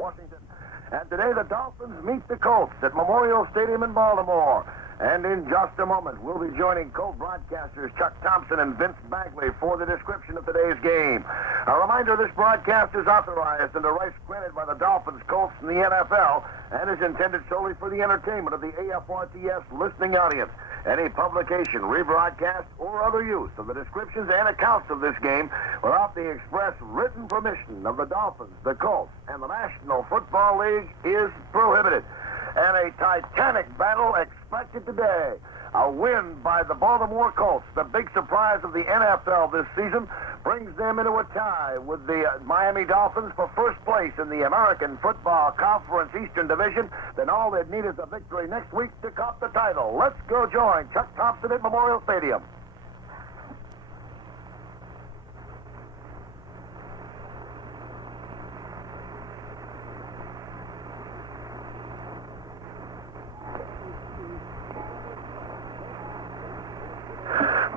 Washington. And today the Dolphins meet the Colts at Memorial Stadium in Baltimore. And in just a moment, we'll be joining Colt broadcasters Chuck Thompson and Vince Bagli for the description of today's game. A reminder, this broadcast is authorized under rights granted by the Dolphins, Colts, and the NFL, and is intended solely for the entertainment of the AFRTS listening audience. Any publication, rebroadcast, or other use of the descriptions and accounts of this game without the express written permission of the Dolphins, the Colts, and the National Football League is prohibited. And a titanic battle expected today. A win by the Baltimore Colts, the big surprise of the NFL this season, brings them into a tie with the Miami Dolphins for first place in the American Football Conference Eastern Division. Then all they'd need is a victory next week to cop the title. Let's go join Chuck Thompson at Memorial Stadium.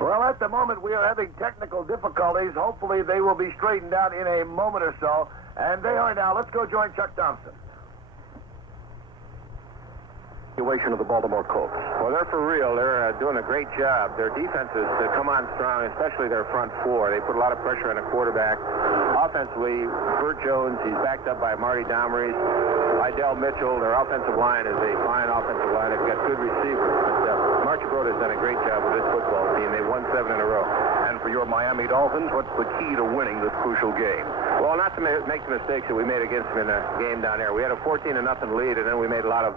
Well, at the moment, we are having technical difficulties. Hopefully, they will be straightened out in a moment or so. And they are now. Let's go join Chuck Thompson. Situation of the Baltimore Colts. Well, they're for real. They're doing a great job. Their defenses come on strong, especially their front four. They put a lot of pressure on the quarterback. Offensively, Burt Jones, he's backed up by Marty Domrys, Idell Mitchell. Their offensive line is a fine offensive line. They've got good receivers. But March Broder's done a great job with this football team. They've won 7 in a row. And for your Miami Dolphins, what's the key to winning this crucial game? Well, not to make the mistakes that we made against them in the game down there. We had a 14-0 lead, and then we made a lot of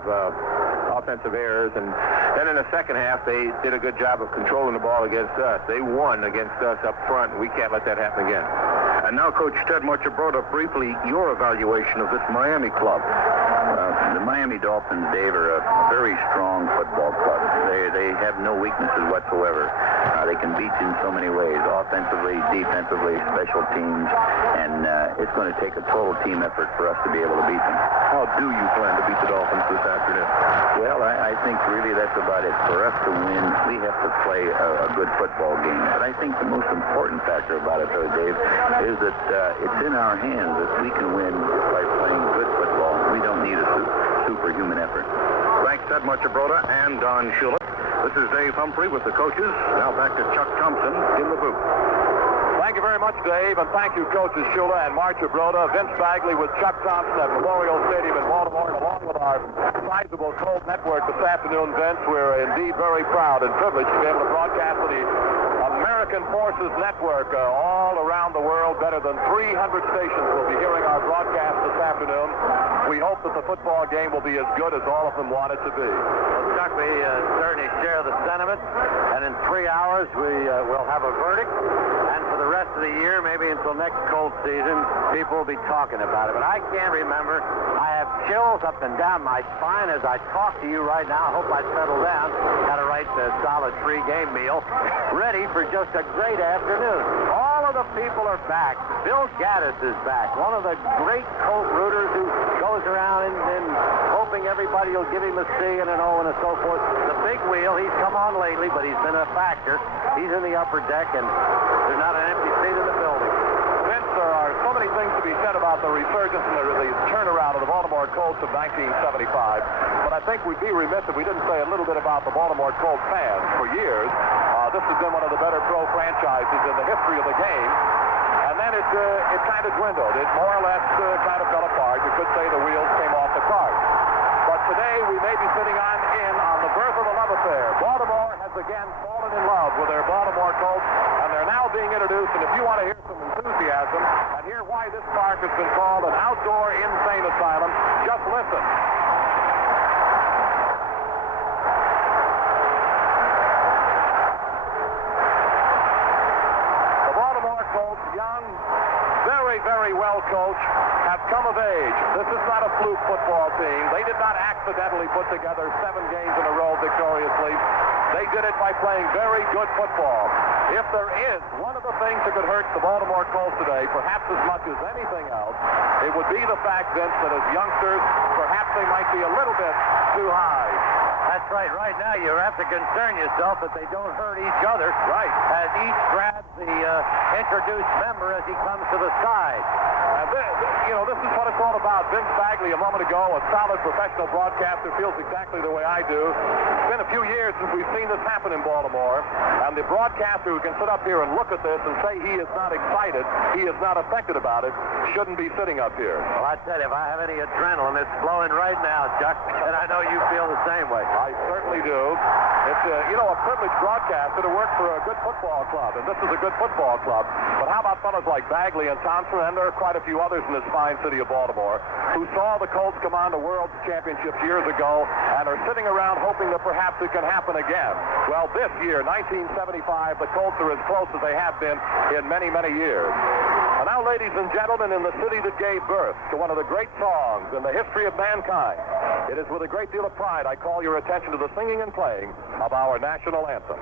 offensive errors. And then in the second half, they did a good job of controlling the ball against us. They won against us up front, and we can't let that happen again. And now, Coach Ted Marchibroda, briefly, your evaluation of this Miami club. The Miami Dolphins, Dave, are a very strong football club. They have no weaknesses whatsoever. They can beat you in so many ways, offensively, defensively, special teams, and it's going to take a total team effort for us to be able to beat them. How do you plan to beat the Dolphins this afternoon? Well, I think really that's about it. For us to win, we have to play a good football game. But I think the most important factor about it, though, Dave, is that it's in our hands that we can win by playing good football. We don't need a superhuman effort. Thanks, Ted Marchibroda and Don Shula. This is Dave Humphrey with the coaches. Now back to Chuck Thompson in the booth. Thank you very much, Dave, and thank you, Coaches Shula and Marchibroda. Vince Bagli with Chuck Thompson at Memorial Stadium in Baltimore, and along with our sizable Colt network this afternoon, Vince, we're indeed very proud and privileged to be able to broadcast to the American Forces Network all around the world. Better than 300 stations will be hearing our broadcast this afternoon. We hope that the football game will be as good as all of them want it to be. Well, Chuck, we certainly share the sentiment, and in 3 hours we will have a verdict, and for the rest of the year, maybe until next Colt season, people will be talking about it. But I can't remember. I have chills up and down my spine as I talk to you right now. I hope I settle down. Got a right solid pregame meal, ready for just a great afternoon. All of the people are back. Bill Gaddis is back, one of the great Colt rooters who goes around and hoping everybody will give him a C and an O and so forth. The big wheel, he's come on lately, but he's been a factor. He's in the upper deck, and there's not an empty seat in the building. Vince, there are so many things to be said about the resurgence and the turnaround of the Baltimore Colts of 1975, but I think we'd be remiss if we didn't say a little bit about the Baltimore Colts fans. For years, this has been one of the better pro franchises in the history of the game, and then it kind of dwindled. It more or less kind of fell apart. You could say the wheels came off the cart. But today we may be sitting on the birth of a love affair. Baltimore has again fallen in love with their Baltimore Colts, and they're now being introduced. And if you want to hear some enthusiasm and hear why this park has been called an outdoor insane asylum, just listen. The Baltimore Colts, young, very, very well coached, have come of age. This is not a fluke football team. They did not accidentally put together 7 games in a row victoriously. They did it by playing very good football. If there is one of the things that could hurt the Baltimore Colts today, perhaps as much as anything else, it would be the fact, Vince, that as youngsters, perhaps they might be a little bit too high. That's right. Right now, you have to concern yourself that they don't hurt each other. Right. As each grabs the introduced member as he comes to the side. And this is what it's all about. Vince Bagli, a moment ago, a solid professional broadcaster, feels exactly the way I do. It's been a few years since we've seen this happen in Baltimore, and the broadcaster who can sit up here and look at this and say he is not excited, he is not affected about it, shouldn't be sitting up here. Well, I tell you, if I have any adrenaline, it's flowing right now, Chuck, and I know you feel the same way. I certainly do. It's a privileged broadcaster to work for a good football club, and this is a good football club. But how about fellas like Bagli and Thompson, and there are quite a few others in this fine city of Baltimore, who saw the Colts come on to World Championships years ago and are sitting around hoping that perhaps it can happen again. Well, this year, 1975, the Colts are as close as they have been in many, many years. And now, ladies and gentlemen, in the city that gave birth to one of the great songs in the history of mankind, it is with a great deal of pride I call your attention to the singing and playing of our national anthem.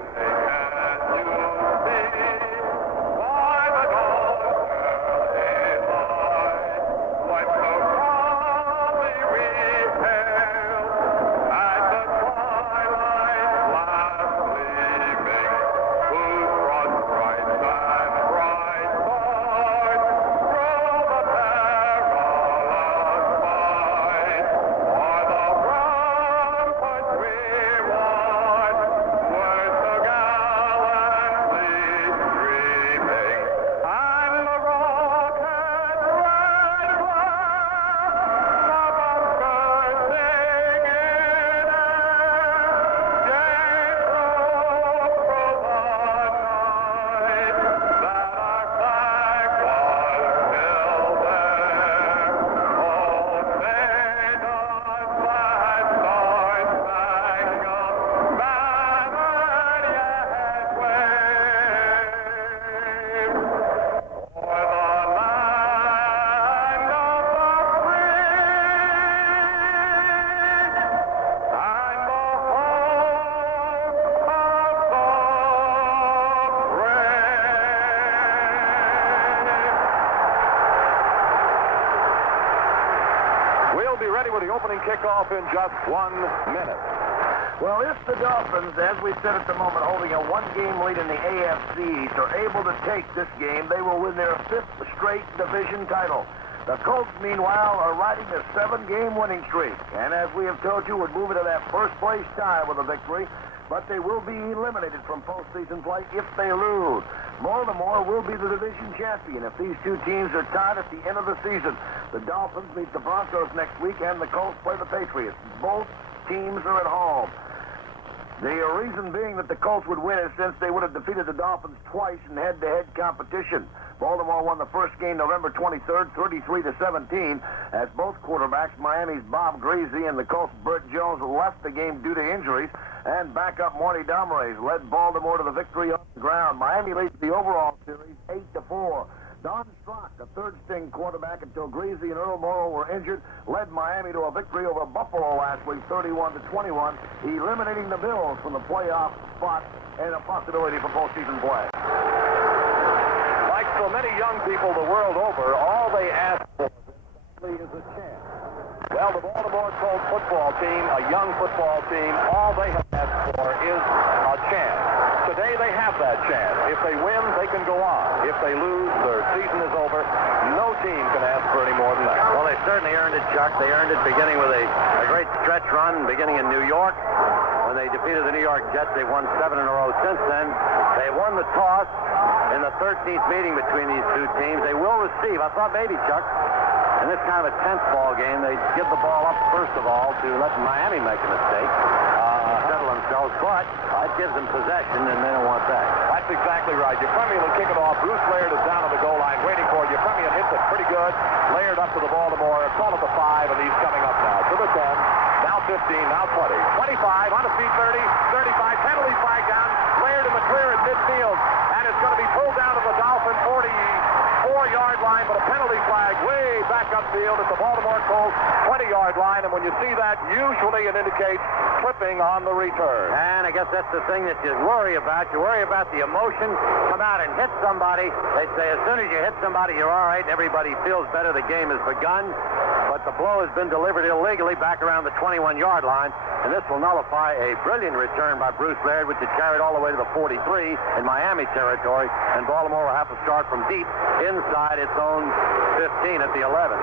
Kickoff in just 1 minute. Well, if the Dolphins, as we said at the moment, holding a one-game lead in the AFC, are able to take this game, they will win their 5th straight division title. The Colts, meanwhile, are riding a 7-game winning streak, and as we have told you, would move into that first-place tie with a victory, but they will be eliminated from postseason play if they lose. Baltimore will be the division champion if these two teams are tied at the end of the season. The Dolphins meet the Broncos next week, and the Colts play the Patriots. Both teams are at home. The reason being that the Colts would win is since they would have defeated the Dolphins twice in head-to-head competition. Baltimore won the first game November 23rd, 33-17, as both quarterbacks, Miami's Bob Greasy and the Colts' Burt Jones, left the game due to injuries, and backup Marty Domres led Baltimore to the victory on the ground. Miami leads the overall series 8-4. Don Strock, the third-string quarterback until Greasy and Earl Morrow were injured, led Miami to a victory over Buffalo last week, 31-21, eliminating the Bills from the playoff spot and a possibility for postseason play. Like so many young people the world over, all they ask for is a chance. Well, the Baltimore Colts football team, a young football team, all they have asked for is a chance. Today they have that chance. If they win, they can go on. If they lose, their season is over. No team can ask for any more than that. Well, they certainly earned it, Chuck. They earned it beginning with a great stretch run beginning in New York. When they defeated the New York Jets, they've won 7 in a row since then. They won the toss in the 13th meeting between these two teams. They will receive. I thought maybe, Chuck, in this kind of a 10th ball game, they'd give the ball up first of all to let Miami make a mistake, settle themselves, but that gives them possession, and they don't want that. That's exactly right. Yefremian will kick it off. Bruce Laird is down on the goal line waiting for it. Yefremian hits it pretty good. Laird up to the Baltimore. Call it the 5, and he's coming up now to the 10. Now 15, now 20. 25, on the feet, 30, 35. Penalty flag down. Laird in the clear at midfield, and it's going to be pulled down to the Dolphin 44-yard line, but a penalty flag way back back upfield at the Baltimore Colts 20-yard line, and when you see that, usually it indicates clipping on the return. And I guess that's the thing that you worry about. You worry about the emotion. Come out and hit somebody. They say as soon as you hit somebody, you're all right. Everybody feels better. The game has begun. But the blow has been delivered illegally back around the 21-yard line. And this will nullify a brilliant return by Bruce Laird, which is carried all the way to the 43 in Miami territory. And Baltimore will have to start from deep inside its own 15 at the 11.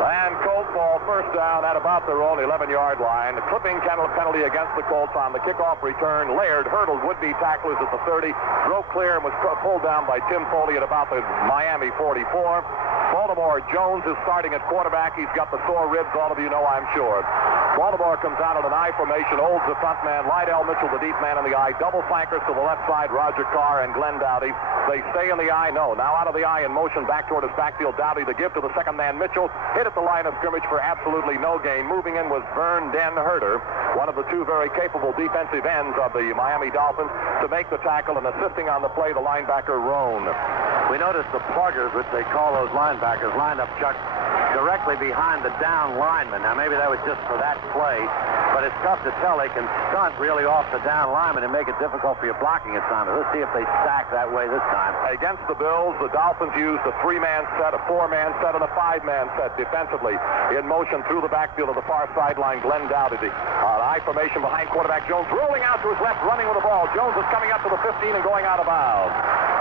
And Colts ball first down at about their own 11-yard line. The clipping penalty against the Colts on the kickoff return. Laird hurdled would-be tacklers at the 30, broke clear and was pulled down by Tim Foley at about the Miami 44. Baltimore, Jones is starting at quarterback. He's got the sore ribs, all of you know, I'm sure. Baltimore comes out of an I formation. Olds the front man, Lydell Mitchell, the deep man in the I. Double flankers to the left side, Roger Carr and Glenn Dowdy. They stay in the I, no. Now out of the I in motion, back toward his backfield. Dowdy to give to the second man, Mitchell. Hit at the line of scrimmage for absolutely no gain. Moving in was Vern Den Herter, one of the two very capable defensive ends of the Miami Dolphins, to make the tackle, and assisting on the play, the linebacker, Roan. We noticed the pluggers, which they call those linebackers, lined up, Chuck, directly behind the down lineman. Now, maybe that was just for that play, but it's tough to tell. They can stunt really off the down lineman and make it difficult for your blocking assignment. Let's see if they stack that way this time. Against the Bills, the Dolphins used a 3-man set, a 4-man set, and a 5-man set defensively. In motion through the backfield of the far sideline, Glenn Dowdy. I formation behind quarterback Jones, rolling out to his left, running with the ball. Jones is coming up to the 15 and going out of bounds.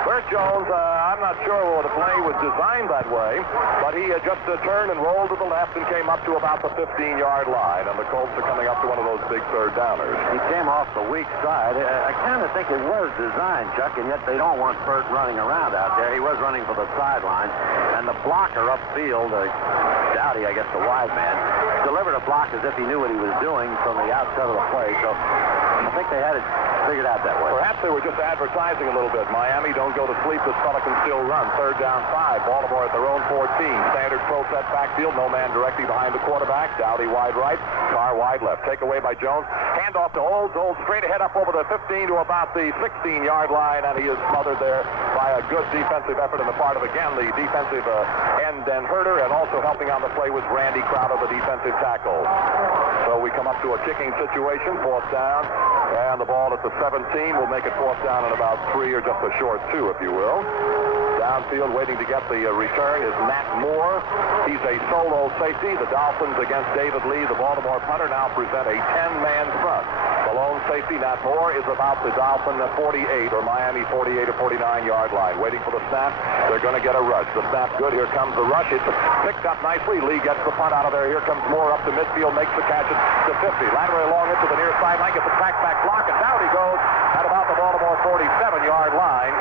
Bert Jones, I'm not sure whether the play was designed that way, but he just turned and rolled to the left and came up to about the 15-yard line, and the Colts are coming up to one of those big third-downers. He came off the weak side. I kind of think it was designed, Chuck, and yet they don't want Bert running around out there. He was running for the sideline, and the blocker upfield, Dowdy, I guess the wide man, delivered a block as if he knew what he was doing from the outset of the play, so I think they had it figured out that way. Perhaps they were just advertising a little bit. Miami, don't go to sleep. This fella can still run. Third down 5. Baltimore at their own 14. Standard pro set backfield. No man directly behind the quarterback. Dowdy wide right. Carr wide left. Take away by Jones. Hand off to Olds. Olds straight ahead up over the 15 to about the 16-yard line, and he is smothered there by a good defensive effort on the part of, again, the defensive end and Herter, and also helping on the play was Randy Crowder, the defensive tackle. So we come up to a kicking situation, 4th down, and the ball at the 17 will make it 4th down in about 3 or just a short 2, if you will. Downfield waiting to get the return is Nat Moore. He's a solo safety. The Dolphins against David Lee, the Baltimore punter, now present a 10-man front. The lone safety, Nat Moore, is about the Dolphin 48 or Miami 48 or 49-yard line. Waiting for the snap. They're going to get a rush. The snap good. Here comes the rush. It's picked up nicely. Lee gets the punt out of there. Here comes Moore up to midfield, makes the catch to 50. Laterally along into the near sideline, gets a crackback block, and down he goes at about the Baltimore 47-yard line.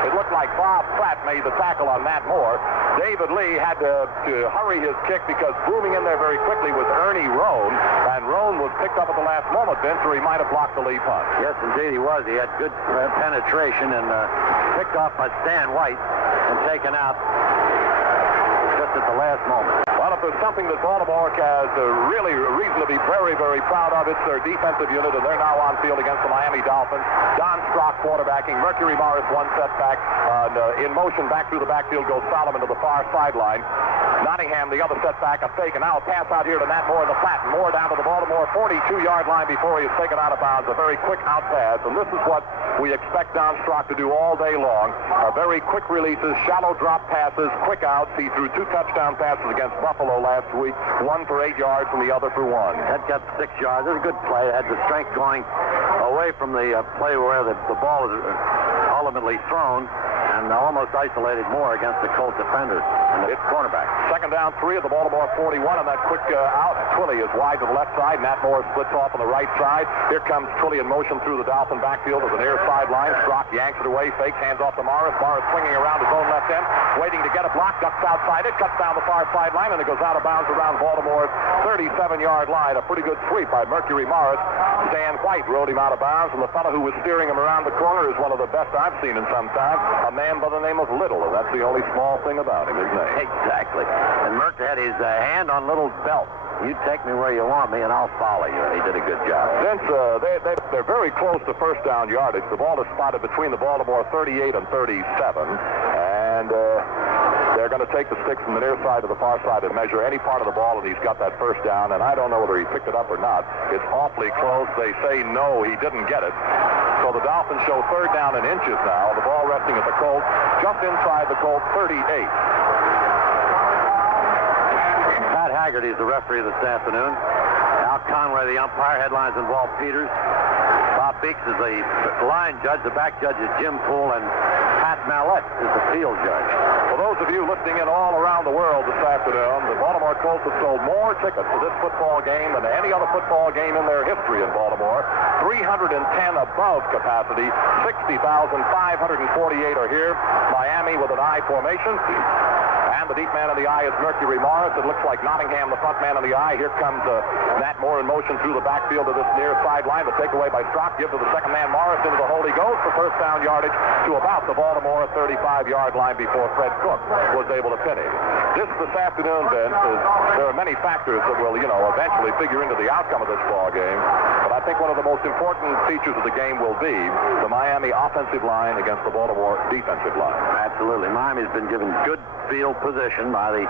It looked like Bob Platt made the tackle on Nat Moore. David Lee had to hurry his kick because booming in there very quickly was Ernie Roan, and Roan was picked up at the last moment, Vince, or he might have blocked the Lee punt. Yes, indeed he was. He had good penetration and picked off by Stan White and taken out just at the last moment. Well, if there's something that Baltimore has really reason to be very, very proud of, it's their defensive unit, and they're now on field against the Miami Dolphins. Don Strock quarterbacking. Mercury Morris one setback. In motion back through the backfield goes Solomon to the far sideline. Nottingham, the other setback, a fake, and now a pass out here to Nat Moore in the flat, and Moore down to the Baltimore 42-yard line before he is taken out of bounds. A very quick out pass, and this is what we expect Don Strock to do all day long. Very quick releases, shallow drop passes, quick outs. He threw 2 touchdown passes against Buffalo last week, 1 for 8 yards and the other for 1. That got 6 yards. It was a good play. It had the strength going away from the play where the ball was ultimately thrown, and almost isolated Moore against the Colt defenders and the cornerback. Second down 3 of the Baltimore 41 on that quick out. Twilley is wide to the left side. Nat Moore splits off on the right side. Here comes Twilley in motion through the Dolphin backfield to the near sideline. Strock yanks it away, fakes, hands off to Morris. Morris swinging around his own left end, waiting to get a block, ducks outside it, cuts down the far sideline, and it goes out of bounds around Baltimore's 37-yard line. A pretty good sweep by Mercury Morris. Stan White rode him out of bounds, and the fellow who was steering him around the corner is one of the best I've seen in some time, a man by the name of Little, and that's the only small thing about him, his name. Exactly. And Merck had his hand on Little's belt. You take me where you want me, and I'll follow you. And he did a good job. Vince, they're very close to first down yardage. The ball is spotted between the Baltimore 38 and 37, and They're going to take the sticks from the near side to the far side and measure any part of the ball, and he's got that first down, and I don't know whether he picked it up or not. It's awfully close. They say no, he didn't get it. So the Dolphins show third down in inches now. The ball resting at the Colts, just inside the Colts 38. Pat Haggerty is the referee this afternoon. Al Conway, the umpire. Headlines involve Peters. Bob Beeks is the line judge. The back judge is Jim Poole, and Pat Mallette is the field judge. For those of you listening in all around the world this afternoon, the Baltimore Colts have sold more tickets to this football game than any other football game in their history in Baltimore. 310 above capacity. 60,548 are here. Miami with an I formation. And the deep man in the eye is Mercury Morris. It looks like Nottingham, the front man in the eye. Here comes Nat Moore in motion through the backfield to this near sideline. The takeaway by Strock. Give to the second man, Morris, into the hole. He goes for first down yardage to about the Baltimore 35-yard line before Fred Cook was able to pin him. This afternoon, Vince, there are many factors that will, eventually figure into the outcome of this ball game. But I think one of the most important features of the game will be the Miami offensive line against the Baltimore defensive line. Absolutely. Miami's been given good field position by the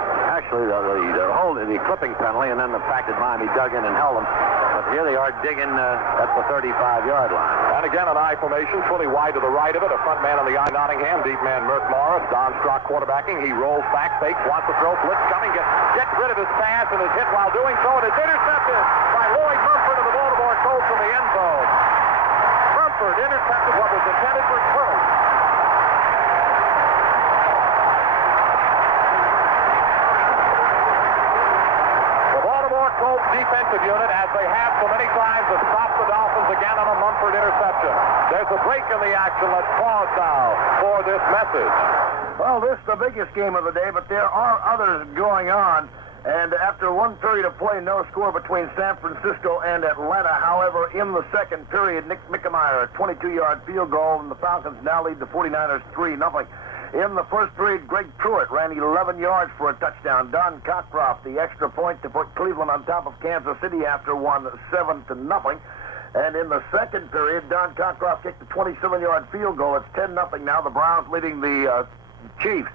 clipping penalty, and then the fact that Miami dug in and held them. But here they are digging at the 35-yard line. And again, an I formation, fully wide to the right of it. A front man on the eye, Nottingham. Deep man, Merc Morris. Don Strock quarterbacking. He rolls back, fakes, wants to throw. Blitz coming. Gets rid of his pass and is hit while doing so. It is intercepted by Lloyd Mumford of the Baltimore Colts in the end zone. Mumford intercepted what was intended for Curly. Colts defensive unit, as they have so many times, have stopped the Dolphins again on a Mumford interception. There's a break in the action. Let's pause now for this message. Well, this is the biggest game of the day, but there are others going on. And after one period of play, no score between San Francisco and Atlanta. However, in the second period, Nick Mickemeyer, a 22-yard field goal, and the Falcons now lead the 49ers 3-0. In the first period, Greg Pruitt ran 11 yards for a touchdown. Don Cockcroft, the extra point to put Cleveland on top of Kansas City after one 7-0. And in the second period, Don Cockcroft kicked a 27-yard field goal. It's 10-0 now. The Browns leading the Chiefs.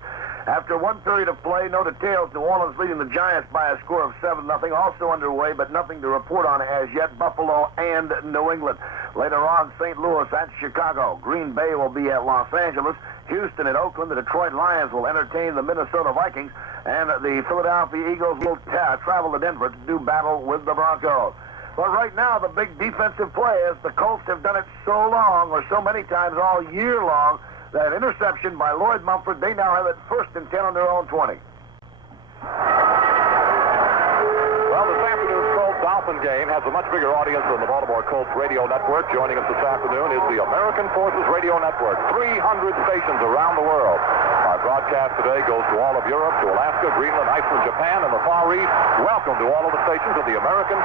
After one period of play, no details. New Orleans leading the Giants by a score of 7-0. Also underway, but nothing to report on as yet. Buffalo and New England. Later on, St. Louis at Chicago. Green Bay will be at Los Angeles. Houston and Oakland. The Detroit Lions will entertain the Minnesota Vikings. And the Philadelphia Eagles will travel to Denver to do battle with the Broncos. But right now, the big defensive play is the Colts have done it so long, or so many times all year long, that interception by Lloyd Mumford, they now have it 1st and 10 on their own 20. Well, this afternoon's Colts-Dolphin game has a much bigger audience than the Baltimore Colts radio network. Joining us this afternoon is the American Forces Radio Network, 300 stations around the world. Our broadcast today goes to all of Europe, to Alaska, Greenland, Iceland, Japan, and the Far East. Welcome to all of the stations of the American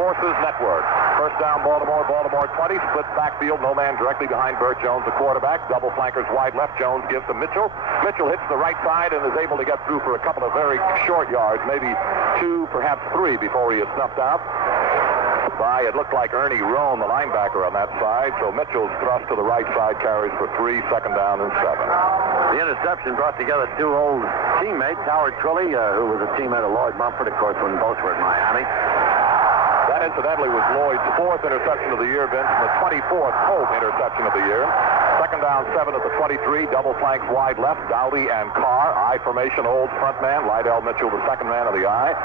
Forces Network. First down, Baltimore 20, split backfield, no man directly behind Burt Jones, the quarterback. Double flankers wide left, Jones gives to Mitchell. Mitchell hits the right side and is able to get through for a couple of very short yards, maybe 2, perhaps 3 before he is snuffed out by, it looked like Ernie Roan, the linebacker on that side. So Mitchell's thrust to the right side carries for 3, second down and 7. The interception brought together 2 old teammates, Howard Trilley, who was a teammate of Lloyd Mumford, of course, when both were at Miami. That, incidentally, was Lloyd's 4th interception of the year, Vince, and the 24th Colt interception of the year. Second down, 7 at the 23, double flanks wide left, Dowdy and Carr. I formation, holds front man, Lydell Mitchell, the second man of the eye.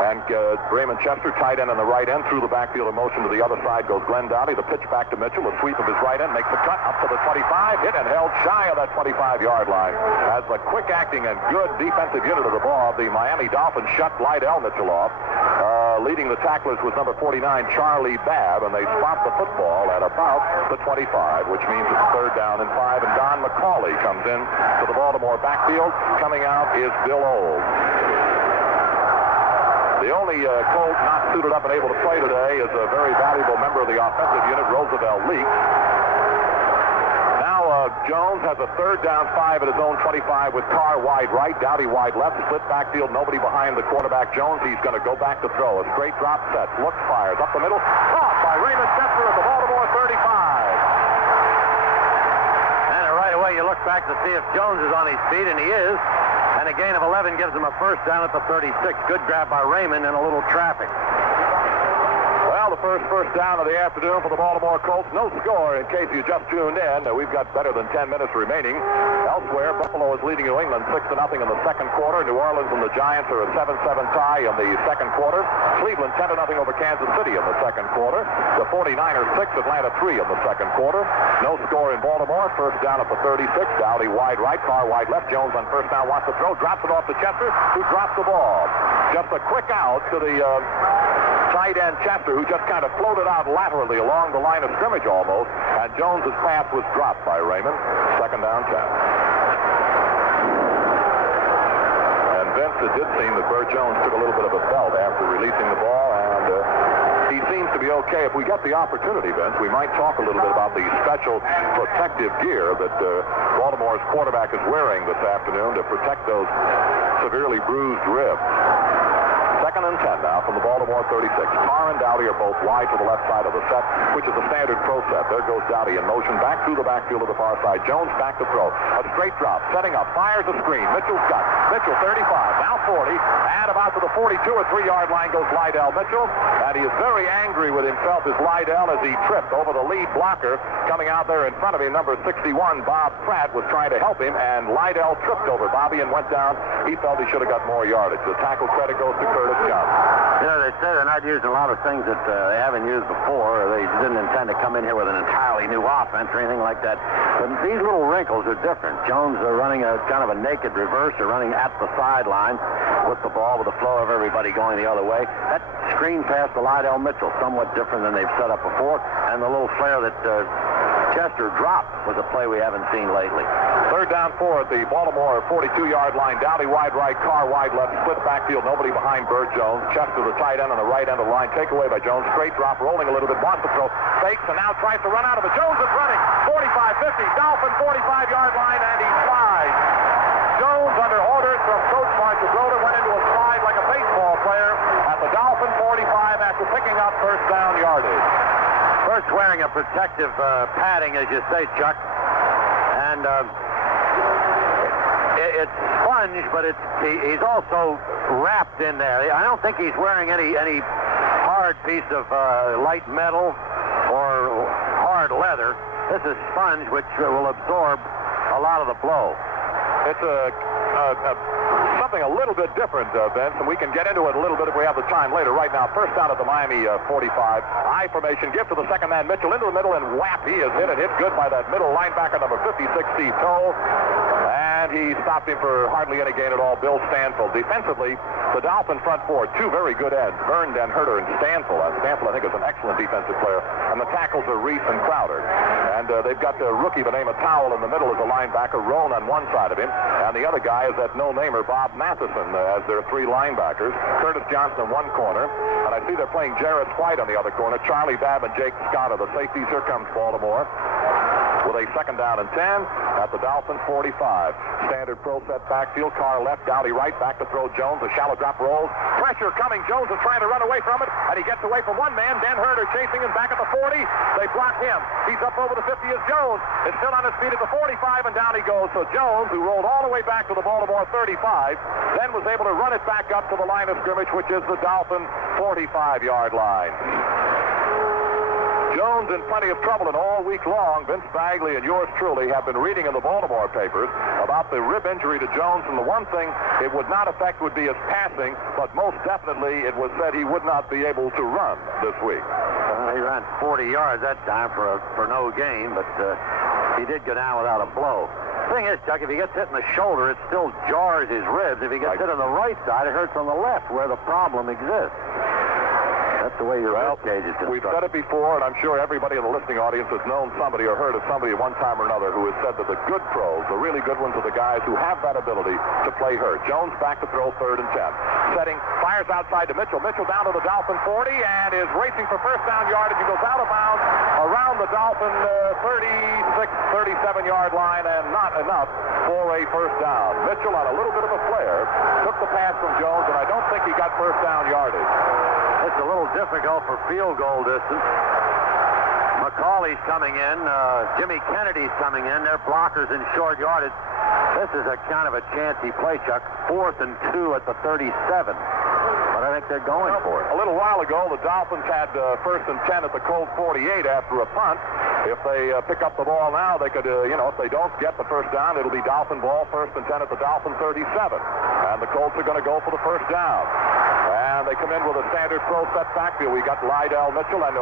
And Raymond Chester, tight end on the right end, through the backfield in motion to the other side goes Glenn Dowdy. The pitch back to Mitchell, a sweep of his right end, makes a cut up to the 25, hit and held shy of that 25-yard line. As the quick-acting and good defensive unit of the ball, the Miami Dolphins shut Lydell Mitchell off. Leading the tacklers was number 49, Charlie Babb, and they spot the football at about the 25, which means it's 3rd down and 5, and Don McCauley comes in to the Baltimore backfield. Coming out is Bill Old. The only Colt not suited up and able to play today is a very valuable member of the offensive unit, Roosevelt Leaks. Now Jones has a 3rd down 5 at his own 25 with Carr wide right, Dowdy wide left, split backfield, nobody behind the quarterback Jones. He's going to go back to throw. A straight drop set, looks, fires up the middle, caught by Raymond Chester at the Baltimore 35. And right away you look back to see if Jones is on his feet, and he is. And a gain of 11 gives them a first down at the 36. Good grab by Raymond and a little traffic. Well, the first down of the afternoon for the Baltimore Colts. No score in case you just tuned in. We've got better than 10 minutes remaining. Elsewhere, Buffalo is leading New England 6-0 in the second quarter. New Orleans and the Giants are a 7-7 tie in the second quarter. Cleveland 10-0 over Kansas City in the second quarter. The 49ers 6, Atlanta 3 in the second quarter. No score in Baltimore. First down at the 36. Dowdy wide right, Carr wide left. Jones on first down wants to throw. Drops it off to Chester, who drops the ball. Just a quick out to the tight end Chester, who just kind of floated out laterally along the line of scrimmage almost, and Jones's pass was dropped by Raymond. Second down 10. And Vince, it did seem that Burt Jones took a little bit of a belt after releasing the ball, and he seems to be okay. If we get the opportunity, Vince, we might talk a little bit about the special protective gear that Baltimore's quarterback is wearing this afternoon to protect those severely bruised ribs. Second and 10 now from the Baltimore 36. Carr and Dowdy are both wide to the left side of the set, which is a standard pro set. There goes Dowdy in motion back through the backfield to the far side. Jones back to throw. A straight drop, setting up, fires a screen. Mitchell's got. Mitchell 35, now 40, and about to the 42 or 3-yard line goes Lydell Mitchell, and he is very angry with himself as Lydell as he tripped over the lead blocker coming out there in front of him. Number 61, Bob Pratt, was trying to help him, and Lydell tripped over Bobby and went down. He felt he should have got more yardage. The tackle credit goes to Curtis Johnson. You know, they say they're not using a lot of things that they haven't used before. They didn't intend to come in here with an entirely new offense or anything like that. But these little wrinkles are different. Jones are running a kind of a naked reverse. They're running at the sideline with the ball, with the flow of everybody going the other way. That screen pass to Lydell Mitchell, somewhat different than they've set up before. And the little flare that Chester dropped was a play we haven't seen lately. Third down 4 at the Baltimore 42-yard line. Dowdy wide right, Carr wide left, split backfield, nobody behind Burt Jones. Chester the tight end on the right end of the line. Take away by Jones. Straight drop, rolling a little bit, wants to throw. Fakes and now tries to run out of it. Jones is running. 45, 50, Dolphin 45-yard line, and he slides. Jones, under orders from Coach Marchibroda, went into a slide like a baseball player at the Dolphin 45 after picking up first down yardage. First wearing a protective padding, as you say, Chuck. And it's sponge, but he's also wrapped in there. I don't think he's wearing any hard piece of light metal or hard leather. This is sponge, which will absorb a lot of the blow. It's something a little bit different, Vince, and we can get into it a little bit if we have the time later. Right now, first down at the Miami 45. I formation, give to the second man, Mitchell into the middle, and whap, he is hit and hit good by that middle linebacker, number 56, Steve Toll. And he stopped him for hardly any gain at all, Bill Stanfield. Defensively, the Dolphin front four, two very good ends, Byrne, Den Herter, and Stanfield. And Stanfield, I think, is an excellent defensive player. And the tackles are Reese and Crowder. And they've got the rookie by the name of Towell in the middle as a linebacker, Roan on one side of him, and the other guy is that no-namer, Bob Matheson, as their three linebackers. Curtis Johnson in one corner, and I see they're playing Jarrett White on the other corner. Charlie Babb and Jake Scott are the safeties. Here comes Baltimore with a second down and 10 at the Dolphins 45. Standard pro set backfield. Carr left, Dowdy right, back to throw Jones. A shallow drop rolls. Pressure coming. Jones is trying to run away from it, and he gets away from one man. Den Herter chasing him back at the 40. They block him. He's up over the 50 as Jones is still on his feet at the 45, and down he goes. So Jones, who rolled all the way back to the Baltimore 35, then was able to run it back up to the line of scrimmage, which is the Dolphin 45-yard line. Jones in plenty of trouble, and all week long, Vince Bagli and yours truly have been reading in the Baltimore papers about the rib injury to Jones, and the one thing it would not affect would be his passing, but most definitely it was said he would not be able to run this week. He ran 40 yards that time for no gain, but he did go down without a blow. The thing is, Chuck, if he gets hit in the shoulder, it still jars his ribs. If he gets hit on the right side, it hurts on the left, where the problem exists. That's the way your rib cage is constructed. We've said it before, and I'm sure everybody in the listening audience has known somebody or heard of somebody at one time or another who has said that the good pros, the really good ones, are the guys who have that ability to play hurt. Jones back to throw, 3rd and 10. Setting, fires outside to Mitchell. Mitchell down to the Dolphin 40 and is racing for first down yardage. He goes out of bounds around the Dolphin 36, 37-yard line, and not enough for a first down. Mitchell on a little bit of a flare took the pass from Jones, and I don't think he got first down yardage. It's a little difficult for field goal distance. McCauley's coming in. Jimmy Kennedy's coming in. They're blockers in short yardage. This is a kind of a chancy play, Chuck. 4th and 2 at the 37. But I think they're going for it. A little while ago, the Dolphins had 1st and 10 at the Colt 48 after a punt. If they pick up the ball now, they could, if they don't get the first down, it'll be Dolphin ball, 1st and 10 at the Dolphin 37. And the Colts are going to go for the first down. And they come in with a standard throw set backfield. We got Lydell Mitchell and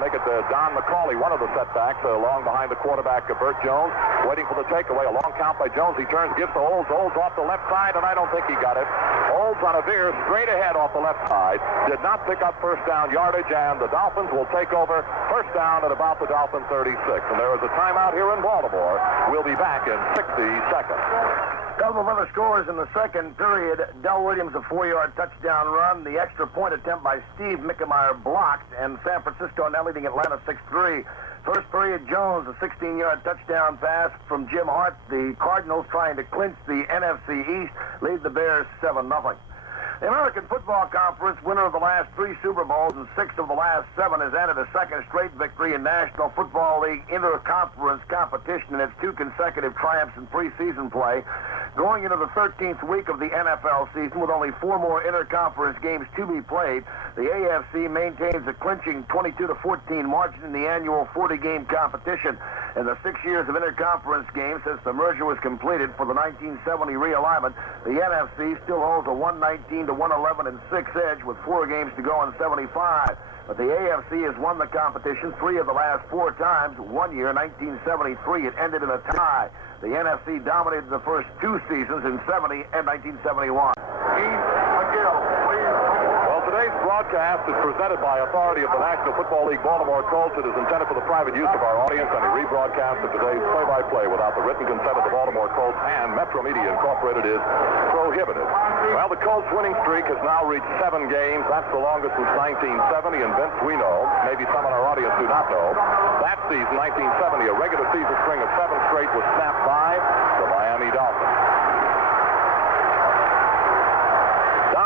make it Don McCauley, one of the setbacks, along behind the quarterback, Burt Jones, waiting for the takeaway. A long count by Jones. He turns, gives to Olds. Olds off the left side, and I don't think he got it. Olds on a veer straight ahead off the left side. Did not pick up first down yardage, and the Dolphins will take over first down at about the Dolphin 36. And there is a timeout here in Baltimore. We'll be back in 60 seconds. Couple of other scores in the second period. Del Williams, a 4-yard touchdown run. The extra point attempt by Steve Mickemeyer blocked, and San Francisco now leading Atlanta 6-3. First period, Jones, a 16-yard touchdown pass from Jim Hart. The Cardinals trying to clinch the NFC East, lead the Bears 7-0. The American Football Conference, winner of the last 3 Super Bowls and 6 of the last 7, has added a second straight victory in National Football League interconference competition in its 2 consecutive triumphs in preseason play. Going into the 13th week of the NFL season with only 4 more interconference games to be played, the AFC maintains a clinching 22-14 margin in the annual 40-game competition. In the 6 years of interconference games since the merger was completed for the 1970 realignment, the NFC still holds a 119-111-6 edge with 4 games to go in 75. But the AFC has won the competition 3 of the last 4 times. One year, 1973, it ended in a tie. The NFC dominated the first 2 seasons in 70 and 1971. Today's broadcast is presented by authority of the National Football League Baltimore Colts. It is intended for the private use of our audience. Any rebroadcast of today's play-by-play without the written consent of the Baltimore Colts and Metro Media Incorporated is prohibited. Well, the Colts' winning streak has now reached 7 games. That's the longest since 1970. And Vince, we know, maybe some in our audience do not know, that season, 1970, a regular season string of 7 straight was snapped by the Miami Dolphins.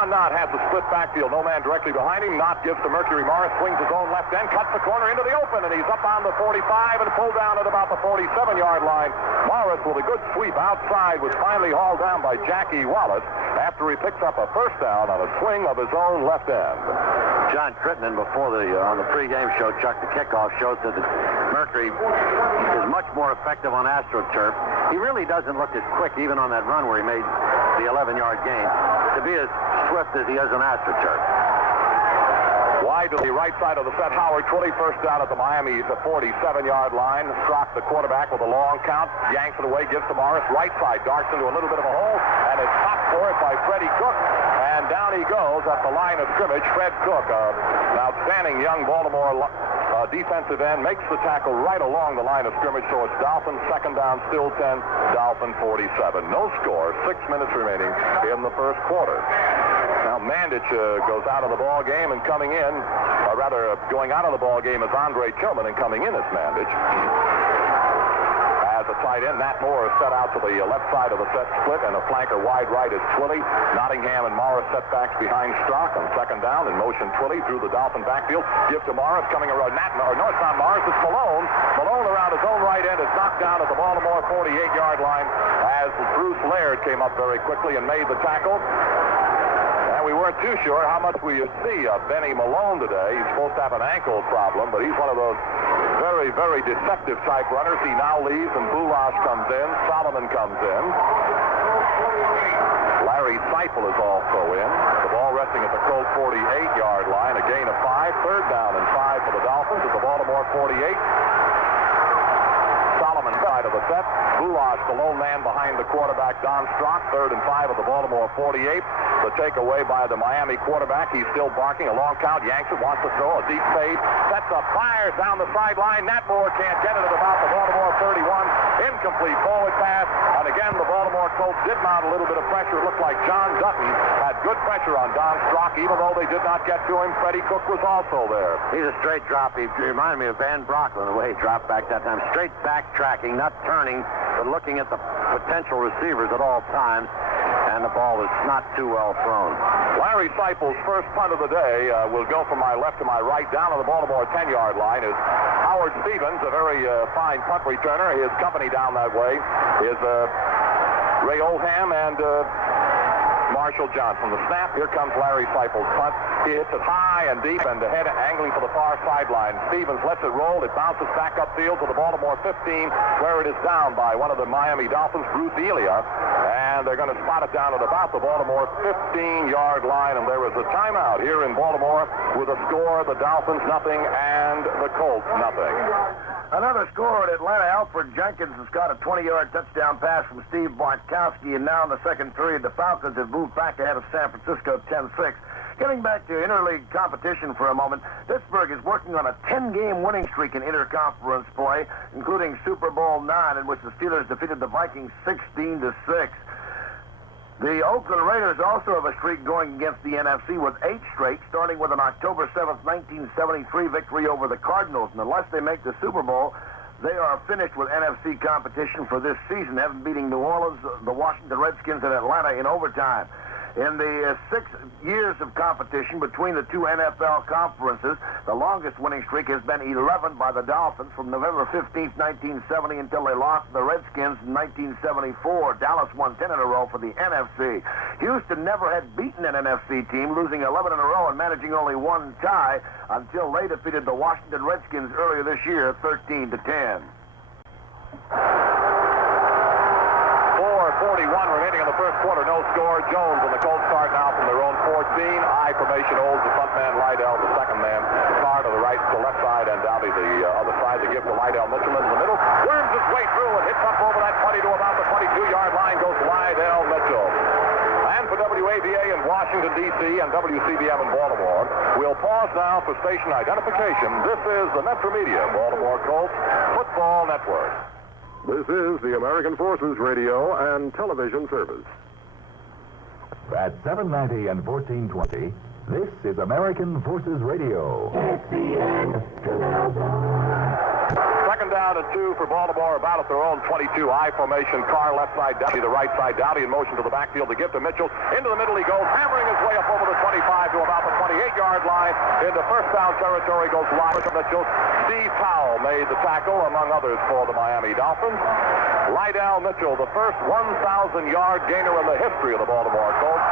Knott has the split backfield. No man directly behind him. Knott gives to Mercury Morris. Swings his own left end. Cuts the corner into the open. And he's up on the 45 and pulled down at about the 47-yard line. Morris with a good sweep outside was finally hauled down by Jackie Wallace after he picks up a first down on a swing of his own left end. John Crittenden before on the pregame show, Chuck, the kickoff show, said that Mercury is much more effective on AstroTurf. He really doesn't look as quick even on that run where he made the 11-yard gain to be as swift as he is on AstroTurf. Wide to the right side of the set. Howard Twilley first down at the Miami 47-yard line. Strock, the quarterback, with a long count. Yanks it away, gives to Morris. Right side, darts into a little bit of a hole. And it's popped for it by Freddie Cook. And down he goes at the line of scrimmage. Fred Cook, an outstanding young Baltimore defensive end, makes the tackle right along the line of scrimmage. So it's Dolphins second down, still 10, Dolphin 47. No score, 6 minutes remaining in the first quarter. Now Mandich goes out of the ball game, and coming in, or rather going out of the ball game is Andre Tillman, and coming in is Mandich. As a tight end, Nat Moore is set out to the left side of the set split, and a flanker wide right is Twilley. Nottingham and Morris setbacks behind Strock on second down. In motion, Twilley through the Dolphin backfield. Give to Morris, coming around. No, it's not Morris, it's Malone. Malone around his own right end is knocked down at the Baltimore 48-yard line as Bruce Laird came up very quickly and made the tackle. We weren't too sure how much we see of Benny Malone today. He's supposed to have an ankle problem, but he's one of those very, very deceptive type runners. He now leaves, and Bulash comes in. Solomon comes in. Larry Seifel is also in. The ball resting at the Colt 48-yard line. A gain of 5. Third down and 5 for the Dolphins at the Baltimore 48. Solomon side of the set. Bulash, the lone man behind the quarterback, Don Strock. 3rd and 5 at the Baltimore 48. The takeaway by the Miami quarterback. He's still barking. A long count. Yanks it. Wants to throw. A deep fade. Sets up. Fires down the sideline. Nat Moore can't get it at about the Baltimore 31. Incomplete forward pass. And again, the Baltimore Colts did mount a little bit of pressure. It looked like John Dutton had good pressure on Don Strock, even though they did not get to him. Freddie Cook was also there. He's a straight drop. He reminded me of Van Brocklin, the way he dropped back that time. Straight back tracking, not turning, but looking at the potential receivers at all times. and the ball was not too well thrown. Larry Seipel's first punt of the day will go from my left to my right down on the Baltimore 10-yard line. Is Howard Stevens, a very fine punt returner. His company down that way is Ray Oldham and Marshall Johnson. The snap, here comes Larry Seipel's punt. He hits it high and deep and the head angling for the far sideline. Stevens lets it roll. It bounces back upfield to the Baltimore 15, where it is down by one of the Miami Dolphins, Bruce Elia. And they're going to spot it down at about the Baltimore 15-yard line. And there is a timeout here in Baltimore with a score, the Dolphins nothing and the Colts nothing. Another score at Atlanta. Alfred Jenkins has got a 20-yard touchdown pass from Steve Bartkowski, and now in the second period, the Falcons have moved back ahead of San Francisco 10-6. Getting back to interleague competition for a moment, Pittsburgh is working on a 10-game winning streak in interconference play, including Super Bowl IX, in which the Steelers defeated the Vikings 16-6. The Oakland Raiders also have a streak going against the NFC with 8 straight, starting with an October 7th, 1973 victory over the Cardinals. And unless they make the Super Bowl, they are finished with NFC competition for this season, having beating New Orleans, the Washington Redskins, and Atlanta in overtime. In the 6 years of competition between the two NFL conferences, the longest winning streak has been 11 by the Dolphins from November 15th, 1970 until they lost to the Redskins in 1974. Dallas won 10 in a row for the NFC. Houston never had beaten an NFC team, losing 11 in a row and managing only one tie until they defeated the Washington Redskins earlier this year, 13-10. 4:41 remaining in the first quarter, no score. Jones and the Colts start now from their own 14. I formation holds the front man Lydell, the second man Carr to the right, to the left side, and Dowdy the other side. They give to Lydell Mitchell in the middle. Worms his way through and hits up over that 20 to about the 22-yard line. Goes Lydell Mitchell. And for WAVA in Washington, D.C. and WCBM in Baltimore, we'll pause now for station identification. This is the Metro Media Baltimore Colts Football Network. This is the American Forces Radio and Television Service. At 790 and 1420, this is American Forces Radio. Second down and 2 for Baltimore, about at their own 22. I formation, Carr left side, Dowdy the right side. Dowdy in motion to the backfield to give to Mitchell. Into the middle he goes, hammering his way up over the 25 to about the 28-yard line. Into first down territory goes Lydell Mitchell. Steve Powell made the tackle, among others, for the Miami Dolphins. Lydell Mitchell, the first 1,000-yard gainer in the history of the Baltimore Colts.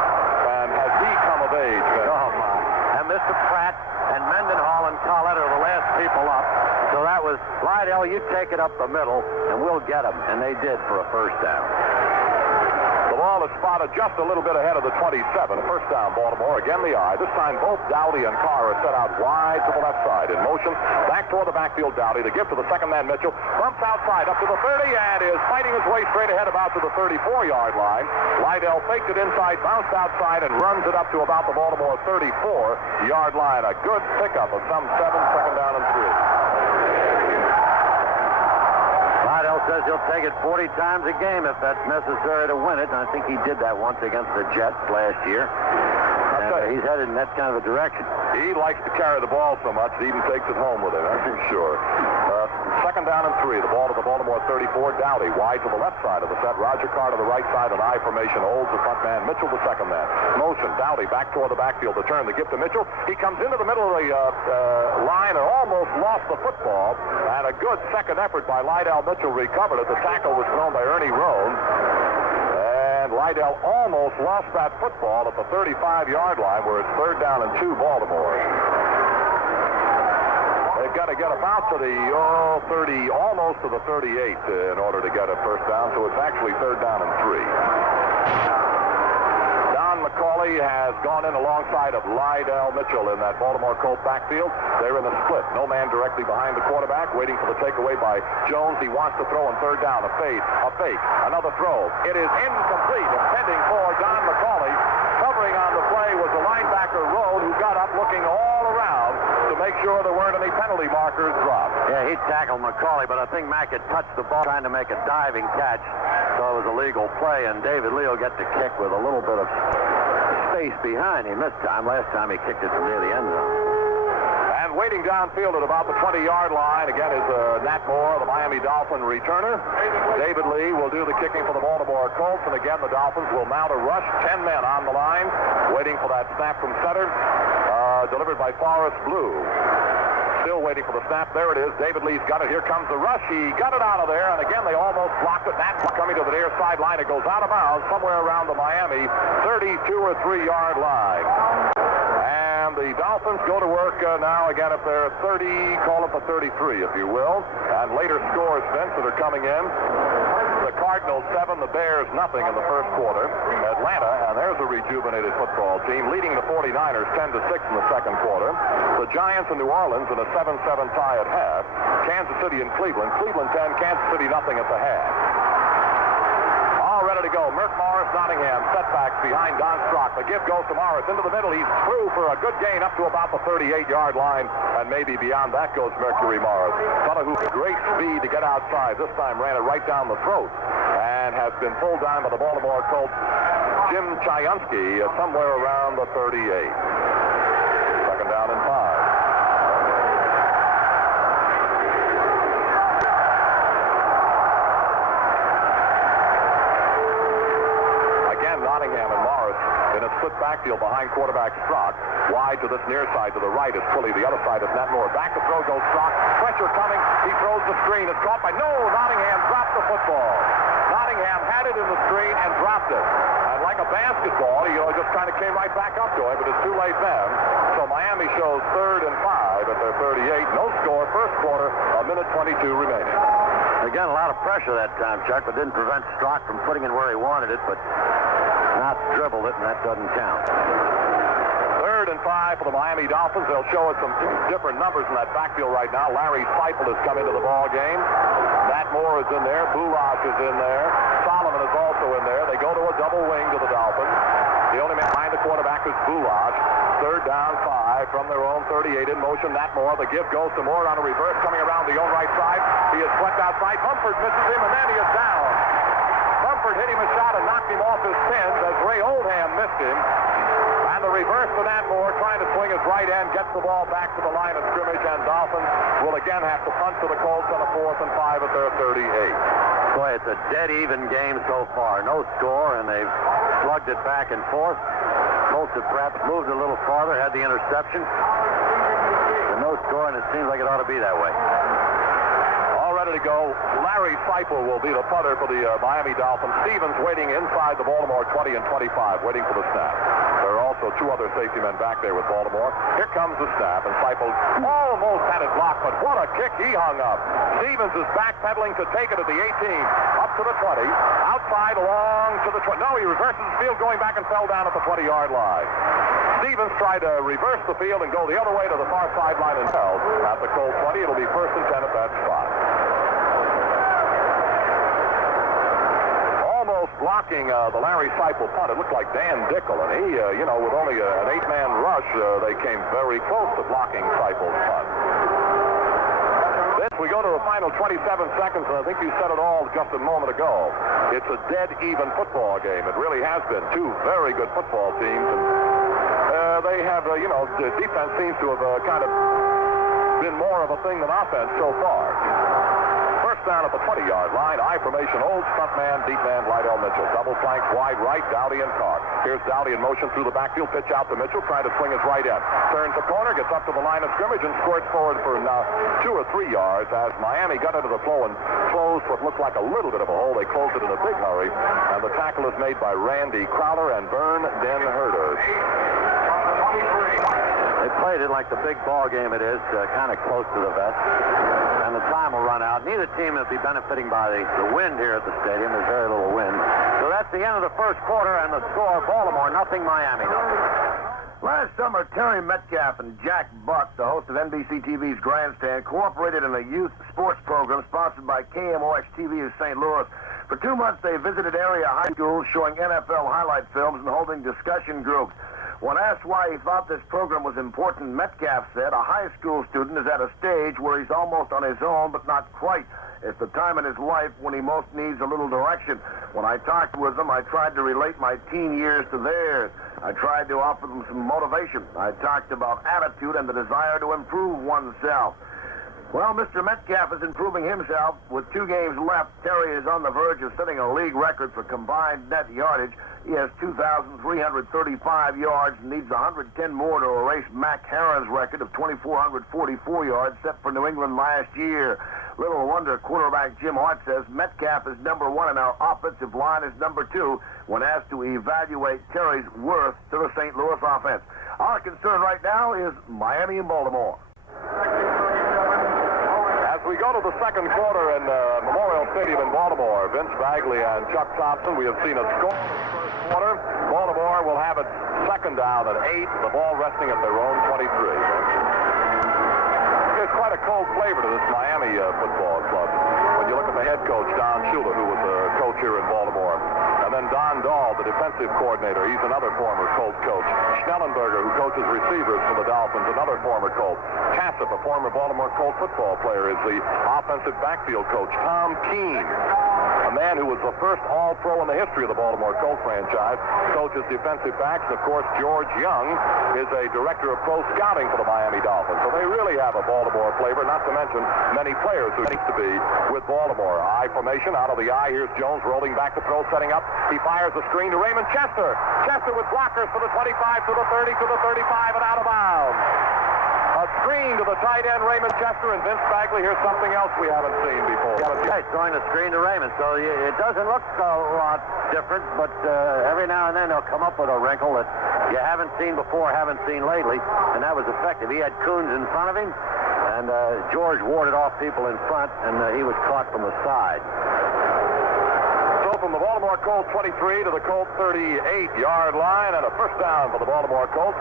And has he come of age, Vince? Oh, my. And Mr. Pratt and Mendenhall and Collette are the last people up. So that was, Lydell, you take it up the middle, and we'll get him. And they did for a first down. The ball is spotted just a little bit ahead of the 27. First down, Baltimore. Again, the eye. This time, both Dowdy and Carr are set out wide to the left side. In motion, back toward the backfield, Dowdy. The give to the second man, Mitchell. Bumps outside up to the 30 and is fighting his way straight ahead about to the 34-yard line. Lydell faked it inside, bounced outside, and runs it up to about the Baltimore 34-yard line. A good pickup of some 7, second down and 3. Lydell says he'll take it 40 times a game if that's necessary to win it, and I think he did that once against the Jets last year. He's headed in that kind of a direction. He likes to carry the ball so much, he even takes it home with him, that's for sure. Second down and 3. The ball to the Baltimore 34. Dowdy wide to the left side of the set. Roger Carr to the right side of the I formation. Holds the front man. Mitchell the second man. Motion. Dowdy back toward the backfield. The turn. The give to Mitchell. He comes into the middle of the line and almost lost the football. And a good second effort by Lydell Mitchell recovered it. The tackle was thrown by Ernie Roan. And Lydell almost lost that football at the 35-yard line where it's third down and 2 Baltimore. They've got to get about to the 30, almost to the 38 in order to get a first down, so it's actually third down and 3. Don McCauley has gone in alongside of Lydell Mitchell in that Baltimore Colts backfield. They're in a split. No man directly behind the quarterback, waiting for the takeaway by Jones. He wants to throw on third down. A fake, another throw. It is incomplete, intending for Don McCauley. Covering on the play was the linebacker Road, who got up looking all around to make sure there weren't any penalty markers dropped. Yeah, he tackled McCauley, but I think Mack had touched the ball trying to make a diving catch, so it was a legal play, and David Lee will get the kick with a little bit of space behind him this time. Last time he kicked it from near the end zone. And And waiting downfield at about the 20-yard line, again, is Nat Moore, the Miami Dolphin returner. David Lee will do the kicking for the Baltimore Colts. And again, the Dolphins will mount a rush. 10 men on the line, waiting for that snap from center, delivered by Forrest Blue. Still waiting for the snap. There it is. David Lee's got it. Here comes the rush. He got it out of there. And again, they almost blocked it. Nat coming to the near sideline. It goes out of bounds somewhere around the Miami 32 or 3-yard line. And the Dolphins go to work now again at their 30, call it the 33, if you will. And later scores, Vince, that are coming in. The Cardinals 7, the Bears nothing in the first quarter. Atlanta, and there's a rejuvenated football team, leading the 49ers 10-6 in the second quarter. The Giants and New Orleans in a 7-7 tie at half. Kansas City and Cleveland. Cleveland 10, Kansas City nothing at the half. All ready to go. Merck Morris, Nottingham, setbacks behind Don Strock. The give goes to Morris into the middle. He's through for a good gain up to about the 38-yard line, and maybe beyond that goes Mercury Morris. Fellow who had great speed to get outside. This time ran it right down the throat and has been pulled down by the Baltimore Colts. Jim Chayunsky somewhere around the 38. Second down and 5. Nottingham and Morris in a split backfield behind quarterback Strock. Wide to this near side. To the right is Pulley. The other side is Nat Moore. Back to throw goes Strock. Pressure coming. He throws the screen. It's caught by... No! Nottingham dropped the football. Nottingham had it in the screen and dropped it. And like a basketball, he just kind of came right back up to him, but it's too late then. So Miami shows 3rd and 5 at their 38. No score. First quarter. A minute 22 remaining. Again, a lot of pressure that time, Chuck, but didn't prevent Strock from putting it where he wanted it, but not dribbled it, and that doesn't count. 3rd and 5 for the Miami Dolphins. They'll show us some different numbers in that backfield right now. Larry Seifel has come into the ball game. Nat Moore is in there. Boulash is in there. Solomon is also in there. They go to a double wing to the Dolphins. The only man behind the quarterback is Boulash. 3rd down, 5 from their own 38 in motion. Nat Moore. The give goes to Moore on a reverse coming around the own right side. He is swept outside. Mumford misses him, and then he is down. Mumford hit him a shot and knocked him off his pins as Ray Oldham missed him. And the reverse to Nat Moore trying to swing his right end, gets the ball back to the line of scrimmage, and Dolphins will again have to punt to the Colts on a 4th and 5 at their 38. Boy, it's a dead even game so far. No score, and they've slugged it back and forth. Colts have perhaps moved a little farther, had the interception. But no score, and it seems like it ought to be that way. All ready to go. Larry Seifel will be the punter for the Miami Dolphins. Stevens waiting inside the Baltimore 20 and 25, waiting for the snap. There are also 2 other safety men back there with Baltimore. Here comes the snap, and Seifel almost had it blocked, but what a kick he hung up. Stevens is backpedaling to take it at the 18, up to the 20, outside along to the 20. No, he reverses the field, going back and fell down at the 20-yard line. Stevens tried to reverse the field and go the other way to the far sideline and fell at the Colt 20. It'll be 1st and 10 at that spot. Almost blocking the Larry Seifel punt. It looked like Dan Dickel, and he, with only an 8-man rush, they came very close to blocking Seifel's punt. Then we go to the final 27 seconds, and I think you said it all just a moment ago. It's a dead even football game. It really has been. 2 very good football teams. And they have, the defense seems to have kind of been more of a thing than offense so far. First down at the 20-yard line. I formation, old stunt man, deep man, Lydell Mitchell. Double flank, wide right, Dowdy and Carr. Here's Dowdy in motion through the backfield. Pitch out to Mitchell, trying to swing his right end. Turns the corner, gets up to the line of scrimmage, and squirts forward for 2 or 3 yards as Miami got into the flow and closed what looked like a little bit of a hole. They closed it in a big hurry, and the tackle is made by Randy Crowder and Vern Den Herder. They played it like the big ball game it is, kind of close to the vest. And the time will run out. Neither team will be benefiting by the wind here at the stadium. There's very little wind. So that's the end of the first quarter, and the score, Baltimore nothing, Miami nothing. Last summer, Terry Metcalf and Jack Buck, the host of NBC TV's Grandstand, cooperated in a youth sports program sponsored by KMOX-TV of St. Louis. For 2 months, they visited area high schools showing NFL highlight films and holding discussion groups. When asked why he thought this program was important, Metcalf said a high school student is at a stage where he's almost on his own, but not quite. It's the time in his life when he most needs a little direction. When I talked with them, I tried to relate my teen years to theirs. I tried to offer them some motivation. I talked about attitude and the desire to improve oneself. Well, Mr. Metcalf is improving himself. With 2 games left, Terry is on the verge of setting a league record for combined net yardage. He has 2,335 yards and needs 110 more to erase Mac Herron's record of 2,444 yards set for New England last year. Little wonder quarterback Jim Hart says Metcalf is number 1 and our offensive line is number 2 when asked to evaluate Terry's worth to the St. Louis offense. Our concern right now is Miami and Baltimore. As we go to the second quarter in Memorial Stadium in Baltimore, Vince Bagli and Chuck Thompson, we have seen a score in the first quarter. Baltimore will have its second down at 8, the ball resting at their own 23. There's quite a cold flavor to this Miami football club. When you look at the head coach, Don Shula, who was a coach here in Baltimore. And then Don Dahl, the defensive coordinator. He's another former Colts coach. Schnellenberger, who coaches receivers for the Dolphins, another former Colt. Kassip, a former Baltimore Colts football player, is the offensive backfield coach. Tom Keene, a man who was the first All-Pro in the history of the Baltimore Colts franchise, coaches defensive backs. And, of course, George Young is a director of pro scouting for the Miami Dolphins. So they really have a Baltimore flavor, not to mention many players who need to be with Baltimore. I formation out of the I. Here's Jones rolling back to throw, setting up. He fires a screen to Raymond Chester. Chester with blockers for the 25, to the 30, to the 35, and out of bounds. A screen to the tight end, Raymond Chester, and Vince Bagli. Here's something else we haven't seen before. Yeah, he's throwing a screen to Raymond, so it doesn't look a lot different, but every now and then they'll come up with a wrinkle that you haven't seen before, haven't seen lately, and that was effective. He had Coons in front of him, and George warded off people in front, and he was caught from the side. So from the Baltimore Colts 23 to the Colts 38-yard line, and a first down for the Baltimore Colts.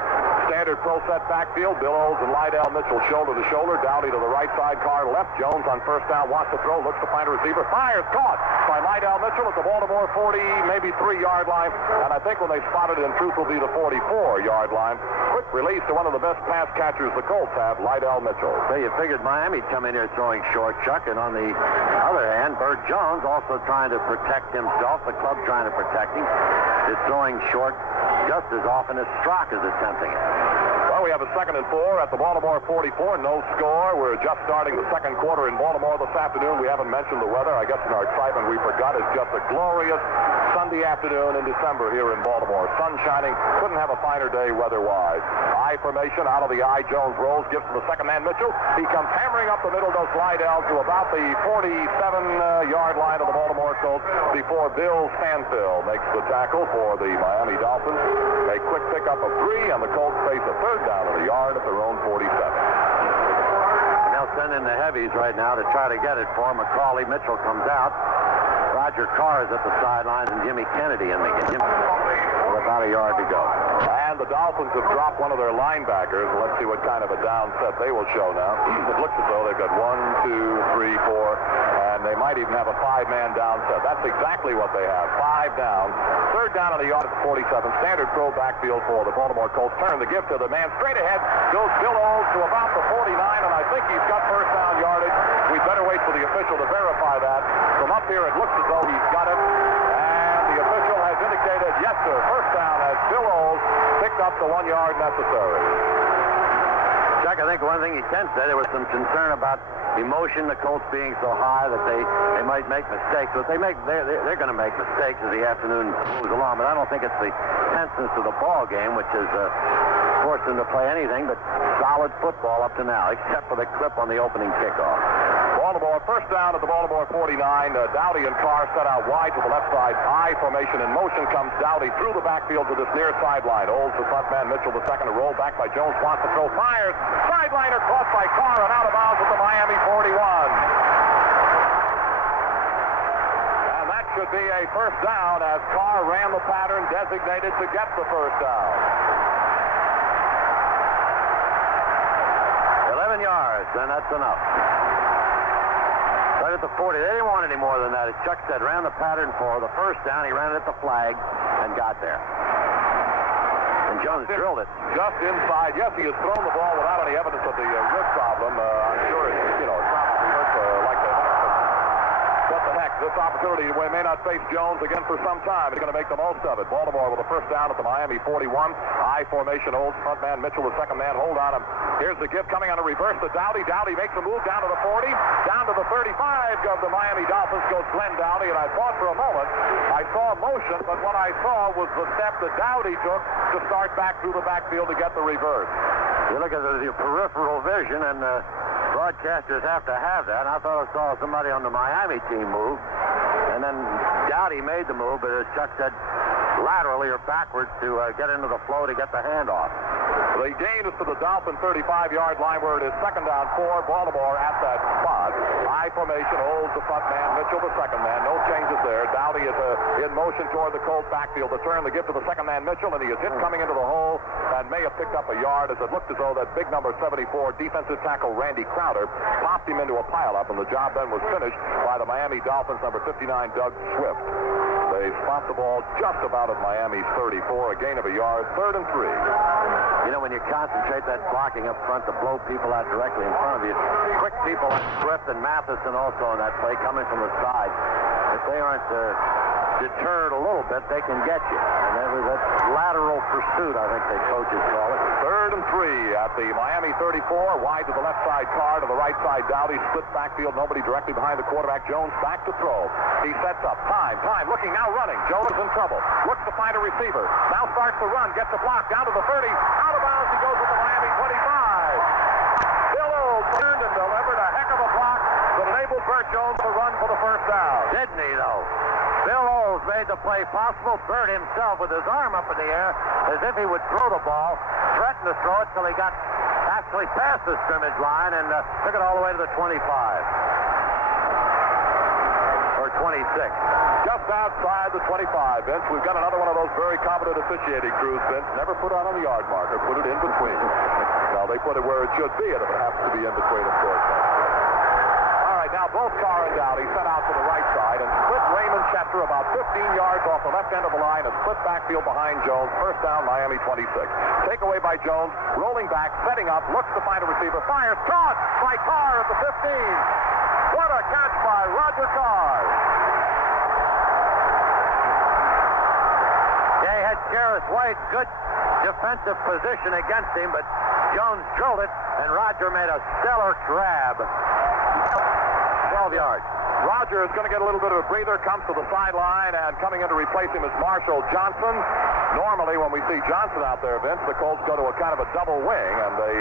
Standard pro set backfield. Bill Olds and Lydell Mitchell shoulder to shoulder. Dowdy to the right side, Carr left. Jones on first down, wants to throw, looks to find a receiver, fires, caught by Lydell Mitchell at the Baltimore 40, maybe 3-yard line. And I think when they spotted it, in truth, will be the 44-yard line. Quick release to one of the best pass catchers the Colts have, Lydell Mitchell. Well, you figured Miami'd come in here throwing short, Chuck, and on the other hand, Burt Jones also trying to protect himself, the club trying to protect him, is throwing short just as often as Strock is attempting it. Well, we have a 2nd and 4 at the Baltimore 44. No score. We're just starting the second quarter in Baltimore this afternoon. We haven't mentioned the weather. I guess in our excitement we forgot. It's just a glorious Sunday afternoon in December here in Baltimore. Sun shining. Couldn't have a finer day weather-wise. I formation out of the I. Jones rolls, gives to the second man, Mitchell. He comes hammering up the middle, does Lydell to about the 47-yard line of the Baltimore Colts before Bill Stanfill makes the tackle for the Miami Dolphins. A quick pickup of 3, and the Colts face a third down of the yard at their own 47. And they'll send in the heavies right now to try to get it for him. McCauley Mitchell comes out. Roger Carr is at the sidelines, and Jimmy Kennedy in the game. With about a yard to go. And the Dolphins have dropped one of their linebackers. Let's see what kind of a down set they will show now. It looks as though they've got 1, 2, 3, 4, and they might even have a 5-man down set. That's exactly what they have. 5 down. Third down on the yard at the 47. Standard pro backfield for the Baltimore Colts. Turn the give to the man. Straight ahead goes Bill Olds to about the 49, and I think he's got first down yardage. We'd better wait for the official to verify that. From up here, it looks as though he's got it. And the official has indicated, yes, sir, first down as Bill Olds picked up the 1 yard necessary. Chuck, I think one thing he can say, there was some concern about emotion, the Colts being so high that they might make mistakes. But they're going to make mistakes as the afternoon moves along. But I don't think it's the tenseness of the ball game, which is forced them to play anything but solid football up to now, except for the clip on the opening kickoff. Baltimore, first down at the Baltimore 49. Dowdy and Carr set out wide to the left side. I formation in motion comes Dowdy through the backfield to this near sideline. Olds the front man, Mitchell the second, a roll back by Jones, wants to throw, fires. Sideliner caught by Carr and out of bounds at the Miami 41. And that should be a first down as Carr ran the pattern designated to get the first down. 11 yards, and that's enough. Right at the 40. They didn't want any more than that. As Chuck said, ran the pattern for the first down. He ran it at the flag and got there. And Jones drilled it. Just inside. Yes, he has thrown the ball without any evidence of the rib problem. I'm sure it's, it's probably hurt like that. But the neck. This opportunity, we may not face Jones again for some time. He's going to make the most of it. Baltimore with a first down at the Miami 41. I formation holds front man Mitchell, the second man, hold on him. Here's the give coming on a reverse to Dowdy. Dowdy makes a move down to the 40, down to the 35 of the Miami Dolphins goes Glenn Dowdy, and I thought for a moment I saw motion, but what I saw was the step that Dowdy took to start back through the backfield to get the reverse. You look at the peripheral vision, and broadcasters have to have that. I thought I saw somebody on the Miami team move, and then Dowdy made the move, but as Chuck said, laterally or backwards to get into the flow to get the handoff. The gain is to the Dolphin 35-yard line where it is second down 4. Baltimore at that spot. I formation holds the front man, Mitchell the second man. No changes there. Dowdy is in motion toward the Colts backfield. The turn, the give to the second man, Mitchell, and he is hit coming into the hole and may have picked up a yard as it looked as though that big number 74 defensive tackle Randy Crowder popped him into a pileup, and the job then was finished by the Miami Dolphins number 59, Doug Swift. They spot the ball just about at Miami's 34, a gain of a yard, 3rd and 3. You know, when you concentrate that blocking up front to blow people out directly in front of you, quick people like Swift and Matheson also on that play coming from the side. If they aren't deterred a little bit, they can get you. And that lateral pursuit, I think the coaches call it. 3rd and 3 at the Miami 34, wide to the left side, Carr to the right side, Dowdy, split backfield, nobody directly behind the quarterback. Jones back to throw. He sets up. Time, looking, now running. Jones is in trouble. Looks to find a receiver. Now starts to run, gets a block, down to the 30. Out of bounds, he goes with the Miami 25. Bill Olds turned and delivered a heck of a block that enabled Burt Jones to run for the first down. Didn't he, though? Bill Olds made the play possible. Burt himself with his arm up in the air as if he would throw the ball, threatened to throw it till he got actually past the scrimmage line and took it all the way to the 25. Or 26. Just outside the 25, Vince. We've got another one of those very competent officiating crews, Vince. Never put on the yard marker. Put it in between. Now, they put it where it should be, and if it happens to be in between, of course. All right, now both Carr and Dowdy set out to the right side and split Raymond Chester about 15 yards off the left end of the line, a split backfield behind Jones. First down, Miami 26. Takeaway by Jones, rolling back, setting up, looks to find a receiver, fires, caught by Carr at the 15. What a catch by Roger Carr. They had Jarris White, good defensive position against him, but Jones drilled it, and Roger made a stellar grab. 12 yards. Roger is going to get a little bit of a breather, comes to the sideline, and coming in to replace him is Marshall Johnson. Normally, when we see Johnson out there, Vince, the Colts go to a kind of a double wing, and they,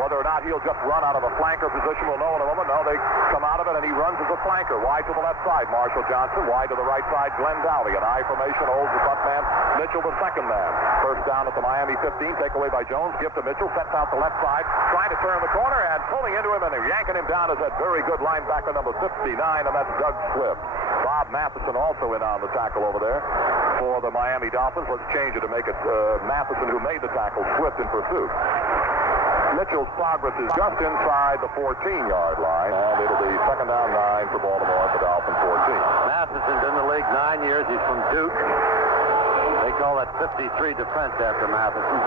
whether or not he'll just run out of a flanker position, we'll know in a moment. No, they come out of it, and he runs as a flanker. Wide to the left side, Marshall Johnson. Wide to the right side, Glenn Dowdy. An I formation holds the front man, Mitchell the second man. First down at the Miami 15, takeaway by Jones. Give to Mitchell, sets out the left side, trying to turn the corner, and pulling into him, and they're yanking him down is that very good linebacker number 59, and that's Doug Swift. Bob Matheson also in on the tackle over there for the Miami Dolphins. Let's change it to make it Matheson who made the tackle, Swift in pursuit. Mitchell's progress is just inside the 14-yard line, and it'll be second down 9 for Baltimore at the Dolphin 14. Matheson's in the league 9 years. He's from Duke. They call that 53 defense after Matheson.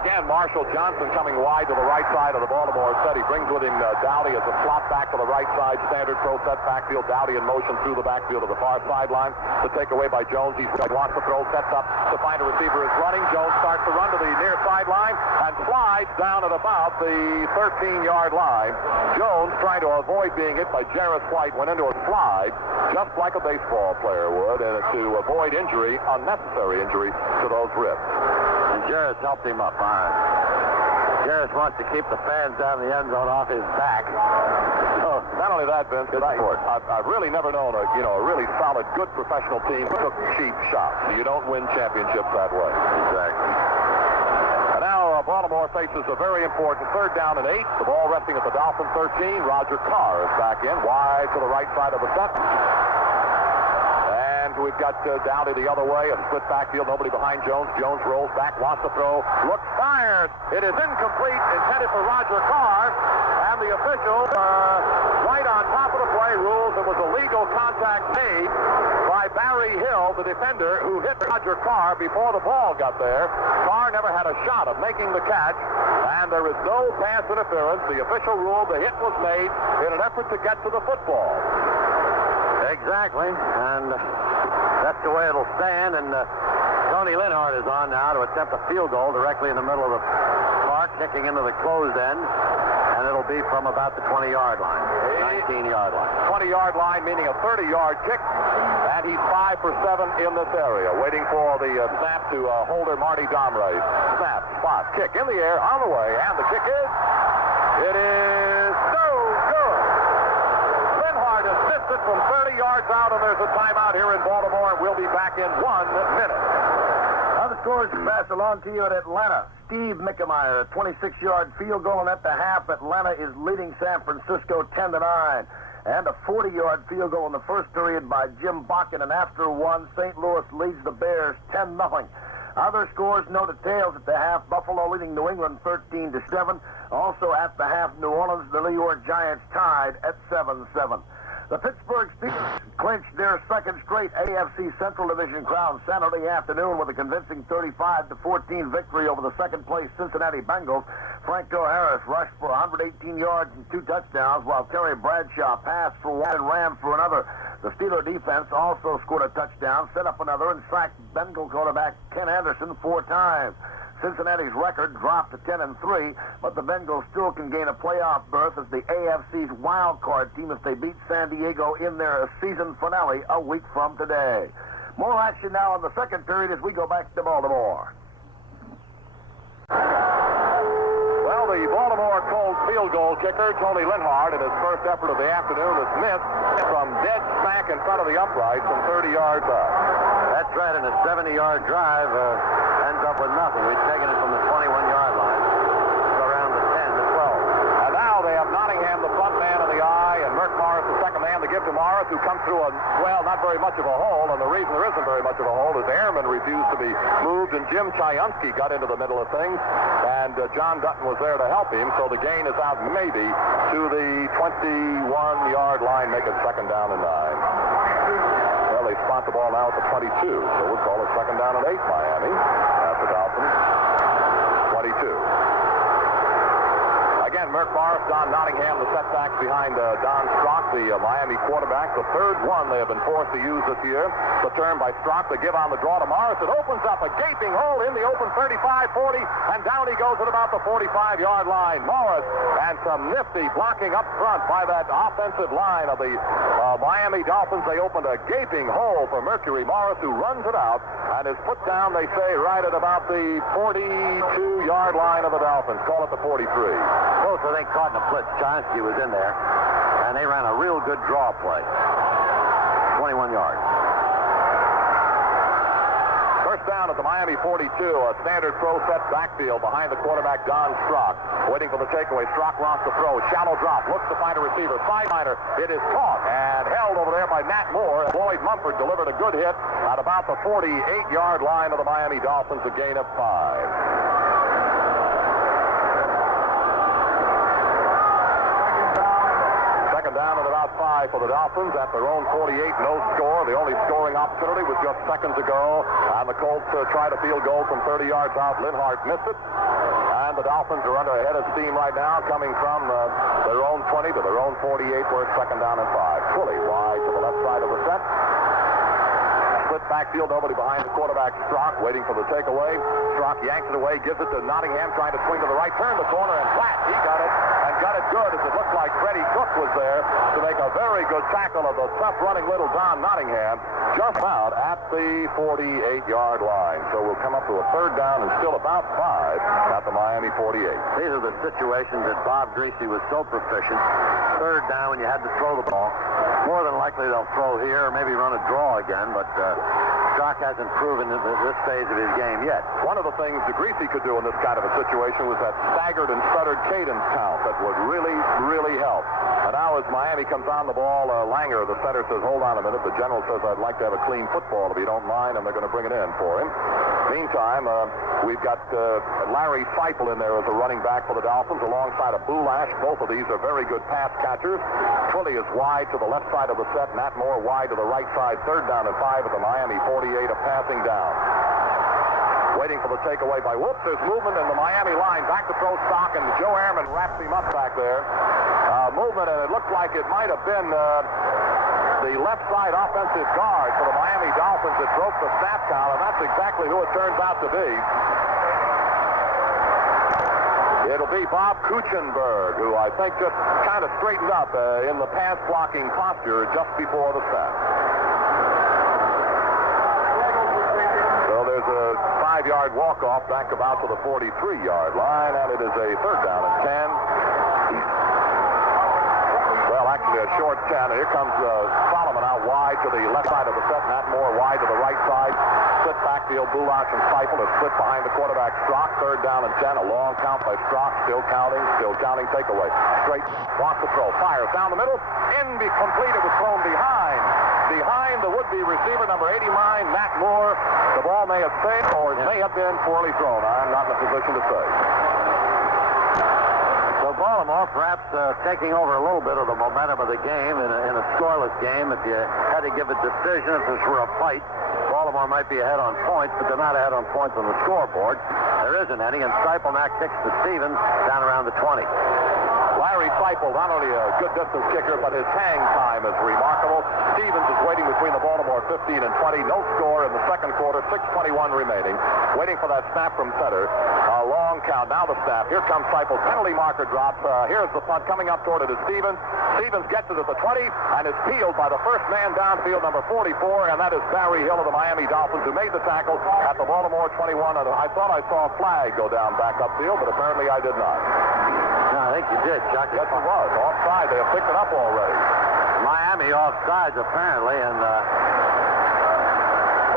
Again, Marshall Johnson coming wide to the right side of the Baltimore set. He brings with him Dowdy as a slot back to the right side. Standard throw set backfield. Dowdy in motion through the backfield to the far sideline. The takeaway by Jones. He wants to throw, sets up to find a receiver is running. Jones starts to run to the near sideline and slides down at about the 13-yard line. Jones, trying to avoid being hit by Jarris White, went into a slide just like a baseball player would, and to avoid injury, unnecessary injury to those ribs. And Jarris helped him up. Jarris wants to keep the fans down the end zone off his back. Oh, not only that, Vince, but I've really never known a really solid, good professional team who took cheap shots. You don't win championships that way. Exactly. And now Baltimore faces a very important third down and 8. The ball resting at the Dolphin 13. Roger Carr is back in, wide to the right side of the set. We've got Dowdy the other way, a split backfield, nobody behind Jones. Jones rolls back, wants to throw, looks fired. It is incomplete, intended for Roger Carr, and the officials right on top of the play rules it was illegal contact made by Barry Hill, the defender, who hit Roger Carr before the ball got there. Carr never had a shot of making the catch, and there is no pass interference. The official ruled the hit was made in an effort to get to the football. Exactly, and that's the way it'll stand, and Tony Linhart is on now to attempt a field goal directly in the middle of the park, kicking into the closed end, and it'll be from about the 20-yard line, 19-yard line. 20-yard line, meaning a 30-yard kick, and he's 5 for 7 in this area, waiting for the snap to holder Marty Domrey. Snap, spot, kick in the air, on the way, and the kick is, it is no good. Linhart has missed it from 30 yards out, and there's a timeout here in Baltimore, and we'll be back in 1 minute. Other scores passed along to you at Atlanta. Steve Mickemeyer, a 26-yard field goal, and at the half, Atlanta is leading San Francisco 10-9. And a 40-yard field goal in the first period by Jim Bakken, and after one, St. Louis leads the Bears 10-0. Other scores, no details at the half. Buffalo leading New England 13-7. Also at the half, New Orleans, the New York Giants tied at 7-7. The Pittsburgh Steelers clinched their second straight AFC Central Division crown Saturday afternoon with a convincing 35-14 victory over the second-place Cincinnati Bengals. Franco Harris rushed for 118 yards and 2 touchdowns, while Terry Bradshaw passed for 1 and ran for another. The Steeler defense also scored a touchdown, set up another, and sacked Bengal quarterback Ken Anderson 4 times. Cincinnati's record dropped to 10-3, but the Bengals still can gain a playoff berth as the AFC's wild card team if they beat San Diego in their season finale a week from today. More action now in the second period as we go back to Baltimore. Well, the Baltimore Colts field goal kicker, Tony Linhart, in his first effort of the afternoon, has missed from dead smack in front of the uprights from 30 yards out. That's right, and a 70-yard drive ends up with nothing. We've taken it from the 21-yard line to around the 10, the 12. And now they have Nottingham, the front man in the eye, and Merck Morris, the second man, to give to Morris, who comes through not very much of a hole, and the reason there isn't very much of a hole is Airman refused to be moved, and Jim Chiunsky got into the middle of things, and John Dutton was there to help him, so the gain is out maybe to the 21-yard line, make it second down and 9. Well, they spot the ball now at the 22, so we'll call it second down and 8, Miami, at the Dolphins. 22. Again, Merck Morris, Don Nottingham, the setbacks behind Don Strock, the Miami quarterback. The third one they have been forced to use this year. The turn by Strock, the give on the draw to Morris. It opens up a gaping hole in the open 35-40, and down he goes at about the 45-yard line. Morris, and some nifty blocking up front by that offensive line of the Miami Dolphins. They opened a gaping hole for Mercury Morris, who runs it out and is put down, they say, right at about the 42-yard line of the Dolphins. Call it the 43. Both, I think, caught in a blitz. Chiunsky was in there, and they ran a real good draw play. 21 yards. First down at the Miami 42, a standard pro set backfield behind the quarterback, Don Strock. Waiting for the takeaway. Strock wants to throw. Shallow drop. Looks to find a receiver. Sideliner. It is caught and held over there by Matt Moore. Lloyd Mumford delivered a good hit at about the 48-yard line of the Miami Dolphins, a gain of 5. Down at about 5 for the Dolphins at their own 48, no score. The only scoring opportunity was just seconds ago, and the Colts tried a field goal from 30 yards out. Linhart missed it, and the Dolphins are under a head of steam right now, coming from their own 20 to their own 48, where it's second down and 5. Fully wide to the left side of the set. Split backfield, nobody behind the quarterback, Strock, waiting for the takeaway. Strock yanks it away, gives it to Nottingham, trying to swing to the right, turn the corner, and flat. He got it, and got it good, as it looked like Freddie Cook was there to make a very good tackle of the tough-running little Don Nottingham, just out at the 48-yard line. So we'll come up to a third down and still about 5 at the Miami 48. These are the situations that Bob Greasy was so proficient. Third down when you had to throw the ball. More than likely they'll throw here, or maybe run a draw again, but Strock hasn't proven this phase of his game yet. One of the things Greasy could do in this kind of a situation was that staggered and stuttered cadence count that would really, really help. And now as Miami comes on the ball, Langer, the setter, says, hold on a minute. The general says, I'd like to have a clean football if you don't mind, and they're going to bring it in for him. Meantime, we've got Larry Feifel in there as a running back for the Dolphins alongside of Boulash. Both of these are very good pass catchers. Twilly is wide to the left side of the set. Matt Moore wide to the right side. 3rd down and 5 at the Miami 48, a passing down. Waiting for the takeaway by Whoops. There's movement in the Miami line. Back to throw Stock, and Joe Ehrman wraps him up back there. Movement, and it looked like it might have been the left side offensive guard for the Miami Dolphins that broke the snap count, and that's exactly who it turns out to be. It'll be Bob Kuchenberg, who I think just kind of straightened up in the pass blocking posture just before the snap. So there's a 5-yard walk-off back about to the 43-yard line, and it is a 3rd down and 10. Well, actually a short 10. Here comes Solomon out wide to the left side of the set. Matt Moore wide to the right side. Split backfield. Boulash and Feifel are split behind the quarterback. Strock, 3rd down and 10. A long count by Strock. Still counting. Takeaway. Straight. Wants to throw. Fires down the middle. Incomplete. It was thrown behind. Behind the would-be receiver, number 89, Matt Moore. The ball may have stayed or it may have been poorly thrown. I'm not in a position to say. So Baltimore perhaps taking over a little bit of the momentum of the game in a scoreless game. If you had to give a decision, if this were a fight, Baltimore might be ahead on points, but they're not ahead on points on the scoreboard. There isn't any, and Stiplenack kicks to Stevens down around the 20. Larry Feifel, not only a good distance kicker, but his hang time is remarkable. Stevens is waiting between the Baltimore 15 and 20. No score in the second quarter, 6:21 remaining. Waiting for that snap from center. A long count. Now the snap. Here comes Feifel. Penalty marker drops. Here's the punt coming up toward it is Stevens. Stevens gets it at the 20 and is peeled by the first man downfield, number 44, and that is Barry Hill of the Miami Dolphins, who made the tackle at the Baltimore 21. And I thought I saw a flag go down back upfield, but apparently I did not. No, I think you did, Chuck. Yes, it was. Offside. They have picked it up already. Miami offsides, apparently, and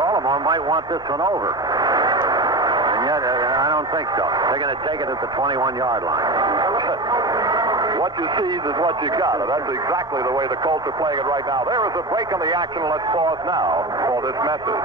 Baltimore might want this one over. And yet, I don't think so. They're going to take it at the 21-yard line. What you see is what you got. And that's exactly the way the Colts are playing it right now. There is a break in the action. Let's pause now for this message.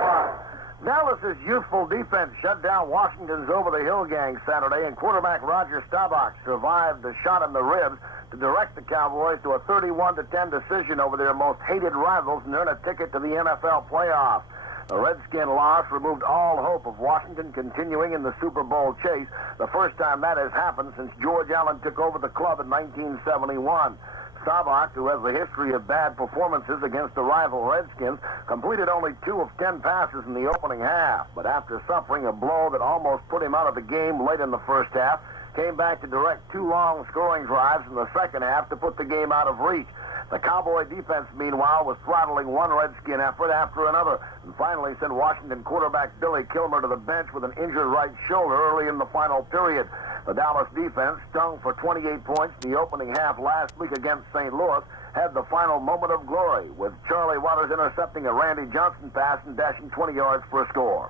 Dallas's youthful defense shut down Washington's over-the-hill gang Saturday, and quarterback Roger Staubach survived the shot in the ribs to direct the Cowboys to a 31-10 decision over their most hated rivals and earn a ticket to the NFL playoffs. The Redskin loss removed all hope of Washington continuing in the Super Bowl chase, the first time that has happened since George Allen took over the club in 1971. Staubach, who has a history of bad performances against the rival Redskins, completed only 2 of 10 passes in the opening half. But after suffering a blow that almost put him out of the game late in the first half, came back to direct 2 long scoring drives in the second half to put the game out of reach. The Cowboy defense, meanwhile, was throttling one Redskin effort after another, and finally sent Washington quarterback Billy Kilmer to the bench with an injured right shoulder early in the final period. The Dallas defense, stung for 28 points in the opening half last week against St. Louis, had the final moment of glory, with Charlie Waters intercepting a Randy Johnson pass and dashing 20 yards for a score.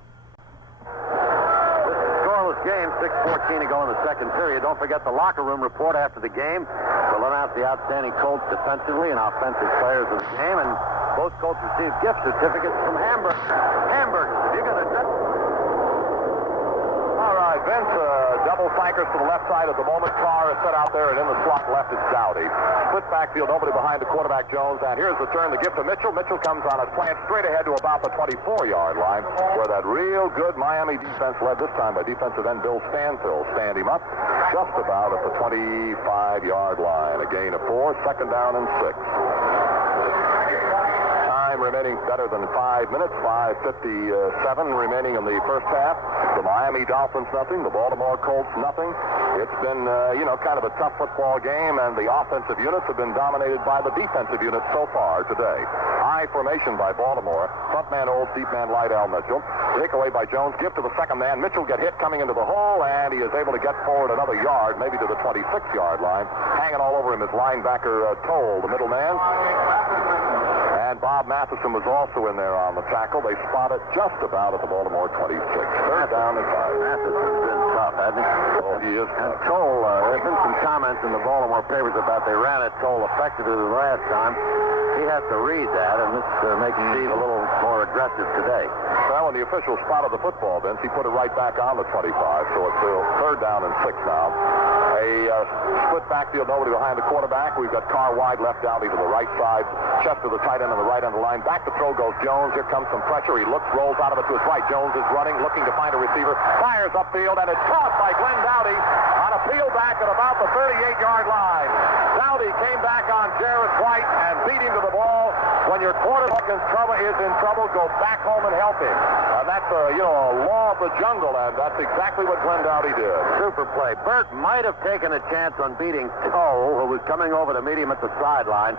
Scoreless game, 6:14 to go in the second period. Don't forget the locker room report after the game. We'll announce the outstanding Colts defensively and offensive players of the game, and both Colts received gift certificates from Hamburg. You're going to... All right, Vince, double flankers to the left side at the moment. Carr is set out there, and in the slot left is Dowdy. Split backfield, nobody behind the quarterback, Jones, and here's the turn, the gift to Mitchell. Mitchell comes on a slant straight ahead to about the 24-yard line, where that real good Miami defense, led this time by defensive end Bill Stanfill, stand him up just about at the 25-yard line. A gain of 4, second down and 6. Time remaining better than 5 minutes, 5:57 remaining in the first half. The Miami Dolphins nothing, the Baltimore Colts nothing. It's been, kind of a tough football game, and the offensive units have been dominated by the defensive units so far today. High formation by Baltimore. Front man Olds, deep man Lydell Mitchell. Takeaway by Jones. Give to the second man. Mitchell get hit coming into the hole, and he is able to get forward another yard, maybe to the 26-yard line. Hanging all over him is linebacker Toll, the middle man. And Bob Matheson was also in there on the tackle. They spot it just about at the Baltimore 26. Third down and 5. Matheson's been tough, hasn't he? Oh, he is. And Toll, there have been some comments in the Baltimore papers about they ran at Toll effectively the last time. He has to read that, and this makes Steve a little more aggressive today. Well, when the official spotted the football, Vince, he put it right back on the 25, so it's third down and 6 now. A split backfield, nobody behind the quarterback. We've got Carr wide left down to the right side. Chester, the tight end, on the right end of the line. Back to throw goes Jones. Here comes some pressure. He looks, rolls out of it to his right. Jones is running, looking to find a receiver. Fires upfield, and it's caught by Glenn Dowdy on a peel back at about the 38-yard line. Dowdy came back on Jarrett White and beat him to the ball. When your quarterback is in trouble, go back home and help him. And that's a law of the jungle, and that's exactly what Glenn Dowdy did. Super play. Burt might have taken a chance on beating Toe, who was coming over to meet him at the sideline,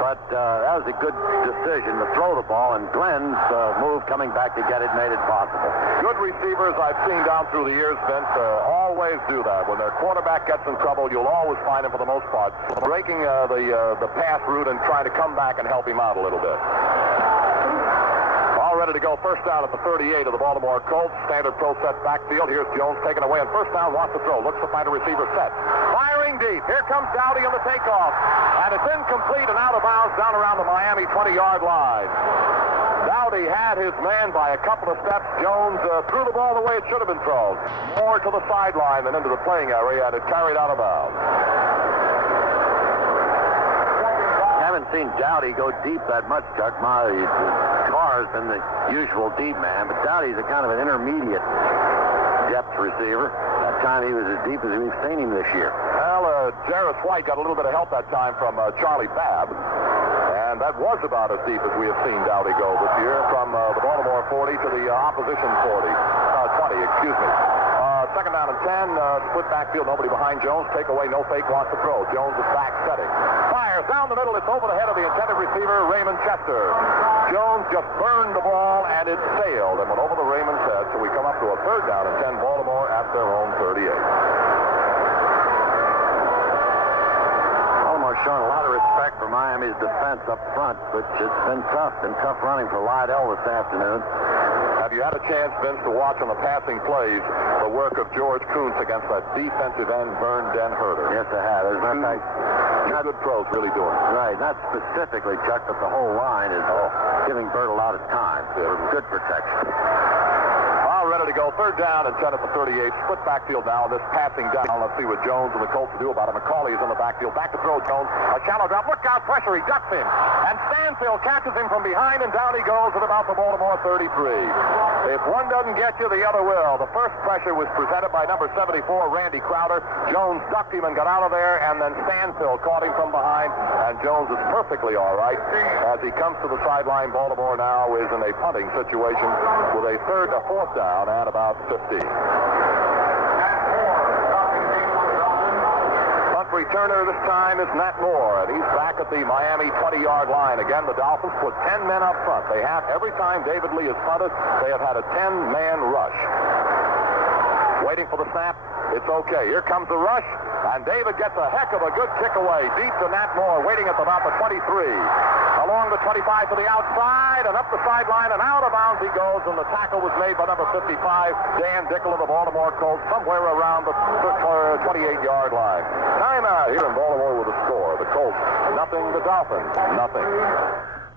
but that was a good decision to throw the ball, and Glenn's move coming back to get it made it possible. Good receivers I've seen down through the years, Vince, always do that. When their quarterback gets in trouble, you'll always find him, for the most part, breaking the pass route and trying to come back and help him out a little bit. All ready to go. First down at the 38 of the Baltimore Colts. Standard pro set backfield. Here's Jones taken away, and first down, wants to throw. Looks to find a receiver set. Firing deep. Here comes Dowdy on the takeoff. And it's incomplete and out of bounds down around the Miami 20-yard line. Dowdy had his man by a couple of steps. Jones threw the ball the way it should have been thrown. More to the sideline than into the playing area, and it carried out of bounds. Haven't seen Dowdy go deep that much, Chuck. Carr's been the usual deep man, but Dowdy's a kind of an intermediate depth receiver. That time he was as deep as we've seen him this year. Well, Jarrett White got a little bit of help that time from Charlie Babb, and that was about as deep as we have seen Dowdy go this year, from the Baltimore 40 to the opposition 20, excuse me. Second down and 10, split backfield, nobody behind Jones. Take away, no fake, wants to throw. Jones is back setting. Fires down the middle, it's over the head of the intended receiver, Raymond Chester. Jones just burned the ball, and it sailed and went over the Raymond's head, so we come up to a third down and 10, Baltimore at their own 38. Baltimore's shown a lot of respect for Miami's defense up front, which it's been tough running for Lydell this afternoon. Have you had a chance, Vince, to watch on the passing plays the work of George Kuntz against that defensive end, Vern Den-Herder? Yes, I have. As a matter of fact, Two good pros really doing it. Right, not specifically, Chuck, but the whole line is giving Burt a lot of time. Good protection. All ready to go. Third down and 10 at the 38. Split backfield now. This passing down. Let's see what Jones and the Colts do about it. McCauley is on the backfield. Back to throw, Jones. A shallow drop. Look out, pressure. He ducks him. And Stanfield catches him from behind, and down he goes at about the Baltimore 33. If one doesn't get you, the other will. The first pressure was presented by number 74, Randy Crowder. Jones ducked him and got out of there, and then Stanfield caught him from behind, and Jones is perfectly all right. As he comes to the sideline, Baltimore now is in a punting situation with a fourth down at about 15. Returner this time is Nat Moore, and he's back at the Miami 20-yard line. Again, the Dolphins put 10 men up front. They have, every time David Lee has punted, they have had a 10-man rush. Waiting for the snap. It's okay. Here comes the rush, and David gets a heck of a good kick away. Deep to Nat Moore, waiting at about the 23. Along the 25 to the outside, and up the sideline, and out of bounds he goes, and the tackle was made by number 55, Dan Dickel of the Baltimore Colts, somewhere around the 28-yard line. Timeout here in Baltimore with a score. The Colts, nothing. The Dolphins, nothing.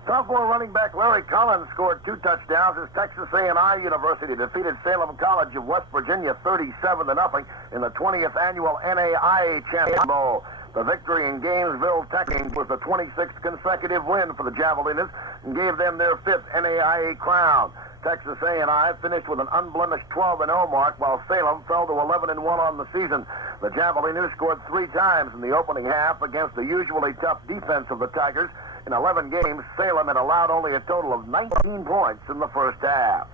Sophomore running back Larry Collins scored 2 touchdowns as Texas A&I University defeated Salem College of West Virginia 37-0 in the 20th annual NAIA Championship Bowl. The victory in Gainesville, Texas was the 26th consecutive win for the Javelinas and gave them their 5th NAIA crown. Texas A&I finished with an unblemished 12-0 mark, while Salem fell to 11-1 on the season. The Javelinas scored 3 times in the opening half against the usually tough defense of the Tigers. In 11 games, Salem had allowed only a total of 19 points in the first half.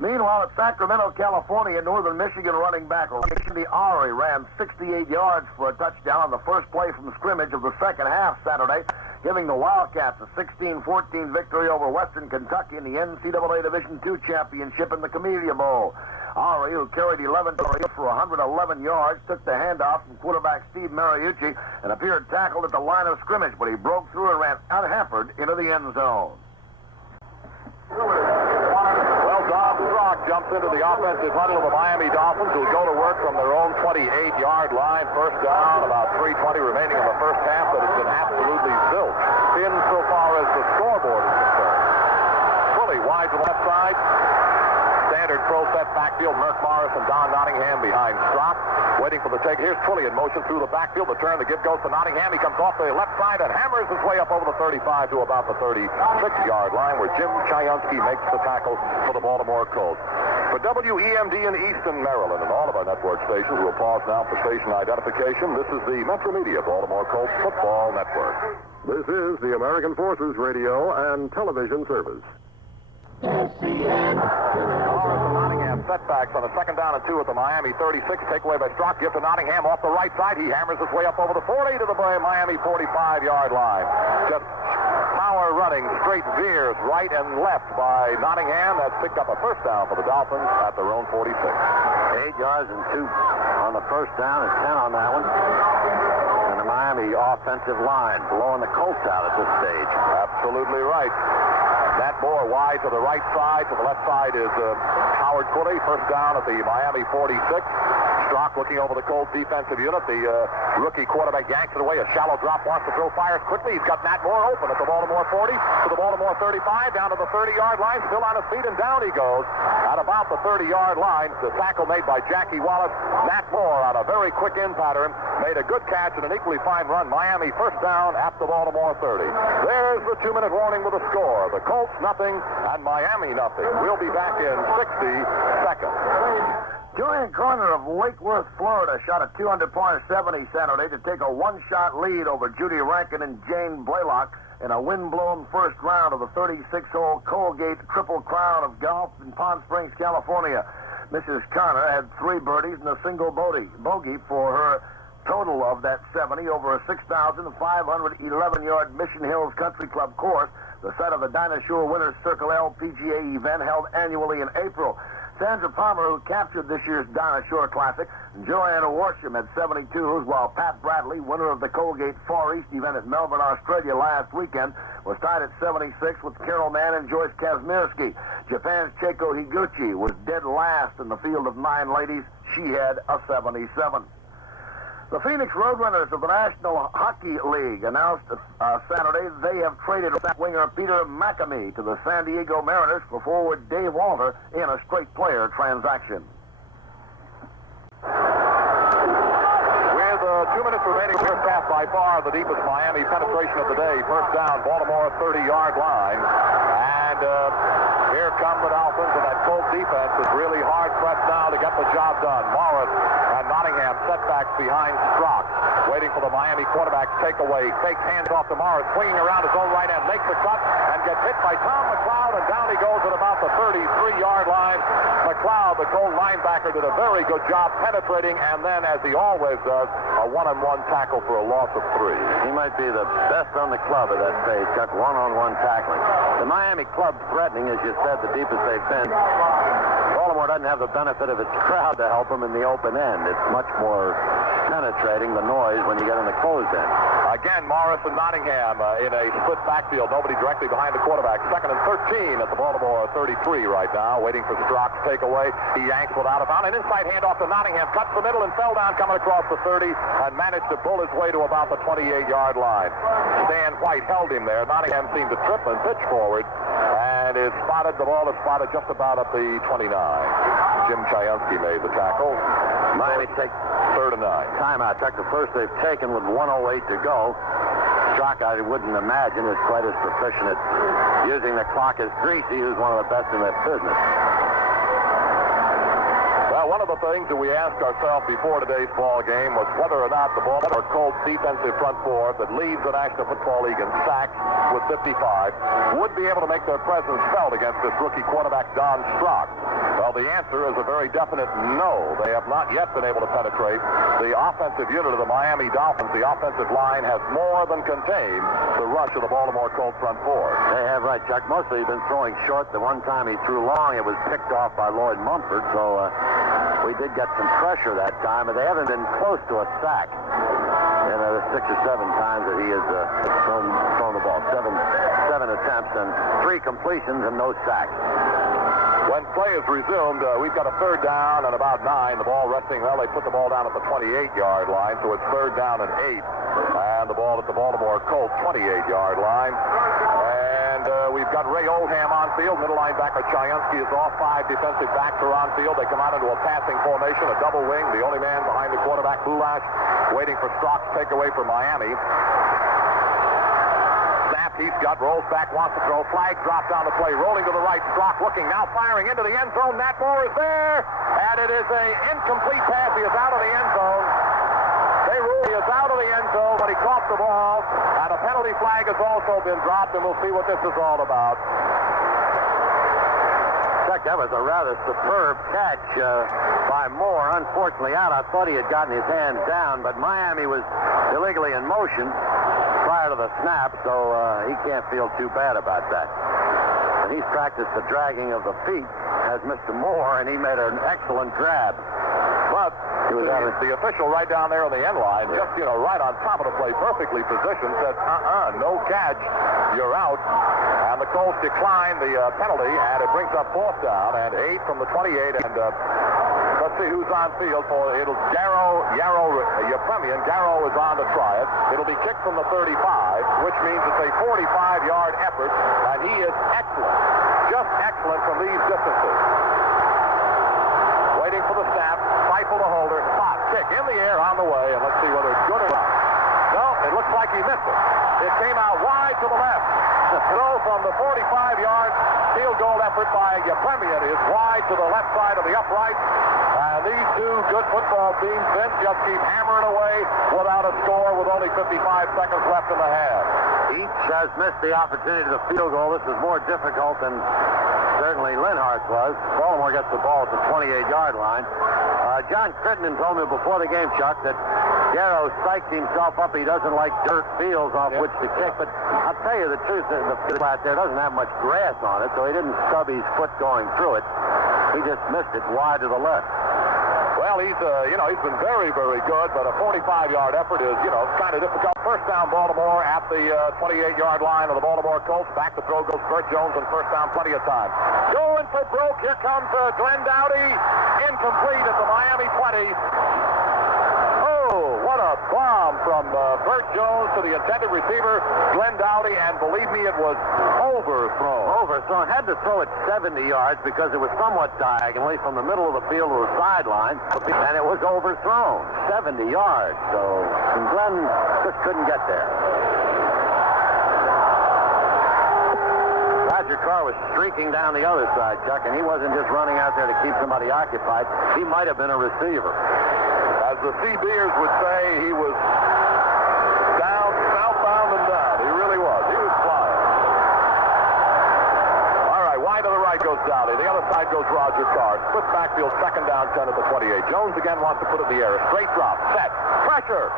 Meanwhile, at Sacramento, California, Northern Michigan running back Randy Ari ran 68 yards for a touchdown on the first play from the scrimmage of the second half Saturday, giving the Wildcats a 16-14 victory over Western Kentucky in the NCAA Division II championship in the Camellia Bowl. Ari, who carried 11 carries for 111 yards, took the handoff from quarterback Steve Mariucci and appeared tackled at the line of scrimmage, but he broke through and ran unhampered into the end zone. Well, Don Strock jumps into the offensive huddle of the Miami Dolphins, who go to work from their own 28-yard line. First down, about 3:20 remaining in the first half. That has been absolutely zilch insofar as the scoreboard is concerned. Fully wide to the left side. Standard pro set backfield. Merck Morris and Don Nottingham behind Strock, waiting for the take. Here's Twilly in motion through the backfield. The turn, the give goes to Nottingham. He comes off the left side and hammers his way up over the 35 to about the 36-yard line, where Jim Chiansky makes the tackle for the Baltimore Colts. For WEMD in Easton, Maryland, and all of our network stations, we'll pause now for station identification. This is the Metro Media Baltimore Colts Football Network. This is the American Forces Radio and Television Service. Morris and Nottingham setbacks on a second down and 2 at the Miami 36. Takeaway by Strock. Give to Nottingham off the right side. He hammers his way up over the 40 to the Miami 45-yard line. Just power running, straight veers right and left by Nottingham. That's picked up a first down for the Dolphins at their own 46. 8 yards and 2 on the first down and 10 on that one. And the Miami offensive line blowing the Colts out at this stage. Absolutely right. Matt Moore wide to the right side. To the left side is Howard Quilley. First down at the Miami 46. Strock looking over the Colts defensive unit. The rookie quarterback yanks it away. A shallow drop, wants to throw, fires quickly. He's got Matt Moore open at the Baltimore 40, to the Baltimore 35, down to the 30-yard line. Still on his feet, and down he goes. At about the 30-yard line, the tackle made by Jackie Wallace. Matt Moore on a very quick in pattern made a good catch and an equally fine run. Miami first down at the Baltimore 30. There's the 2-minute warning with a score. The Colts nothing and Miami nothing. We'll be back in 60 seconds. Julian Corner of Lake Worth, Florida, shot a 200-point 70 Saturday to take a one-shot lead over Judy Rankin and Jane Blaylock in a wind-blown first round of the 36-hole Colgate Triple Crown of Golf in Palm Springs, California. Mrs. Connor had 3 birdies and a single bogey for her total of that 70 over a 6,511-yard Mission Hills Country Club course, the site of the Dinosaur Winners Circle LPGA event held annually in April. Sandra Palmer, who captured this year's Dinosaur Classic, and Joanna Worsham had 72s, while Pat Bradley, winner of the Colgate Far East event at Melbourne, Australia last weekend, was tied at 76 with Carol Mann and Joyce Kazmierski. Japan's Cheiko Higuchi was dead last in the field of 9 ladies. She had a 77. The Phoenix Roadrunners of the National Hockey League announced Saturday they have traded winger Peter McAmey to the San Diego Mariners for forward Dave Walter in a straight player transaction. With 2 minutes remaining, first half, by far the deepest Miami penetration of the day. First down, Baltimore 30-yard line. And here come the Dolphins, and that Colts defense is really hard pressed now to get the job done. Morris and Nottingham setbacks behind Strock, waiting for the Miami quarterback takeaway. Fakes hands off to Morris, swinging around his own right hand, makes the cut, and gets hit by Tom McLeod, and down he goes at about the 33-yard line. McLeod, the Colt linebacker, did a very good job penetrating, and then, as he always does, a one-on-one tackle for a loss of 3. He might be the best on the club at that stage. Got one-on-one tackling. The Miami club threatening, as you said, the deepest they've been. Baltimore doesn't have the benefit of its crowd to help them in the open end. It's much more penetrating, the noise, when you get in the closed end. Again, Morris and Nottingham in a split backfield. Nobody directly behind the quarterback. 2nd and 13 at the Baltimore 33 right now, waiting for Strock's takeaway. He yanks without a foul. An inside handoff to Nottingham. Cuts the middle and fell down coming across the 30 and managed to pull his way to about the 28-yard line. Stan White held him there. Nottingham seemed to trip and pitch forward and is spotted. The ball is spotted just about at the 29. Jim Chiansky made the tackle. Miami takes 3rd and 9. Timeout. That's the first they've taken with 1:08 to go. Strock, I wouldn't imagine, is quite as proficient at using the clock as Greasy, who's one of the best in that business. Well, one of the things that we asked ourselves before today's ball game was whether or not the Baltimore Colts defensive front four that leads the National Football League in sacks with 55 would be able to make their presence felt against this rookie quarterback, Don Strock. Well, the answer is a very definite no. They have not yet been able to penetrate. The offensive unit of the Miami Dolphins, the offensive line, has more than contained the rush of the Baltimore Colts front four. They have, right, Chuck. Mostly he's been throwing short. The one time he threw long, it was picked off by Lloyd Mumford, so we did get some pressure that time, but they haven't been close to a sack. And the 6 or 7 times that he has thrown the ball. Seven attempts and 3 completions and no sacks. When play is resumed, we've got a third down and about 9. The ball resting, well, they put the ball down at the 28-yard line, so it's third down and 8. And the ball at the Baltimore Colts 28-yard line. And we've got Ray Oldham on field. Middle linebacker Chayunsky is off. 5 defensive backs are on field. They come out into a passing formation, a double wing. The only man behind the quarterback, Bulash, waiting for Strock's takeaway from Miami. He's got, rolls back, wants to throw. Flag dropped on the play, rolling to the right. Strock looking, now firing into the end zone. That ball is there, and it is an incomplete pass. He is out of the end zone. They rule he is out of the end zone, but he caught the ball, and a penalty flag has also been dropped, and we'll see what this is all about. Chuck, that was a rather superb catch by Moore. Unfortunately out. I thought he had gotten his hands down, but Miami was illegally in motion prior to the snap, so he can't feel too bad about that. And he's practiced the dragging of the feet, as Mr. Moore, and he made an excellent grab. But the official right down there on the end line, just, right on top of the play, perfectly positioned, said, no catch, you're out. And the Colts decline the penalty, and it brings up 4th down and 8 from the 28, and let's see who's on field for it. It'll Yepremian. Garrow is on to try it. It'll be kicked from the 35, which means it's a 45-yard effort, and he is excellent, just excellent from these distances. Waiting for the snap, rifle to holder, spot, kick in the air on the way, and let's see whether it's good or not. No, it looks like he missed it. It came out wide to the left. The throw from the 45-yard field goal effort by Yepremian is wide to the left side of the upright. And these two good football teams, Vince, just keep hammering away without a score with only 55 seconds left in the half. Each has missed the opportunity to field goal. This is more difficult than certainly Linhart's was. Baltimore gets the ball at the 28-yard line. John Crittenden told me before the game, Chuck, that Garrow psyched himself up. He doesn't like dirt fields off which to kick. But I'll tell you the truth, the field out there doesn't have much grass on it, so he didn't stub his foot going through it. He just missed it wide to the left. Well, he's been very, very good, but a 45-yard effort is, kind of difficult. First down, Baltimore at the 28-yard line of the Baltimore Colts. Back to throw goes Burt Jones, and first down plenty of time. Going for broke. Here comes Glenn Dowdy. Incomplete at the Miami 20. Oh, what a bomb from Burt Jones to the intended receiver, Glenn Dowdy, and believe me, it was overthrown. Overthrown. Had to throw it 70 yards because it was somewhat diagonally from the middle of the field to the sideline, and it was overthrown 70 yards. So Glenn just couldn't get there. Roger Carr was streaking down the other side, Chuck, and he wasn't just running out there to keep somebody occupied. He might have been a receiver. As the Seabeers would say, he was down, southbound and down. He really was. He was flying. All right, wide to the right goes Dowdy. The other side goes Roger Carr. Split backfield, second down, 10 at the 28. Jones again wants to put it in the air. A straight drop, set, pressure.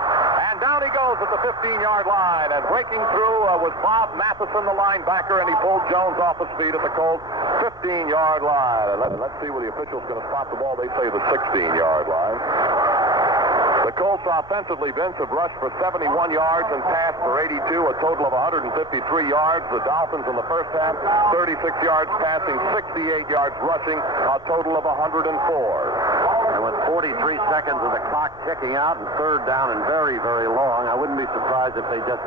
And down he goes at the 15-yard line. And breaking through was Bob Matheson, the linebacker, and he pulled Jones off his feet at the Colts 15-yard line. And let's see where the official's going to stop the ball. They say the 16-yard line. The Colts offensively, Vince, have rushed for 71 yards and passed for 82, a total of 153 yards. The Dolphins in the first half, 36 yards passing, 68 yards rushing, a total of 104. And with 43 seconds of the clock ticking out and third down and very, very long, I wouldn't be surprised if they just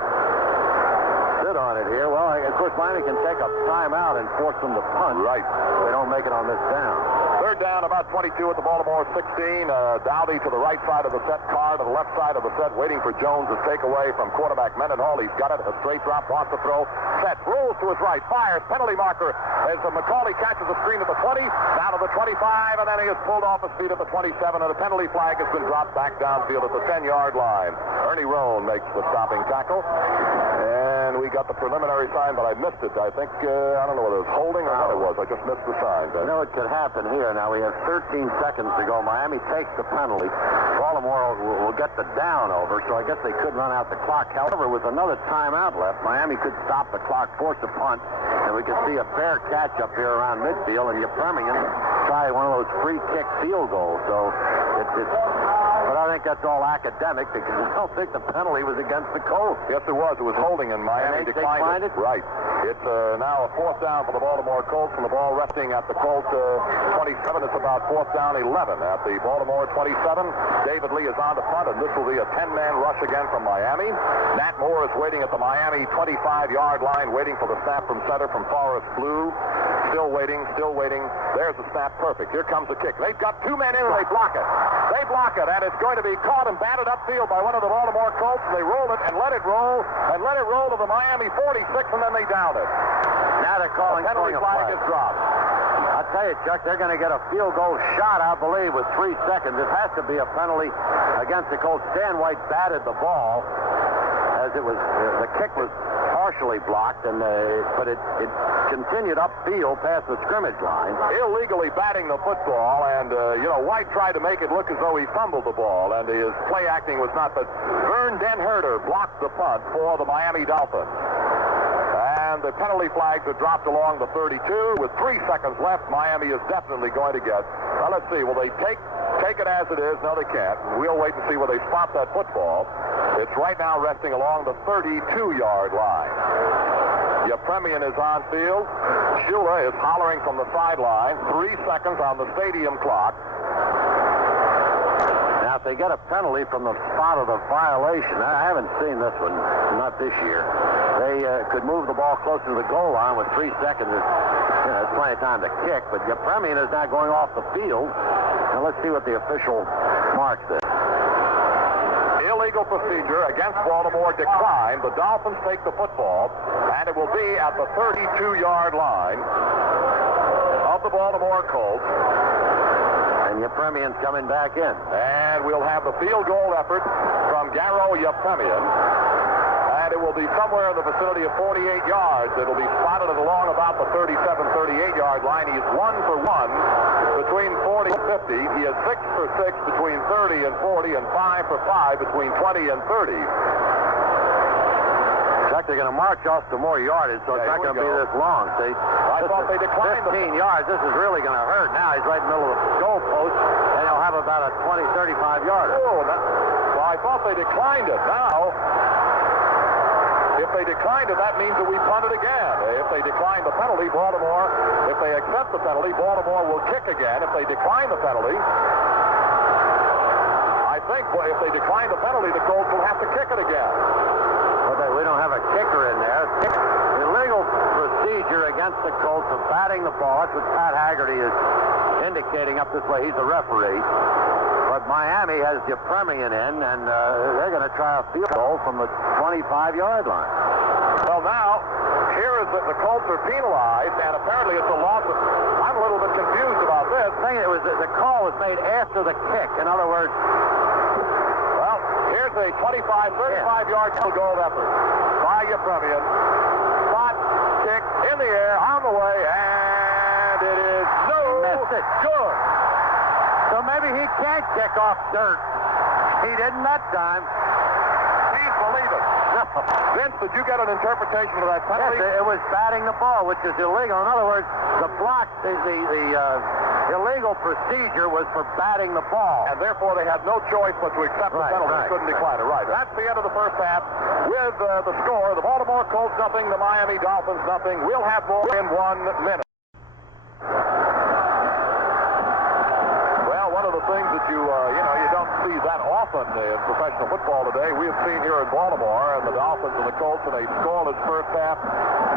sit on it here. Well, of course, Miami can take a timeout and force them to punt. Right. If they don't make it on this down. Third down, about 22 at the Baltimore 16. Dowdy to the right side of the set, Carr to the left side of the set, waiting for Jones to take away from quarterback Mendenhall. He's got it. A straight drop, wants to throw. Set, rolls to his right, fires, penalty marker. As McCauley catches the screen at the 20, down to the 25, and then he is pulled off his feet at the 27, and a penalty flag has been dropped back downfield at the 10-yard line. Ernie Roan makes the stopping tackle. And we got the preliminary sign, but I missed it. I think, I don't know whether it was holding or what it was. I just missed the sign. You know what could happen here. Now, Now we have 13 seconds to go. Miami takes the penalty. Baltimore will get the down over, so I guess they could run out the clock. However, with another timeout left, Miami could stop the clock, force a punt, and we could see a fair catch up here around midfield, and Yepremian try one of those free kick field goals. So but I think that's all academic because I don't think the penalty was against the Colts. Yes, it was. It was holding, and Miami declined it. Right. It's now a 4th down for the Baltimore Colts, and the ball resting at the Colts 27. It's about 4th down 11 at the Baltimore 27. David Lee is on the front, and this will be a 10-man rush again from Miami. Nat Moore is waiting at the Miami 25-yard line, waiting for the snap from center from Forest Blue. Still waiting, still waiting. There's the snap. Perfect. Here comes the kick. They've got 2 men in, and they block it. They block it, and it's going to be caught and batted upfield by one of the Baltimore Colts. And they roll it and let it roll to the Miami 46, and then they down it. Now they're calling the penalty flag is dropped. I'll tell you, Chuck, they're going to get a field goal shot, I believe, with 3 seconds. It has to be a penalty against the Colts. Stan White batted the ball as it was. The kick was partially blocked, but it continued upfield past the scrimmage line. Illegally batting the football, and, White tried to make it look as though he fumbled the ball, and his play acting was not. But Vern Denherter blocked the punt for the Miami Dolphins. And the penalty flags are dropped along the 32. With 3 seconds left, Miami is definitely going to get. Well, let's see. Will they take it as it is? No, they can't. We'll wait and see where they spot that football. It's right now resting along the 32-yard line. Yepremian is on field. Shula is hollering from the sideline. 3 seconds on the stadium clock. Now, if they get a penalty from the spot of the violation, I haven't seen this one, not this year. They could move the ball closer to the goal line with 3 seconds. There's plenty of time to kick, but Yepremian is now going off the field. Now, let's see what the official marks there. Illegal procedure against Baltimore declined. The Dolphins take the football, and it will be at the 32-yard line of the Baltimore Colts. And Yepremian's coming back in. And we'll have the field goal effort from Garo Yepremian. And it will be somewhere in the vicinity of 48 yards. It'll be spotted at along about the 37, 38-yard line. He's 1 for 1 between 40 and 50. He is 6 for 6 between 30 and 40, and 5 for 5 between 20 and 30. Chuck, they're going to march off to more yardage, so it's not going to be this long. See, I thought they declined 15 yards. This is really going to hurt. Now he's right in the middle of the goal post, and he'll have about a 20, 35-yarder. Oh, well, I thought they declined it. Now, if they declined it, that means that we punt it again. If they decline the penalty, Baltimore, if they accept the penalty, Baltimore will kick again. If they decline the penalty, I think if they decline the penalty, the Colts will have to kick it again. Okay, we don't have a kicker in there. Illegal procedure against the Colts of batting the ball. That's what Pat Haggerty is indicating up this way. He's the referee. But Miami has Yepremian in, and they're going to try a field goal from the 25-yard line. Well, now, here is that the Colts are penalized, and apparently it's a loss of... I'm a little bit confused about this. The call was made after the kick. In other words... Well, here's a 35-yard field goal effort by Yepremian. Spot, kick, in the air, on the way, and it is no good. So maybe he can't kick off dirt. He didn't that time. Please believe it. Vince, did you get an interpretation of that penalty? Yes, it was batting the ball, which is illegal. In other words, the block, the illegal procedure was for batting the ball. And therefore they had no choice but to accept the penalty. They couldn't decline it. Right. That's the end of the first half with the score. The Baltimore Colts nothing, the Miami Dolphins nothing. We'll have more in 1 minute. One of the things that you don't see that often in professional football today, we have seen here in Baltimore, and the Dolphins and the Colts in a scoreless first half.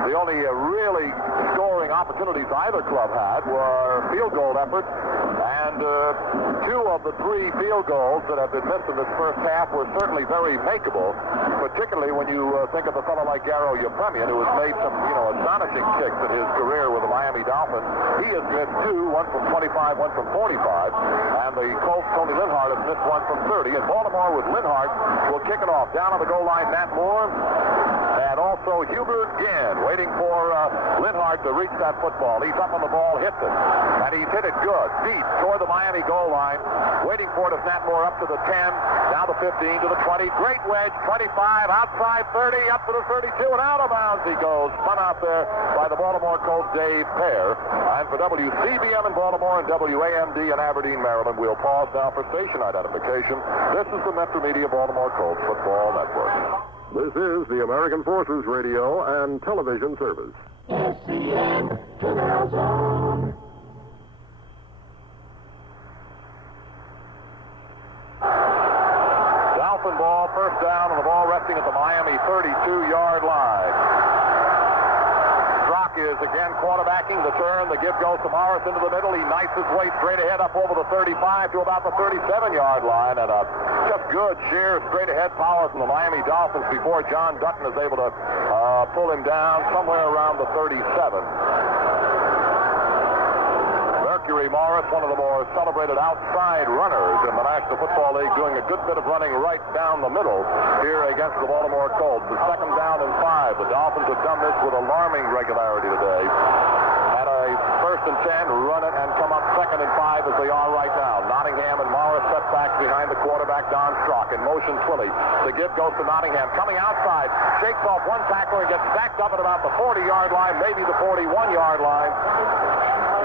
The only really scoring opportunities either club had were field goal efforts, and 2 of the 3 field goals that have been missed in this first half were certainly very makeable, particularly when you think of a fellow like Garo Yepremian, who has made some, astonishing kicks in his career with the Miami Dolphins. He has missed 2, one from 25, one from 45. And the Colts, Tony Linhart, have missed one from 30. And Baltimore with Linhart will kick it off. Down on the goal line, Nat Moore. And also Hubert Ginn waiting for Linhart to reach that football. He's up on the ball, hits it. And he's hit it good. Deep toward the Miami goal line. Waiting for it is Nat Moore up to the 10. Now the 15 to the 20. Great wedge. 25 outside 30. Up to the 32. And out of bounds he goes. Spun out there by the Baltimore Colts, Dave Pear. And for WCBM in Baltimore and WAMD in Aberdeen, Maryland, we'll pause now for station identification. This is the Metro Media Baltimore Colts Football Network. This is the American Forces Radio and Television Service. SCN to their zone. Dolphin ball, first down, and the ball resting at the Miami 32-yard line. Strock is again quarterbacking the turn. The give goes to Morris into the middle. He knifes his way straight ahead up over the 35 to about the 37-yard line. And just good, sheer, straight-ahead power from the Miami Dolphins before John Dutton is able to pull him down somewhere around the 37. Mercury Morris, one of the more celebrated outside runners in the National Football League, doing a good bit of running right down the middle here against the Baltimore Colts. The second down and 5. The Dolphins have done this with alarming regularity today. At a first and 10, run it and come up second and 5 as they are right now. Nottingham and Morris set back behind the quarterback, Don Strock. In motion, Twilley. The give goes to Nottingham. Coming outside, shakes off one tackler and gets stacked up at about the 40-yard line, maybe the 41-yard line.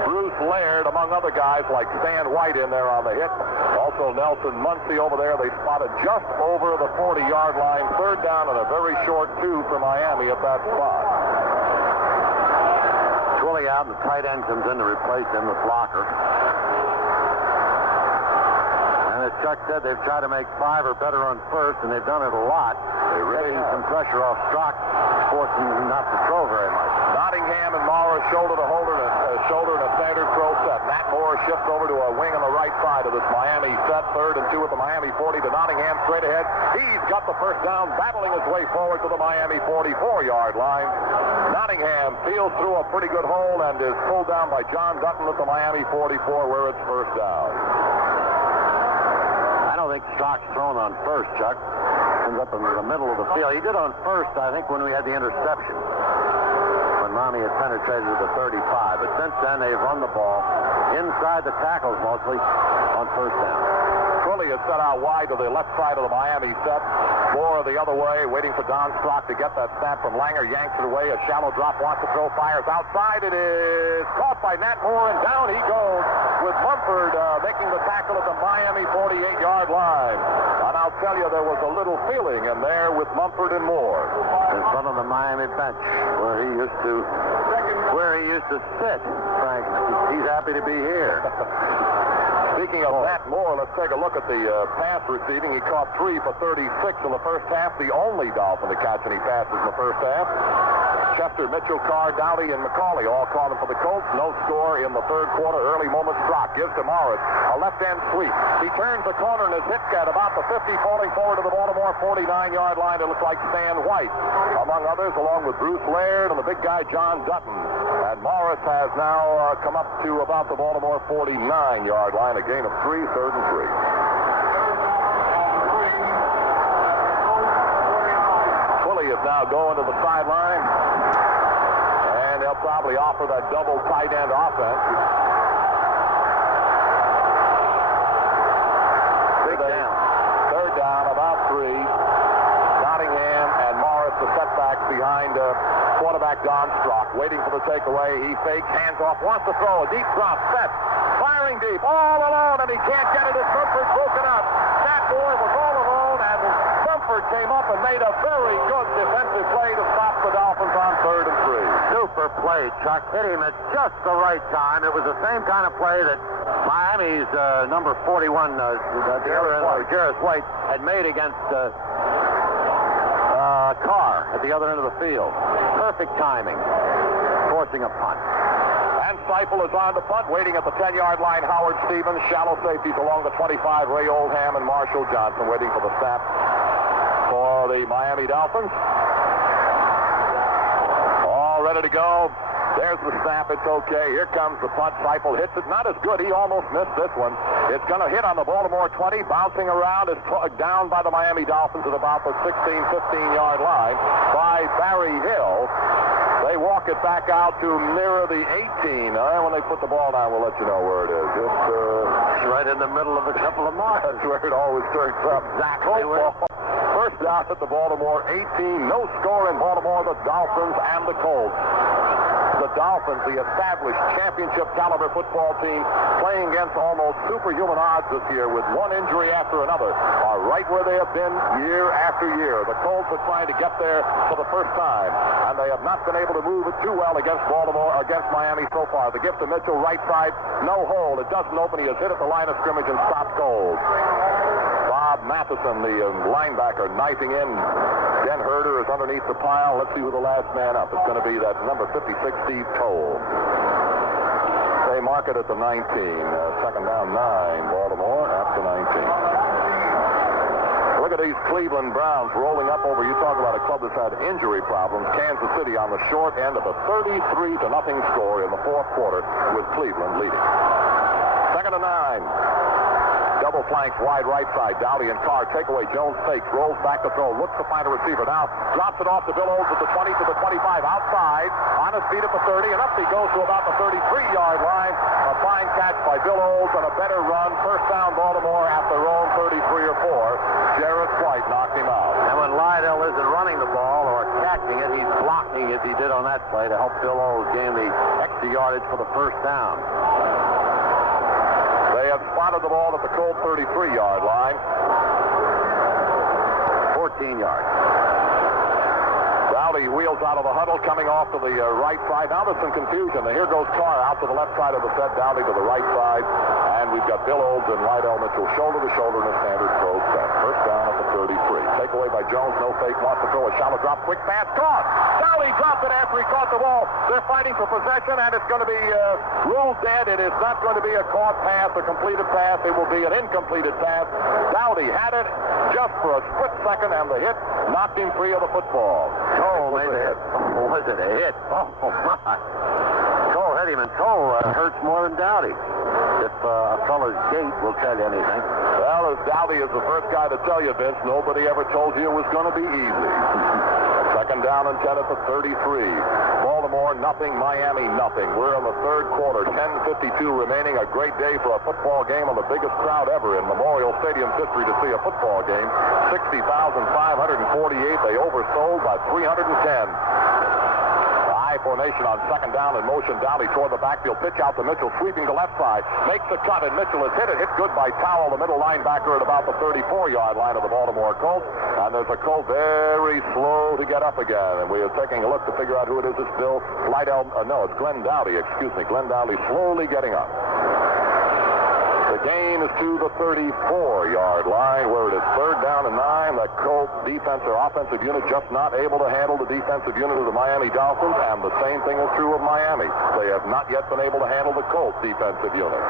Bruce Laird, among other guys like Stan White in there on the hit. Also Nelson Muncie over there. They spotted just over the 40-yard line. Third down and a very short 2 for Miami at that spot. Twilley out, and the tight end comes in to replace him, the blocker. And as Chuck said, they've tried to make 5 or better on first, and they've done it a lot. They're getting some pressure off Strock, forcing him not to throw very much. Nottingham and Morris shoulder to shoulder in a standard throw set. Matt Moore shifts over to a wing on the right side of this Miami set. 3rd and 2 at the Miami 40 to Nottingham straight ahead. He's got the first down, battling his way forward to the Miami 44-yard line. Nottingham feels through a pretty good hole and is pulled down by John Dutton at the Miami 44 where it's first down. I don't think Strock's thrown on first, Chuck. Comes up in the middle of the field. He did on first, I think, when we had the interception. Miami had penetrated to the 35, but since then they've run the ball inside the tackles mostly on first down. Twilley is set out wide to the left side of the Miami set. Moore the other way, waiting for Don Strock to get that snap from Langer. Yanks it away. A shallow drop, wants to throw, fires outside. It is caught by Nat Moore, and down he goes with Mumford making the tackle at the Miami 48-yard line. And I'll tell you, there was a little feeling in there with Mumford and Moore. In front of the Miami bench where he used to sit, Frank. He's happy to be here. Speaking of Nat Moore, let's take a look at the pass receiving. He caught 3 for 36 in the first half, the only Dolphin to catch any passes in the first half. Chester, Mitchell, Carr, Dowdy, and McCauley all caught him for the Colts. No score in the third quarter. Early moment Strock gives to Morris. A left-hand sweep. He turns the corner and is hit at about the 50, falling forward to the Baltimore 49-yard line. It looks like Stan White, among others, along with Bruce Laird and the big guy John Dutton. And Morris has now come up to about the Baltimore 49-yard line. A gain of 3, 3rd and 3. Twilley is now going to the sideline. And they'll probably offer that double tight end offense. Third down, about 3. Nottingham and Morris, the setbacks behind quarterback Don Strock. Waiting for the takeaway. He fakes, hands off, wants to throw. A deep drop, set. Firing deep, all alone, and he can't get it as Mumford broken up. Nat Moore was all alone, and Mumford came up and made a very good defensive play to stop the Dolphins on 3rd and 3. Super play, Chuck. Hit him at just the right time. It was the same kind of play that Miami's number 41, Jarris White, had made against Carr at the other end of the field. Perfect timing. Forcing a punt. And Seifel is on to punt, waiting at the 10-yard line. Howard Stevens, shallow safeties along the 25. Ray Oldham and Marshall Johnson waiting for the snap for the Miami Dolphins. All ready to go. There's the snap. It's okay. Here comes the punt. Seifel hits it. Not as good. He almost missed this one. It's going to hit on the Baltimore 20. Bouncing around. It's down by the Miami Dolphins at about the 16, 15-yard line by Barry Hill. They walk it back out to nearer the 18. When they put the ball down, we'll let you know where it is. It's right in the middle of a couple of miles. That's where it always turns up. Exactly. First down at the Baltimore 18. No score in Baltimore, the Dolphins and the Colts. The Dolphins, the established championship caliber football team, playing against almost superhuman odds this year with one injury after another, are right where they have been year after year. The Colts are trying to get there for the first time, and they have not been able to move it too well against Baltimore, against Miami so far. The gift to Mitchell, right side, no hole. It doesn't open. He has hit at the line of scrimmage and stopped cold. Bob Matheson, the linebacker, knifing in. Ben Herder is underneath the pile. Let's see who the last man up. It's going to be that number 56, Steve Toll. They mark it at the 19. Second down, 9. Baltimore after 19. Look at these Cleveland Browns rolling up over. You talk about a club that's had injury problems. Kansas City on the short end of a 33-0 score in the fourth quarter with Cleveland leading. Second and 9. Double flanks, wide right side. Dowdy and Carr take away. Jones fakes, rolls back to throw, looks to find a receiver. Now drops it off to Bill Olds at the 20 to the 25. Outside, on his feet at the 30, and up he goes to about the 33-yard line. A fine catch by Bill Olds and a better run. First down Baltimore at their own 33 or 4. Jarrett White knocked him out. And when Lydell isn't running the ball or catching it, he's blocking as he did on that play to help Bill Olds gain the extra yardage for the first down. They have spotted the ball at the Colt 33-yard line. 14 yards. Dowdy wheels out of the huddle, coming off to the right side. Now there's some confusion. Here goes Carr out to the left side of the set, Dowdy to the right side. And we've got Bill Olds and Lydell Mitchell shoulder to shoulder in a standard throw set. First down at the 33. Takeaway by Jones, no fake, wants to throw a shallow drop, quick pass, caught. Dowdy dropped it after he caught the ball. They're fighting for possession, and it's going to be ruled dead. It is not going to be a caught pass, a completed pass. It will be an incompleted pass. Dowdy had it just for a split second, and the hit knocked him free of the football. Cole made a hit. Was it a hit? Oh, my. Cole hit him, and Cole hurts more than Dowdy. If a fellow's gait will tell you anything. Well, as Dowdy is the first guy to tell you, Vince, nobody ever told you it was going to be easy. Second down and 10 at the 33. Baltimore, nothing. Miami, nothing. We're in the third quarter. 10:52 remaining. A great day for a football game on the biggest crowd ever in Memorial Stadium's history to see a football game. 60,548. They oversold by 310. Formation on second down in motion. Dowdy toward the backfield. Pitch out to Mitchell, sweeping to left side. Makes the cut, and Mitchell has hit it. Hit good by Towell, the middle linebacker, at about the 34-yard line of the Baltimore Colts. And there's a Colt very slow to get up again. And we are taking a look to figure out who it is. It's Bill Lydell. No, it's Glenn Dowdy. Excuse me. Glenn Dowdy slowly getting up. The gain is to the 34-yard line, where it is third down and 9. The Colts defense or offensive unit just not able to handle the defensive unit of the Miami Dolphins, and the same thing is true of Miami. They have not yet been able to handle the Colts defensive unit.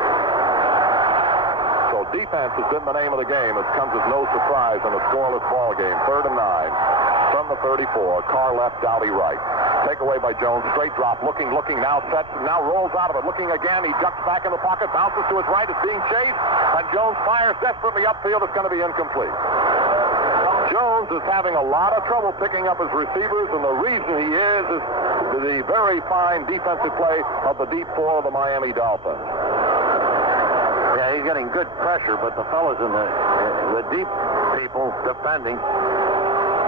So defense has been the name of the game. It comes as no surprise in a scoreless ball game. Third and 9 from the 34. Carr left, Dowdy right. Takeaway by Jones, straight drop, looking, now sets, now rolls out of it, looking again, he ducks back in the pocket, bounces to his right, is being chased, and Jones fires desperately upfield. It's going to be incomplete. Jones is having a lot of trouble picking up his receivers, and the reason he is the very fine defensive play of the deep four of the Miami Dolphins. Yeah, he's getting good pressure, but the fellas in the deep people defending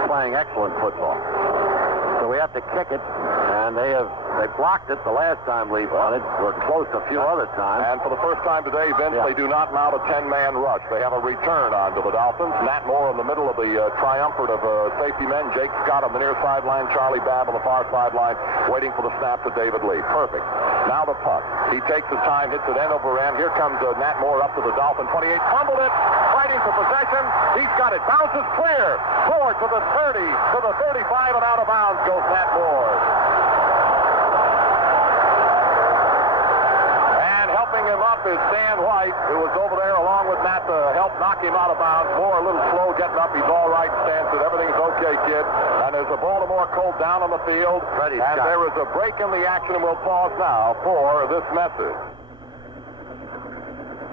playing excellent football. So we have to kick it, and they blocked it the last time Lee wanted. We're close a few other times. And for the first time today, Vince, They do not mount a 10-man rush. They have a return on to the Dolphins. Nat Moore in the middle of the triumvirate of safety men. Jake Scott on the near sideline. Charlie Babb on the far sideline, waiting for the snap to David Lee. Perfect. Now the punt. He takes his time, hits it end over end. Here comes Nat Moore up to the Dolphin 28. Fumbled it, fighting for possession. He's got it. Bounces clear. Forward to the 30, to the 35, and out of bounds goes Nat Moore. And helping Holding him up is Dan White, who was over there along with Matt to help knock him out of bounds. Moore a little slow getting up. He's all right, Stan said. Everything's okay, kid. And there's a Baltimore Colt down on the field. And there is a break in the action, and we'll pause now for this message.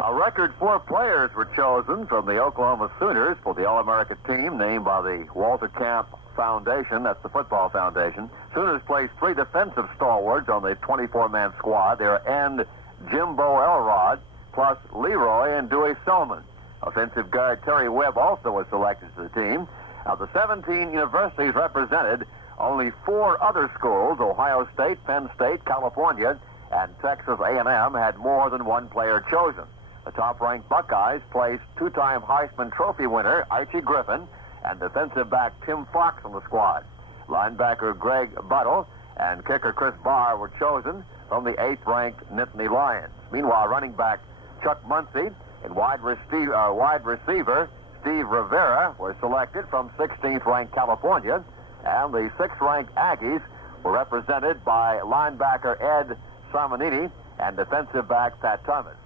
A record 4 players were chosen from the Oklahoma Sooners for the All-America team named by the Walter Camp Foundation. That's the football foundation. Sooners placed 3 defensive stalwarts on the 24-man squad. They're end Jimbo Elrod, plus Leroy and Dewey Solomon. Offensive guard Terry Webb also was selected to the team. Of the 17 universities represented, only 4 other schools, Ohio State, Penn State, California, and Texas A&M, had more than 1 player chosen. The top-ranked Buckeyes placed 2-time Heisman Trophy winner Archie Griffin and defensive back Tim Fox on the squad. Linebacker Greg Buttle and kicker Chris Barr were chosen from the 8th-ranked Nittany Lions. Meanwhile, running back Chuck Muncie and wide receiver Steve Rivera were selected from 16th-ranked California, and the 6th-ranked Aggies were represented by linebacker Ed Simonini and defensive back Pat Thomas.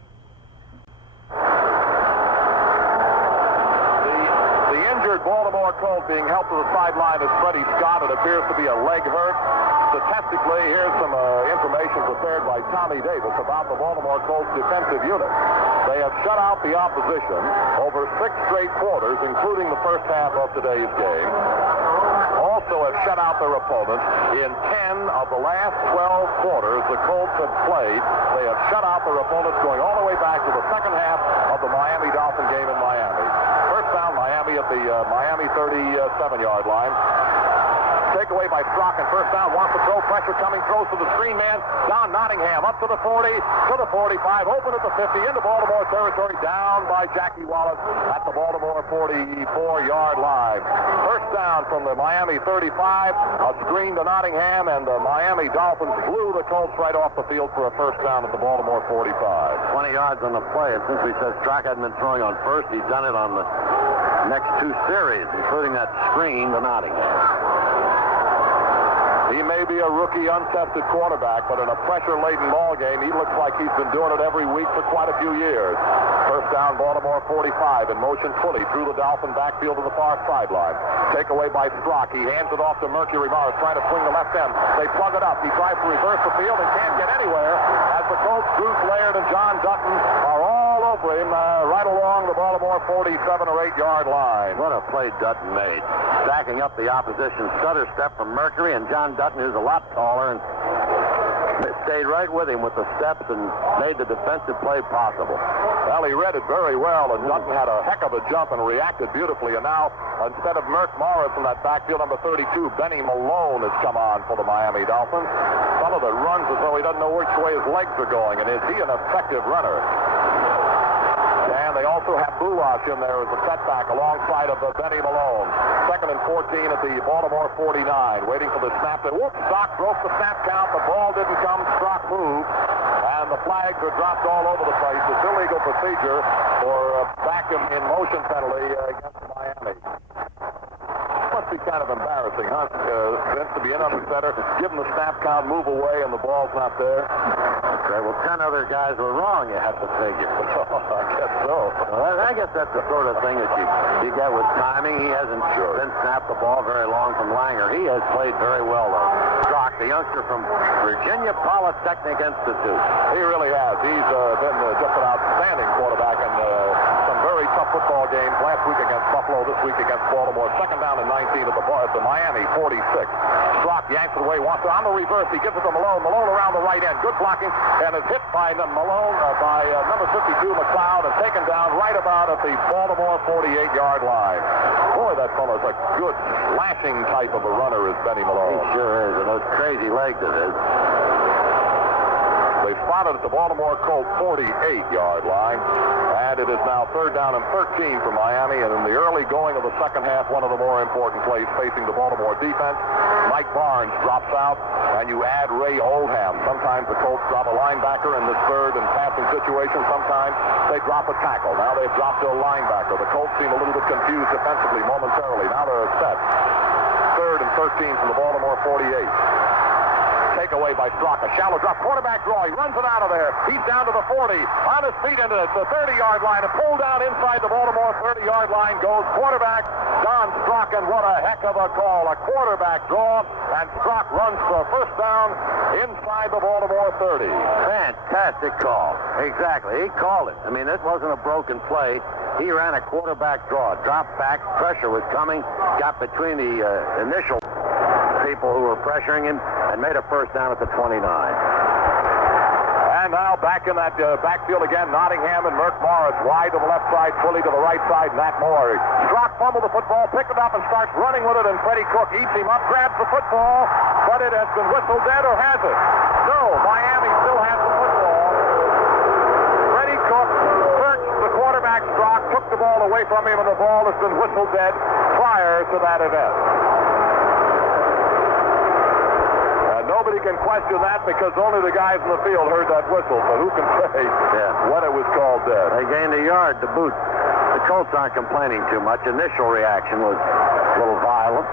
The injured Baltimore Colt being helped to the sideline is Freddie Scott. It appears to be a leg hurt. Statistically, here's some information prepared by Tommy Davis about the Baltimore Colts defensive unit. They have shut out the opposition over 6 straight quarters, including the first half of today's game. Also have shut out their opponents in 10 of the last 12 quarters the Colts have played. They have shut out their opponents going all the way back to the second half of the Miami Dolphin game in Miami. First down, Miami at the Miami 37-yard line. Takeaway by Strachan. First down, wants to throw. Pressure coming. Throws to the screen man. Don Nottingham up to the 40, to the 45. Open at the 50. Into Baltimore territory. Down by Jackie Wallace at the Baltimore 44-yard line. First down from the Miami 35. A screen to Nottingham, and the Miami Dolphins blew the Colts right off the field for a first down at the Baltimore 45. 20 yards on the play. And since we said Strachan hadn't been throwing on first, he's done it on the next 2 series, including that screen to Nottingham. He may be a rookie, untested quarterback, but in a pressure-laden ball game, he looks like he's been doing it every week for quite a few years. First down, Baltimore 45, in motion fully through the Dolphin backfield to the far sideline. Takeaway by Strock. He hands it off to Mercury Morris, trying to swing the left end. They plug it up. He tries to reverse the field and can't get anywhere as the Colts, Bruce Laird and John Dutton are all over him right along the Baltimore 47 or 8-yard line. What a play Dutton made. Stacking up the opposition stutter step from Mercury, and John Dutton, who's a lot taller, and stayed right with him with the steps and made the defensive play possible. Well, he read it very well, and Dutton had a heck of a jump and reacted beautifully. And now, instead of Merc Morris in that backfield, number 32, Benny Malone has come on for the Miami Dolphins. Fellow that runs as though he doesn't know which way his legs are going, and is he an effective runner? And they also have Bulash in there as a setback alongside of Benny Malone. 2nd and 14 at the Baltimore 49. Waiting for the snap. Whoops, Stock broke the snap count. The ball didn't come. Strock moved. And the flags are dropped all over the place. It's illegal procedure for back in motion penalty against Miami. Must be kind of embarrassing, huh, Vince, to be in under center, give him the snap count, move away, and the ball's not there. Okay, well, 10 other guys were wrong, you have to figure. I guess so. Well, I guess that's the sort of thing that you get with timing. He hasn't been snapped the ball very long from Langer. He has played very well, though. Strock, the youngster from Virginia Polytechnic Institute. He really has. He's been just an outstanding quarterback in some very tough football games. Last week against Buffalo, this week against Baltimore. 2nd down and 19 at the Miami 46. Strock yanks it away, wants to on the reverse. He gives it to Malone. Malone around the right end. Good blocking, and is hit by Malone by number 52 McLeod, and taken down right about at the Baltimore 48-yard line. Boy, that fellow's a good slashing type of a runner, is Benny Malone. He sure is, and those crazy legs of his. They spotted at the Baltimore Colts 48-yard line, and it is now 3rd down and 13 for Miami. And in the early going of the second half, one of the more important plays facing the Baltimore defense, Mike Barnes drops out, and you add Ray Oldham. Sometimes the Colts drop a linebacker in this third and passing situation. Sometimes they drop a tackle. Now they've dropped to a linebacker. The Colts seem a little bit confused defensively momentarily. Now they're set. 3rd and 13 from the Baltimore 48. away by Strock. A shallow drop. Quarterback draw. He runs it out of there. He's down to the 40. On his feet into the 30-yard line. And pulled down inside the Baltimore 30-yard line goes quarterback Don Strock. And what a heck of a call. A quarterback draw. And Strock runs for a first down inside the Baltimore 30. Fantastic call. Exactly. He called it. I mean, this wasn't a broken play. He ran a quarterback draw. Dropped back. Pressure was coming. Got between the initial people who were pressuring him and made a first down at the 29. And now back in that backfield again, Nottingham and Merck Morris wide to the left side, Twilly to the right side, Nat Moore. Strock fumbled the football, picked it up and starts running with it, and Freddie Cook eats him up, grabs the football, but it has been whistled dead, or has it? No, Miami still has the football. Freddie Cook searched the quarterback Strock, took the ball away from him, and the ball has been whistled dead prior to that event. Nobody can question that because only the guys in the field heard that whistle, but who can say when it was called dead? They gained a yard to boot. The Colts aren't complaining too much. Initial reaction was a little violent.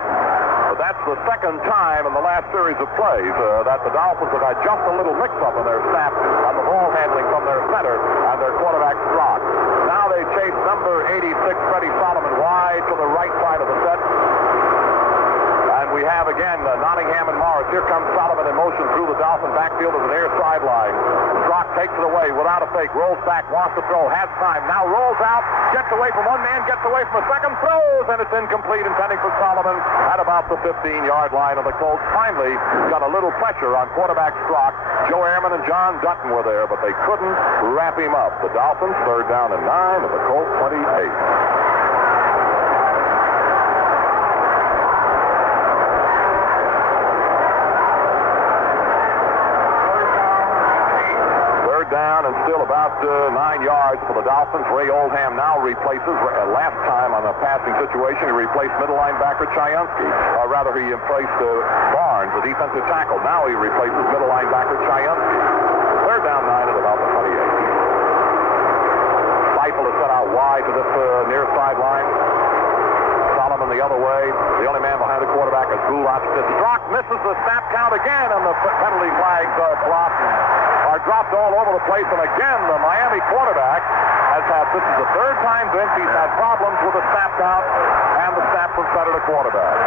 But that's the second time in the last series of plays that the Dolphins have had just a little mix-up in their snap on the ball handling from their center and their quarterback Strock. Now they chase number 86, Freddie Solomon, wide to the right side of the set. We have again Nottingham and Morris. Here comes Solomon in motion through the Dolphin backfield to the near sideline. Strock takes it away without a fake. Rolls back, wants to throw, has time. Now rolls out, gets away from one man, gets away from a second, throws, and it's incomplete, intending for Solomon at about the 15-yard line of the Colts. Finally got a little pressure on quarterback Strock. Joe Ehrman and John Dutton were there, but they couldn't wrap him up. The Dolphins third down and 9 at the Colts 28. Down and still about 9 yards for the Dolphins. Ray Oldham now replaces, last time on a passing situation, he replaced middle linebacker Chayunsky. Or rather, he replaced Barnes, the defensive tackle. Now he replaces middle linebacker Chayunsky. Third down 9 at about the 28. Seifel is set out wide to this near sideline. Solomon the other way. The only man behind the quarterback is Gulach. Strock misses the snap count again, and the penalty flags are blocked. Are dropped all over the place, and again the Miami quarterback has had, this is the third time Vince he's had problems with the snap count and the snap from center to quarterback.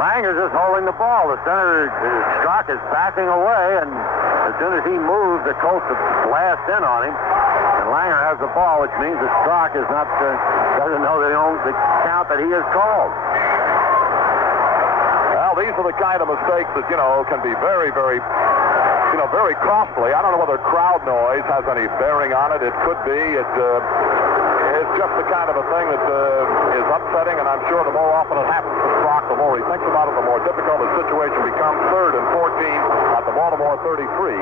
Langer's just holding the ball. The center, Strock, is backing away, and as soon as he moves, the Colts blast in on him, and Langer has the ball, which means that Strock is not doesn't know the count that he has called. These are the kind of mistakes that, can be very, very, very costly. I don't know whether crowd noise has any bearing on it. It could be. It's just the kind of a thing that is upsetting, and I'm sure the more often it happens to Strock, the more he thinks about it, the more difficult the situation becomes. 3rd and 14 at the Baltimore 33.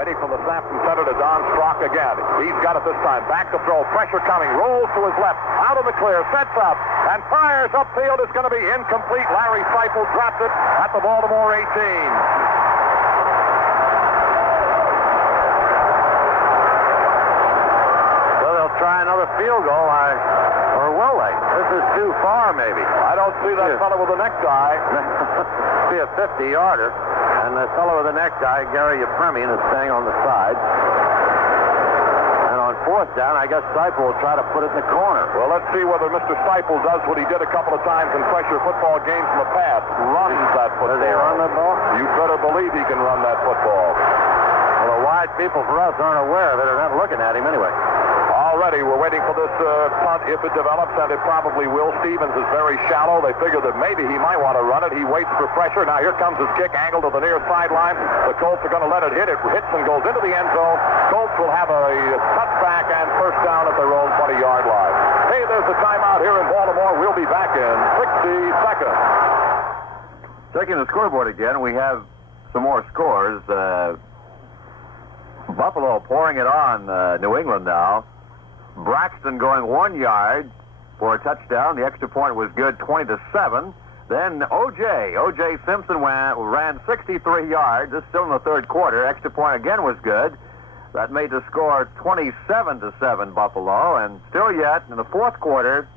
Waiting for the snap from center to Don Strock again. He's got it this time. Back to throw. Pressure coming. Rolls to his left. Out of the clear. Sets up. And fires upfield. It's going to be incomplete. Larry Seifel dropped it at the Baltimore 18. So they'll try another field goal. Or will they? This is too far, maybe. I don't see that fellow with the necktie. Be a 50-yarder. And the fellow with the necktie, Gary Yepremian, is staying on the side. And on 4th down, I guess Seifel will try to put it in the corner. Well, let's see whether Mr. Seifel does what he did a couple of times in pressure football games in the past. Runs that football. Does he run that ball? You better believe he can run that football. Well, the wide people for us aren't aware of it. They're not looking at him anyway. Already, we're waiting for this punt if it develops, and it probably will. Stevens is very shallow. They figure that maybe he might want to run it. He waits for pressure. Now here comes his kick, angled to the near sideline. The Colts are going to let it hit. It hits and goes into the end zone. Colts will have a touchback and first down at their own 20-yard line. Hey, there's a timeout here in Baltimore. We'll be back in 60 seconds. Checking the scoreboard again, we have some more scores. Buffalo pouring it on New England now. Braxton going 1 yard for a touchdown. The extra point was good, 20-7. Then O.J. Simpson ran 63 yards. This is still in the third quarter. Extra point again was good. That made the score 27-7 Buffalo. And still yet in the fourth quarter,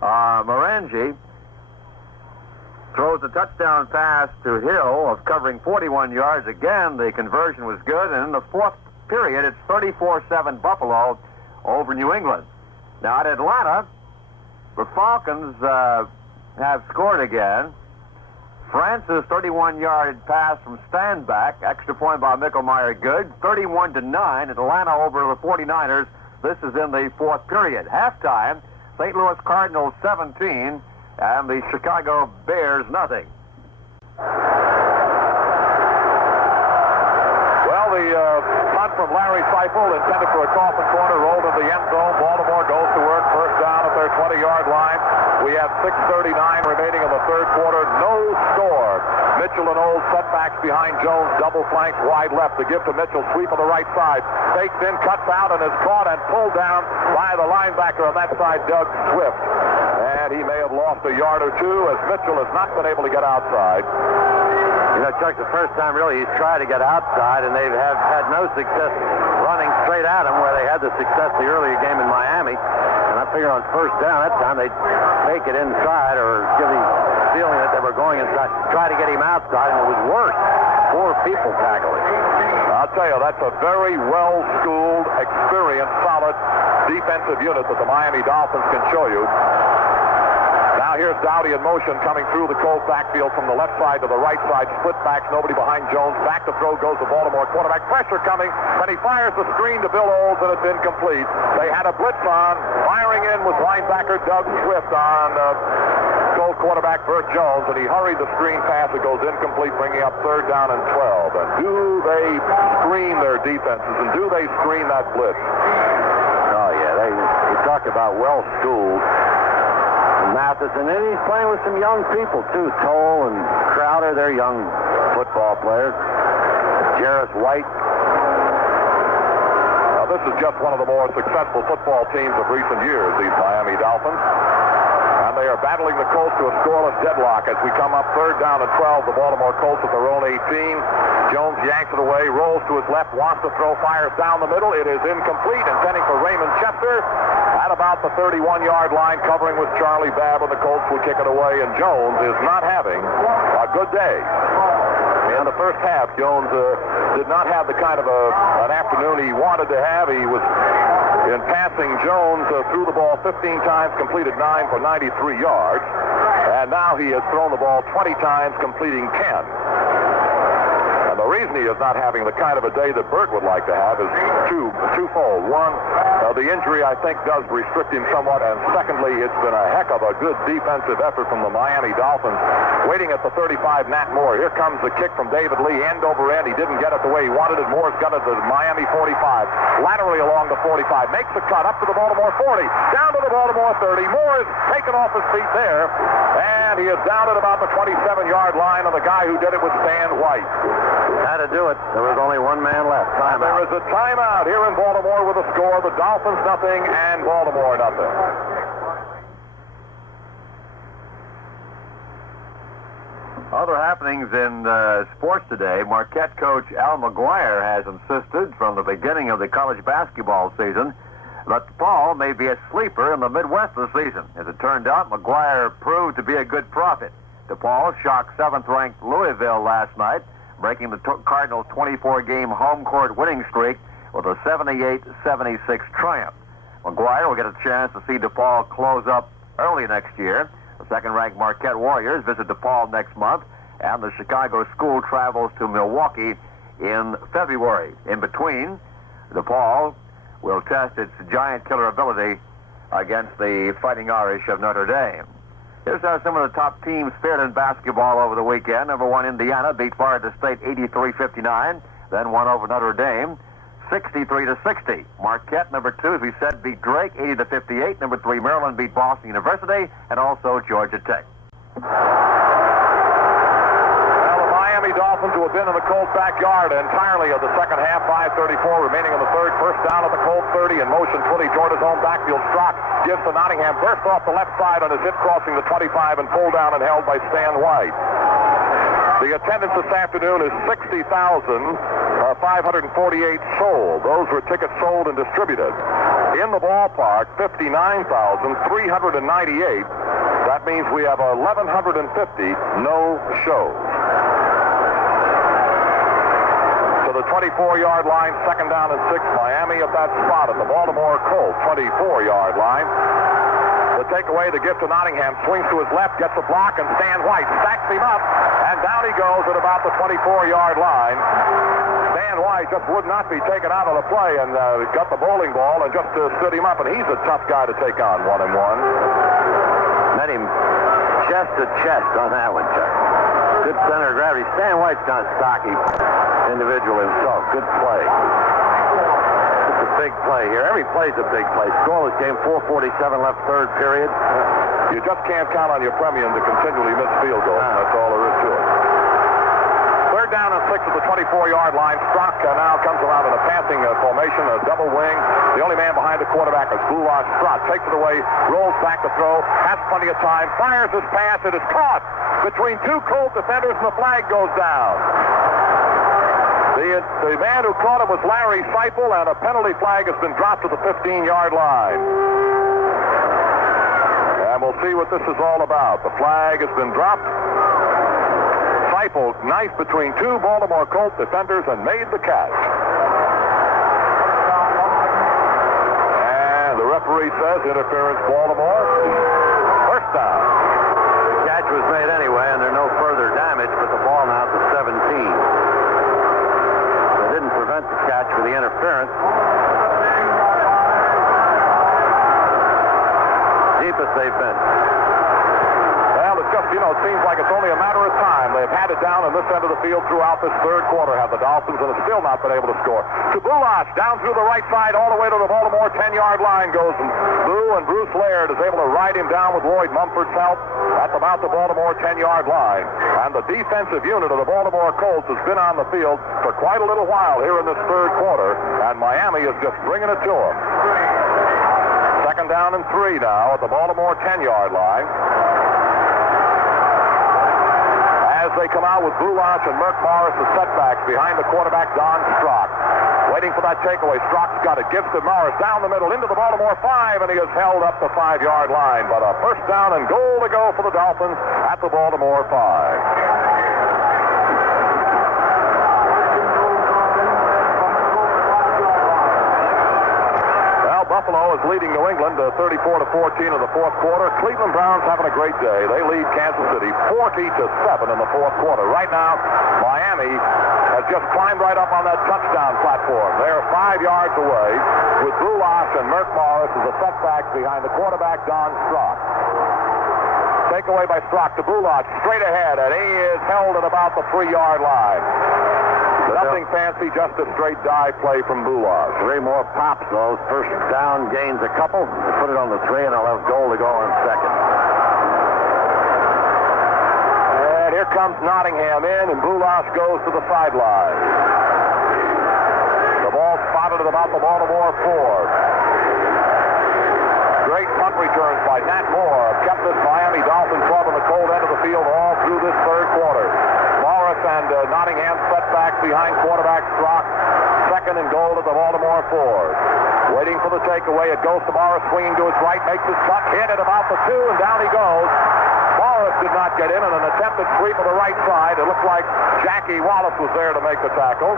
Morangi throws a touchdown pass to Hill of covering 41 yards. Again, the conversion was good, and in the fourth period, it's 34-7 Buffalo over New England. Now, at Atlanta, the Falcons have scored again. Francis, 31-yard pass from Standback, extra point by Mickelmeyer, good. 31-9, Atlanta over the 49ers. This is in the fourth period. Halftime, St. Louis Cardinals 17, and the Chicago Bears nothing. Well, the punt from Larry Seifel, intended for a Coffin corner, rolled into the end zone. Baltimore goes to work, first down at their 20-yard line. We have 6:39 remaining in the third quarter. No score. Mitchell and Old setbacks behind Jones, double flank wide left. The give to Mitchell, sweep on the right side. Fakes in, cuts out, and is caught and pulled down by the linebacker on that side, Doug Swift. And he may have lost a yard or two as Mitchell has not been able to get outside. You know, Chuck, the first time really he's tried to get outside, and they've had no success running straight at him where they had the success the earlier game in Miami. And I figure on first down that time they'd take it inside or give the feeling that they were going inside, try to get him outside, and it was worse. 4 people tackling. I'll tell you, that's a very well-schooled, experienced, solid defensive unit that the Miami Dolphins can show you. Now here's Dowdy in motion coming through the Colts backfield from the left side to the right side. Split backs, nobody behind Jones. Back to throw goes the Baltimore quarterback. Pressure coming, and he fires the screen to Bill Olds, and it's incomplete. They had a blitz on. Firing in was linebacker Doug Swift on Colts quarterback Burt Jones, and he hurried the screen pass. It goes incomplete, bringing up third down and 12. And do they screen their defenses, and do they screen that blitz? Oh, yeah. You talk about well-schooled. Matheson, and he's playing with some young people, too. Toll and Crowder, they're young football players. Jarris White. Now, this is just one of the more successful football teams of recent years, these Miami Dolphins. And they are battling the Colts to a scoreless deadlock as we come up third down and 12. The Baltimore Colts at their own 18. Jones yanks it away, rolls to his left, wants to throw, fires down the middle. It is incomplete, intending for Raymond Chester. At about the 31-yard line, covering with Charlie Babb, and the Colts will kick it away. And Jones is not having a good day. In the first half, Jones did not have the kind of an afternoon he wanted to have. He was, in passing, Jones threw the ball 15 times, completed 9 for 93 yards. And now he has thrown the ball 20 times, completing 10. And the reason he is not having the kind of a day that Burt would like to have is twofold. One, the injury, I think, does restrict him somewhat. And secondly, it's been a heck of a good defensive effort from the Miami Dolphins. Waiting at the 35, Nat Moore. Here comes the kick from David Lee, end over end. He didn't get it the way he wanted it. Moore's got it to the Miami 45. Laterally along the 45. Makes the cut up to the Baltimore 40. Down to the Baltimore 30. Moore is taken off his feet there. And he is down at about the 27-yard line, and the guy who did it was Stan White. Had to do it. There was only one man left. Timeout. There is a timeout here in Baltimore with a score. The Dolphins nothing and Baltimore nothing. Other happenings in sports today. Marquette coach Al McGuire has insisted from the beginning of the college basketball season that Paul may be a sleeper in the Midwest this season. As it turned out, McGuire proved to be a good prophet. DePaul shocked 7th-ranked Louisville last night, breaking the Cardinals' 24-game home court winning streak with a 78-76 triumph. McGuire will get a chance to see DePaul close up early next year. The second-ranked Marquette Warriors visit DePaul next month, and the Chicago school travels to Milwaukee in February. In between, DePaul will test its giant killer ability against the Fighting Irish of Notre Dame. Here's how some of the top teams fared in basketball over the weekend. Number 1, Indiana beat Florida State 83-59, then won over Notre Dame 63-60. Marquette, number 2, as we said, beat Drake 80-58. Number 3, Maryland beat Boston University, and also Georgia Tech. Dolphins, who have been in the Colts' backyard entirely of the second half. 5:34 remaining in the third. First down at the Colts 30. In motion, Twitty toward his own backfield. Strock gives to Nottingham. Burst off the left side on his hip, crossing the 25 and pulled down and held by Stan White. The attendance this afternoon is 60,548 sold. Those were tickets sold and distributed. In the ballpark, 59,398. That means we have 1,150 no-shows. To the 24-yard line, second down and 6. Miami at that spot at the Baltimore Colts 24-yard line. The takeaway, the gift to Nottingham, swings to his left, gets a block, and Stan White stacks him up, and down he goes at about the 24-yard line. Stan White just would not be taken out of the play and got the bowling ball and just stood him up, and he's a tough guy to take on 1-1. Met him chest to chest on that one, Chuck. Good center of gravity. Stan White's not stocky individual himself. Good play. It's a big play here. Every play's a big play. Scoreless game, 4:47 left, third period. You just can't count on your premium to continually miss field goals. That's all there is to it. Third down and 6 at the 24-yard line. Strock now comes around in a passing formation, a double wing. The only man behind the quarterback is Bulosh. Strock takes it away, rolls back to throw, has plenty of time, fires his pass. It is caught between two Colt defenders, and the flag goes down. The man who caught him was Larry Seipel, and a penalty flag has been dropped to the 15-yard line. And we'll see what this is all about. The flag has been dropped. Seipel knifed between two Baltimore Colts defenders and made the catch. And the referee says interference, Baltimore. First down. The catch was made anyway, and there's no further damage, but the ball now to 17. Didn't prevent the catch for the interference. Deepest they've been. Well, it's just, it seems like it's only a matter of time. They've had it down on this end of the field throughout this third quarter, have the Dolphins, and have still not been able to score. To Bulosh, down through the right side, all the way to the Baltimore 10-yard line goes Lou, and Bruce Laird is able to ride him down with Lloyd Mumford's help at about the Baltimore 10-yard line. And the defensive unit of the Baltimore Colts has been on the field for quite a little while here in this third quarter, and Miami is just bringing it to them. Second down and 3 now at the Baltimore 10-yard line. As they come out with Bulosh and Merck Morris as setbacks behind the quarterback, Don Strock. Waiting for that takeaway. Strock's got it. Gives to Morris down the middle into the Baltimore 5, and he is held up the 5-yard line. But a first down and goal to go for the Dolphins at the Baltimore 5. Buffalo is leading New England 34-14 in the fourth quarter. Cleveland Browns having a great day. They lead Kansas City 40-7 in the fourth quarter. Right now, Miami has just climbed right up on that touchdown platform. They're 5 yards away with Bulosh and Merck Morris as a setback behind the quarterback, Don Strock. Takeaway by Strock to Bulosh, straight ahead, and he is held at about the 3-yard line. Nothing fancy, just a straight dive play from Bulosh. 3 more pops, though. First down gains a couple. They put it on the 3, and they'll have goal to go on second. And here comes Nottingham in, and Bulosh goes to the sideline. The ball spotted at about the Baltimore 4. Great punt returns by Nat Moore have kept this Miami Dolphins club on the cold end of the field all through this third quarter. Morris and Nottingham setbacks behind quarterback Strock. Second and goal at the Baltimore 4. Waiting for the takeaway. It goes to Morris, swinging to his right, makes his cut, hit at about the 2, and down he goes. Morris did not get in on an attempted sweep of the right side. It looked like Jackie Wallace was there to make the tackle.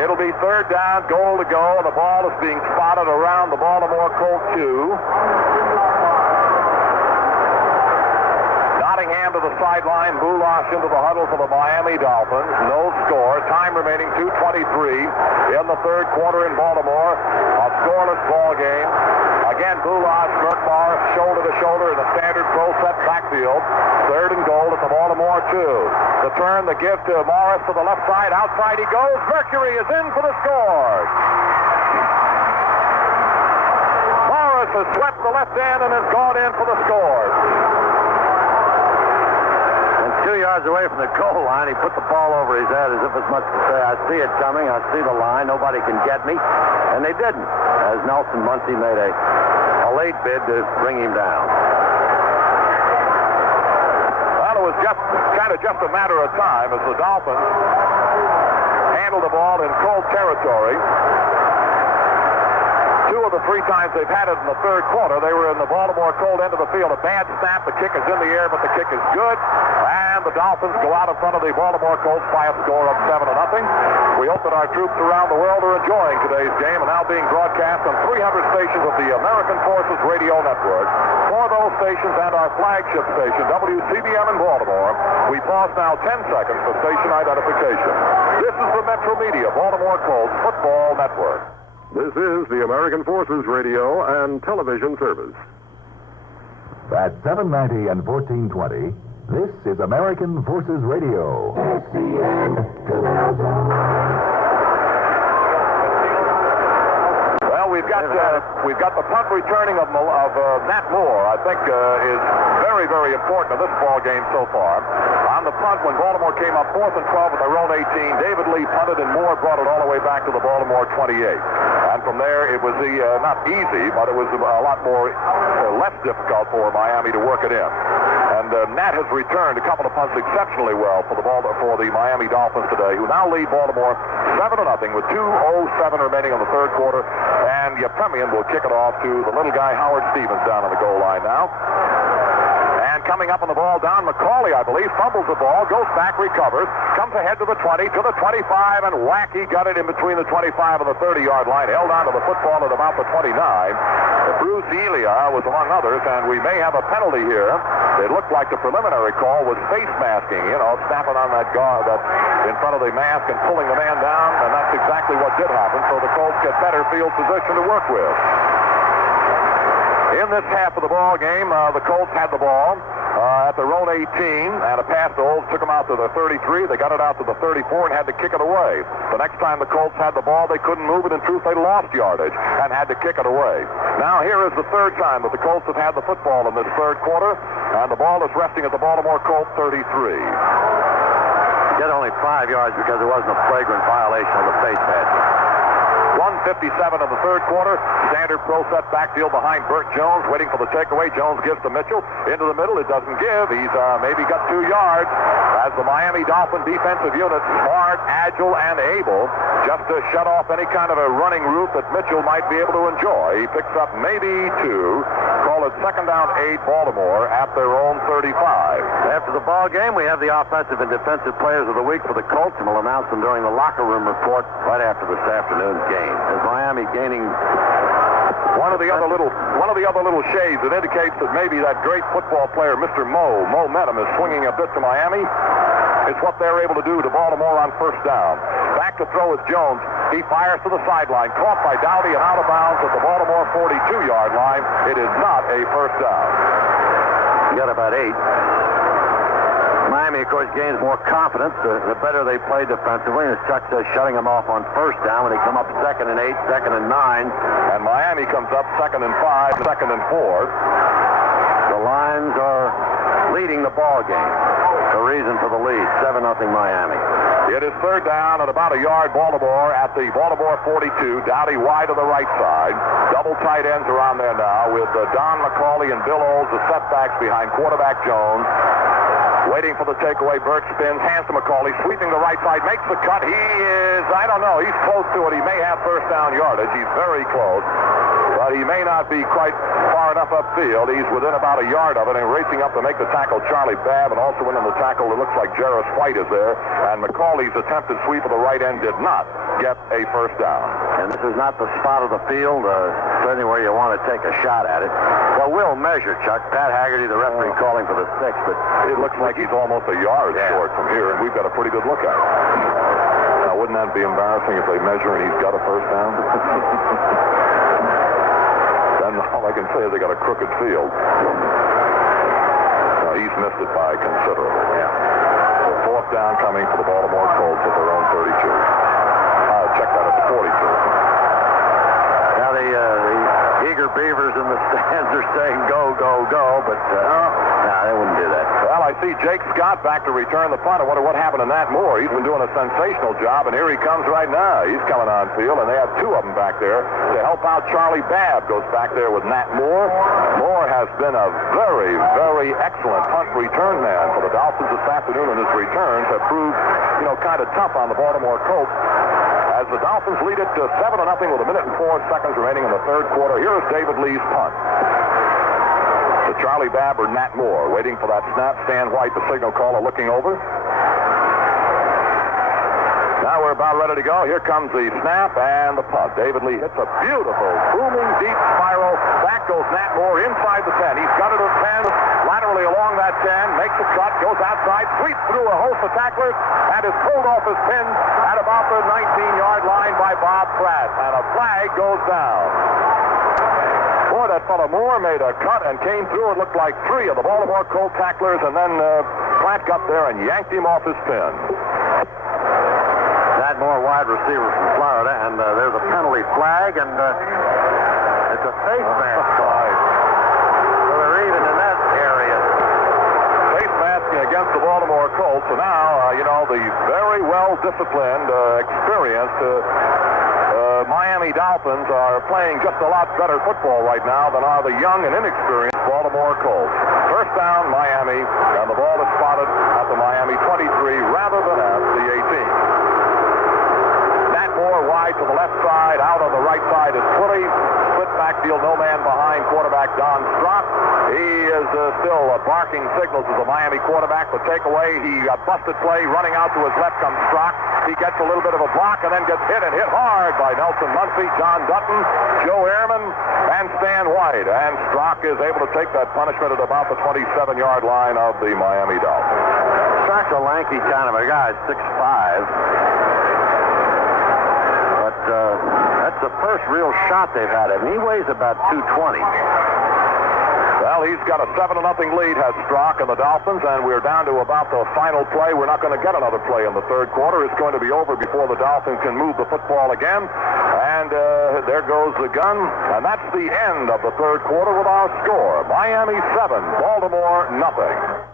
It'll be third down, goal to go, and the ball is being spotted around the Baltimore Colts 2. Nottingham to the sideline, Bulosh into the huddle for the Miami Dolphins. No score. Time remaining 2:23 in the third quarter in Baltimore. A scoreless ball game. Again, Bulosh, Merck Morris, shoulder to shoulder in a standard pro set backfield. Third and goal at the Baltimore 2. The turn, the give to Morris to the left side. Outside he goes. Mercury is in for the score. Morris has swept the left end and has gone in for the score. 2 yards away from the goal line, he put the ball over his head as if as much to say, I see it coming, I see the line, nobody can get me. And they didn't, as Nelson Muncie made a late bid to bring him down. Well, it was just a matter of time as the Dolphins handled the ball in cold territory. 2 of the the 3 times they've had it in the third quarter, they were in the Baltimore Colt end of the field. A bad snap. The kick is in the air, but the kick is good. And the Dolphins go out in front of the Baltimore Colts by a score of 7-0. We hope that our troops around the world are enjoying today's game, and now being broadcast on 300 stations of the American Forces Radio Network. For those stations and our flagship station, WCBM in Baltimore, we pause now 10 seconds for station identification. This is the Metro Media Baltimore Colts Football Network. This is the American Forces Radio and Television Service. At 790 and 1420, this is American Forces Radio. SCN to the zone. Well, we've got the punt returning of Nat Moore. I think is very, very important in this ball game so far. On the punt, when Baltimore came up 4th and 12 at their own 18, David Lee punted, and Moore brought it all the way back to the Baltimore 28. And from there, it was not easy, but it was a lot more less difficult for Miami to work it in. And Nat has returned a couple of punts exceptionally well for the Miami Dolphins today, who now lead Baltimore 7-0 with 2:07 remaining in the third quarter. And Yepemian will kick it off to the little guy Howard Stevens down on the goal line now. And coming up on the ball, Don McCauley, I believe, fumbles the ball, goes back, recovers, comes ahead to the 20, to the 25, and whack, he got it in between the 25 and the 30-yard line, held on to the football at about the 29. Bruce Elia was among others, and we may have a penalty here. It looked like the preliminary call was face masking, snapping on that guard in front of the mask and pulling the man down, and that's exactly what did happen, so the Colts get better field position to work with. In this half of the ball game, the Colts had the ball at their own 18, and a pass to Olds took them out to the 33. They got it out to the 34 and had to kick it away. The next time the Colts had the ball, they couldn't move it. In truth, they lost yardage and had to kick it away. Now here is the third time that the Colts have had the football in this third quarter, and the ball is resting at the Baltimore Colts 33. Get only 5 yards because there wasn't a flagrant violation of the face masking. 1:57 in the third quarter. Standard pro set backfield behind Burt Jones, waiting for the takeaway. Jones gives to Mitchell. Into the middle, it doesn't give. He's maybe got 2 yards. As the Miami Dolphin defensive unit, smart, agile, and able, just to shut off any kind of a running route that Mitchell might be able to enjoy. He picks up maybe 2. Call it 2nd down 8, Baltimore at their own 35. After the ball game, we have the offensive and defensive players of the week for the Colts, and we'll announce them during the locker room report right after this afternoon's game. Is Miami gaining one of the other little shades that indicates that maybe that great football player, Mr. Mo Menem, is swinging a bit to Miami? It's what they're able to do to Baltimore on first down. Back to throw is Jones. He fires to the sideline, caught by Dowdy and out of bounds at the Baltimore 42-yard line. It is not a first down. You got about 8. Miami, of course, gains more confidence the better they play defensively. And as Chuck says, shutting them off on first down when they come up 2nd and 8, 2nd and 9. And Miami comes up 2nd and 5, 2nd and 4. The Lions are leading the ball game. The reason for the lead, 7-0 Miami. It is third down at about a yard, Baltimore at the Baltimore 42. Dowdy wide to the right side. Double tight ends are on there now with Don McCauley and Bill Olds, the setbacks behind quarterback Jones. Waiting for the takeaway, Burke spins, hands to McCauley, sweeping the right side, makes the cut. He is, I don't know, he's close to it. He may have first down yardage. He's very close, but he may not be quite far enough upfield. He's within about a yard of it, and racing up to make the tackle, Charlie Babb, and also in on the tackle, it looks like Jarris White is there, and McCauley's attempted sweep of the right end did not get a first down. And this is not the spot of the field, certainly where you want to take a shot at it. Well, we'll measure, Chuck. Pat Haggerty, the referee, calling for the 6, but it looks like he's almost a yard short from here, and we've got a pretty good look at it. Now, wouldn't that be embarrassing if they measure and he's got a first down? Then all I can say is they got a crooked field. Now, he's missed it by considerable. Yeah. So fourth down coming for the Baltimore Colts at their own 32. Check that at the 42. Now the eager beavers in the stands are saying go, go, go, but they wouldn't do that. Well, I see Jake Scott back to return the punt. I wonder what happened to Nat Moore. He's been doing a sensational job, and here he comes right now. He's coming on field, and they have 2 of them back there to help out. Charlie Babb goes back there with Nat Moore. Moore has been a very, very excellent punt return man for the Dolphins this afternoon, and his returns have proved, kind of tough on the Baltimore Colts. as the Dolphins lead it to 7-0 with 1 minute and 4 seconds remaining in the third quarter. Here is David Lee's punt. To Charlie Babb or Nat Moore, waiting for that snap. Stan White, the signal caller, looking over. Now we're about ready to go. Here comes the snap and the punt. David Lee hits a beautiful, booming, deep spiral. Back goes Nat Moore inside the 10. He's got it at 10, laterally along that 10, makes a cut, goes outside, sweeps through a host of tacklers, and is pulled off his pins at about the 19-yard line by Bob Pratt. And a flag goes down. Boy, that fellow Moore made a cut and came through. It looked like 3 of the Baltimore Colts tacklers, and then Pratt got there and yanked him off his pin. Nat Moore, wide receiver from Florida, and there's a penalty flag, and it's a face mask. So they're even in that area. Face masking against the Baltimore Colts, so now, the very well-disciplined, experienced Miami Dolphins are playing just a lot better football right now than are the young and inexperienced Baltimore Colts. First down, Miami, and the ball is spotted at the Miami 23 rather than at the 18. Moore wide to the left side, out on the right side is Twilly. Split backfield, no man behind quarterback Don Strock. He is still barking signals to the Miami quarterback. The takeaway, he busted play, running out to his left comes Strock. He gets a little bit of a block and then gets hit hard by Nelson Muncy, John Dutton, Joe Ehrman, and Stan White. And Strock is able to take that punishment at about the 27-yard line of the Miami Dolphins. Strock's a lanky kind of a guy, 6'5". That's the first real shot they've had at him. He weighs about 220. Well, he's got a 7-0 lead, has Strock and the Dolphins, and we're down to about the final play. We're not going to get another play in the third quarter. It's going to be over before the Dolphins can move the football again. And there goes the gun. And that's the end of the third quarter with our score. Miami 7, Baltimore nothing.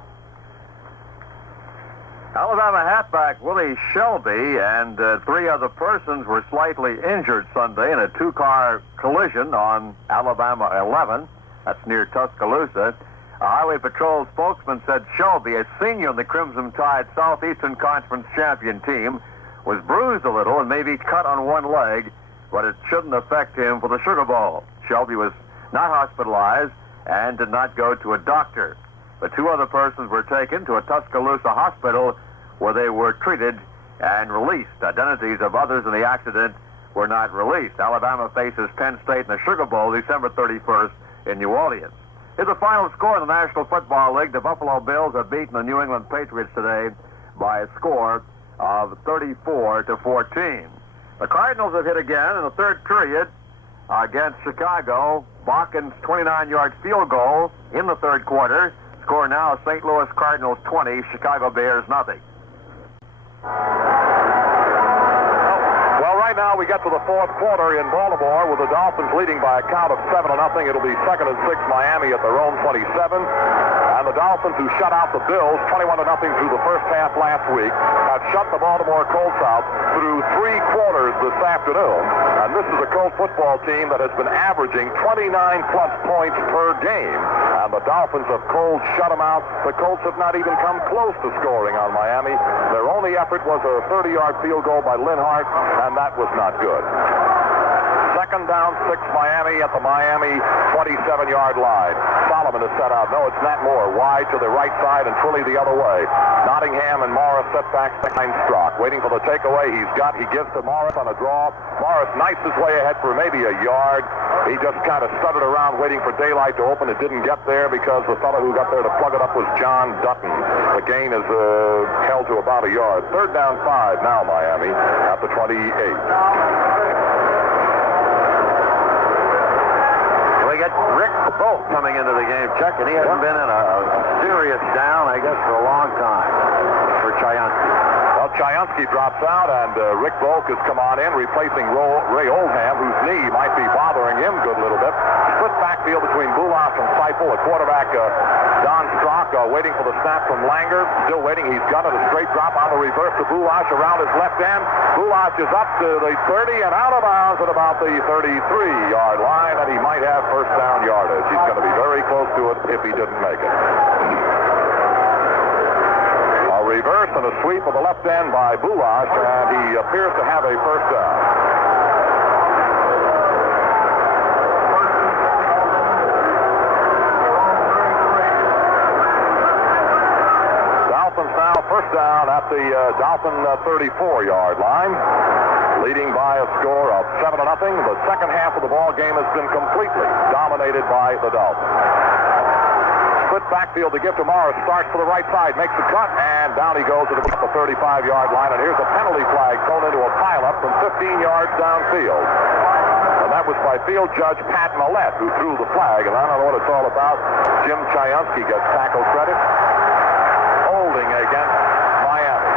Alabama halfback Willie Shelby and 3 other persons were slightly injured Sunday in a 2-car collision on Alabama 11. That's near Tuscaloosa. A Highway Patrol spokesman said Shelby, a senior on the Crimson Tide Southeastern Conference champion team, was bruised a little and maybe cut on one leg, but it shouldn't affect him for the Sugar Bowl. Shelby was not hospitalized and did not go to a doctor. The 2 other persons were taken to a Tuscaloosa hospital where they were treated and released. Identities of others in the accident were not released. Alabama faces Penn State in the Sugar Bowl December 31st in New Orleans. Here's the final score in the National Football League. The Buffalo Bills have beaten the New England Patriots today by a score of 34-14. The Cardinals have hit again in the third period against Chicago. Bachman's 29-yard field goal in the third quarter. Score now, St. Louis Cardinals 20, Chicago Bears nothing. Well, right now we get to the fourth quarter in Baltimore with the Dolphins leading by a count of 7-0. It'll be 2nd and 6 Miami at their own 27. And the Dolphins, who shut out the Bills 21-0 through the first half last week, have shut the Baltimore Colts out through 3 quarters this afternoon. And this is a Colt football team that has been averaging 29-plus points per game. And the Dolphins have shut them out. The Colts have not even come close to scoring on Miami. Their only effort was a 30-yard field goal by Linhart, and that was not good. 2nd down, 6 Miami at the Miami 27-yard line. Solomon is set out. No, it's Nat Moore wide to the right side and Twilly the other way. Nottingham and Morris set back behind Strock. Waiting for the takeaway. He gives to Morris on a draw. Morris knifes his way ahead for maybe a yard. He just kind of stuttered around waiting for daylight to open. It didn't get there because the fellow who got there to plug it up was John Dutton. The gain is held to about a yard. 3rd down, 5 now Miami at the 28. We get Rick Bolt coming into the game, Chuck, and he hasn't been in a serious down, I guess, for a long time for Chayonsky. Well, Chayonsky drops out, and Rick Bolt has come on in, replacing Ray Oldham, whose knee might be bothering him good a little bit. Split backfield between Bulash and Seifel. The quarterback, Don Strock, waiting for the snap from Langer. Still waiting. He's got it. A straight drop on the reverse to Bulash around his left end. Bulash is up to the 30 and out of bounds at about the 33-yard line, and he might have first down yardage. He's going to be very close to it if he didn't make it. reverse and a sweep of the left end by Boulash, and he appears to have a first down. Dolphins now first down at the Dolphin 34-yard line, leading by a score of 7-0. The second half of the ball game has been completely dominated by the Dolphins. Split backfield to give to Morris, starts to the right side, makes the cut, and down he goes at the 35-yard line. And here's a penalty flag thrown into a pileup from 15 yards downfield. And that was by field judge Pat Millett, who threw the flag. And I don't know what it's all about. Jim Chiansky gets tackle credit. Holding against Miami.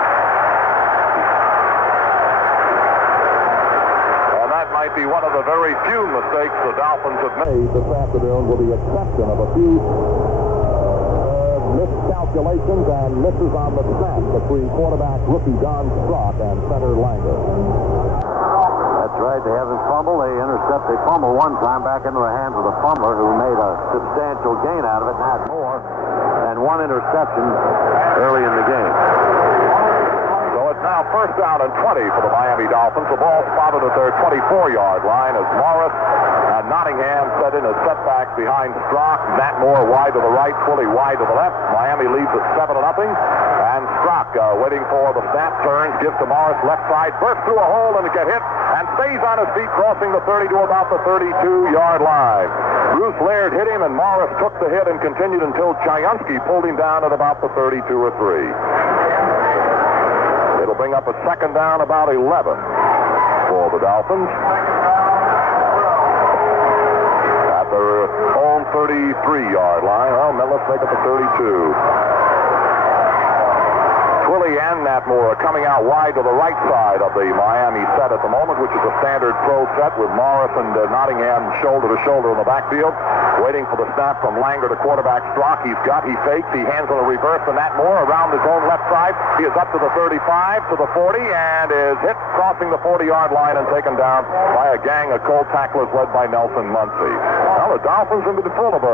And that might be one of the very few mistakes the Dolphins have made this afternoon, with the exception of a few miscalculations and misses on the snap between quarterback rookie Don Strock and center Langer. That's right. They haven't fumbled. They intercept. They fumbled one time back into the hands of the fumbler, who made a substantial gain out of it and had more than one interception early in the game. So it's now first down and 20 for the Miami Dolphins. The ball spotted at their 24-yard line as Morris and Nottingham set in a setback behind Strock. Matt Moore wide to the right, Twilly wide to the left. Miami leads at 7-0. And Strock waiting for the snap, turns, gives to Morris left side, bursts through a hole and get hit, and stays on his feet, crossing the 30 to about the 32-yard line. Bruce Laird hit him, and Morris took the hit and continued until Chiansky pulled him down at about the 32 or 3. It'll bring up a second down, about 11 for the Dolphins. At their own 33-yard line. Well, let's make it the 32. Twilly and Matt Moore are coming out wide to the right side of the Miami set at the moment, which is a standard pro set with Morris and Nottingham shoulder to shoulder in the backfield. Waiting for the snap from Langer to quarterback Strock. He fakes, he hands on a reverse to Matt Moore around his own left side. He is up to the 35, to the 40, and is hit crossing the 40-yard line and taken down by a gang of Colt tacklers led by Nelson Muncie. Well, the Dolphins have been full of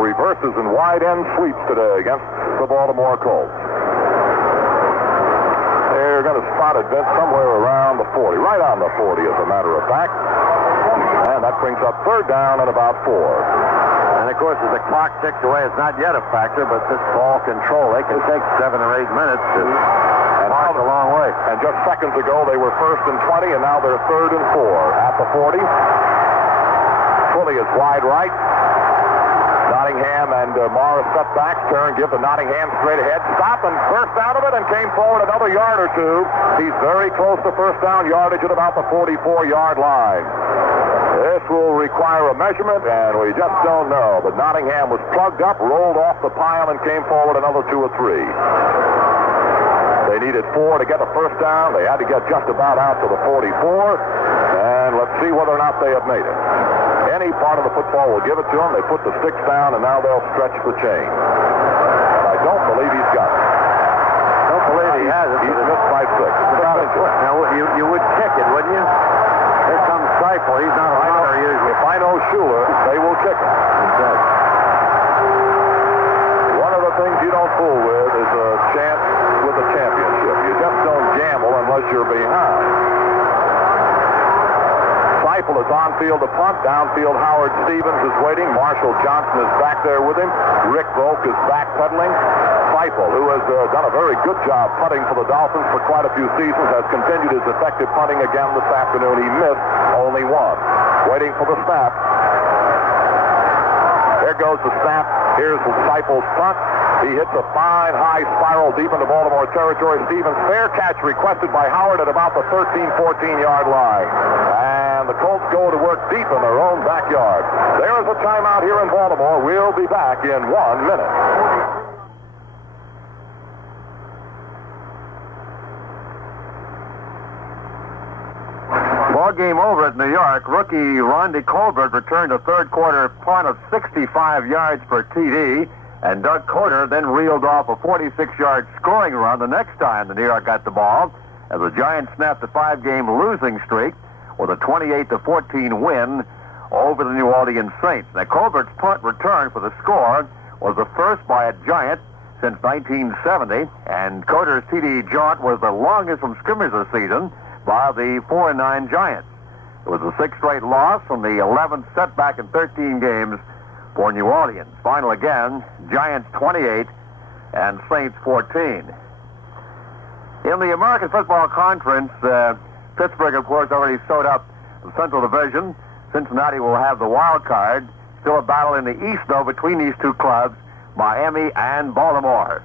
reverses and wide end sweeps today against the Baltimore Colts. They're going to spot it somewhere around the 40, right on the 40 as a matter of fact. And that brings up third down at about 4. And of course, as the clock ticks away, it's not yet a factor, but this ball control, they can take 7 or 8 minutes to march a long way. And just seconds ago, they were first and 20, and now they're third and 4 at the 40. Twilly is wide right. Nottingham and Morris set back, turn, give to Nottingham straight ahead, stop and burst out of it and came forward another yard or two. He's very close to first down yardage at about the 44-yard line. This will require a measurement, and we just don't know. But Nottingham was plugged up, rolled off the pile, and came forward another 2 or 3. They needed 4 to get the first down. They had to get just about out to the 44, and let's see whether or not they have made it. Any part of the football will give it to them. They put the sticks down, and now they'll stretch the chain. I don't believe he's got it. Don't believe he has it. He's missed by 6. Now, you would kick it, wouldn't you? Here comes Seifel. He's not a runner usually. If I know Schuler, they will kick him. Exactly. One of the things you don't fool with is a chance with a championship. You just don't gamble unless you're behind. Seifel is on field to punt. Downfield, Howard Stevens is waiting. Marshall Johnson is back there with him. Rick Volk is backpedaling. Seifel, who has done a very good job punting for the Dolphins for quite a few seasons, has continued his effective punting again this afternoon. He missed only one. Waiting for the snap. There goes the snap. Here's Seifel's punt. He hits a fine high spiral deep into Baltimore territory. Stevens, fair catch requested by Howard at about the 13-14-yard line. And the Colts go to work deep in their own backyard. There is a timeout here in Baltimore. We'll be back in 1 minute. Ball game over at New York. Rookie Rondy Colbert returned a third quarter punt of 65 yards for TD. And Doug Coder then reeled off a 46-yard scoring run the next time the New York got the ball, as the Giants snapped a 5-game losing streak with a 28-14 win over the New Orleans Saints. Now, Colbert's punt return for the score was the first by a Giant since 1970, and Coder's T.D. jaunt was the longest from scrimmage this season by the 4-9 Giants. It was the 6th straight loss from the 11th setback in 13 games for New Orleans. Final again, Giants 28 and Saints 14. In the American Football Conference, Pittsburgh, of course, already sewed up the Central Division. Cincinnati will have the wild card. Still a battle in the East, though, between these two clubs, Miami and Baltimore.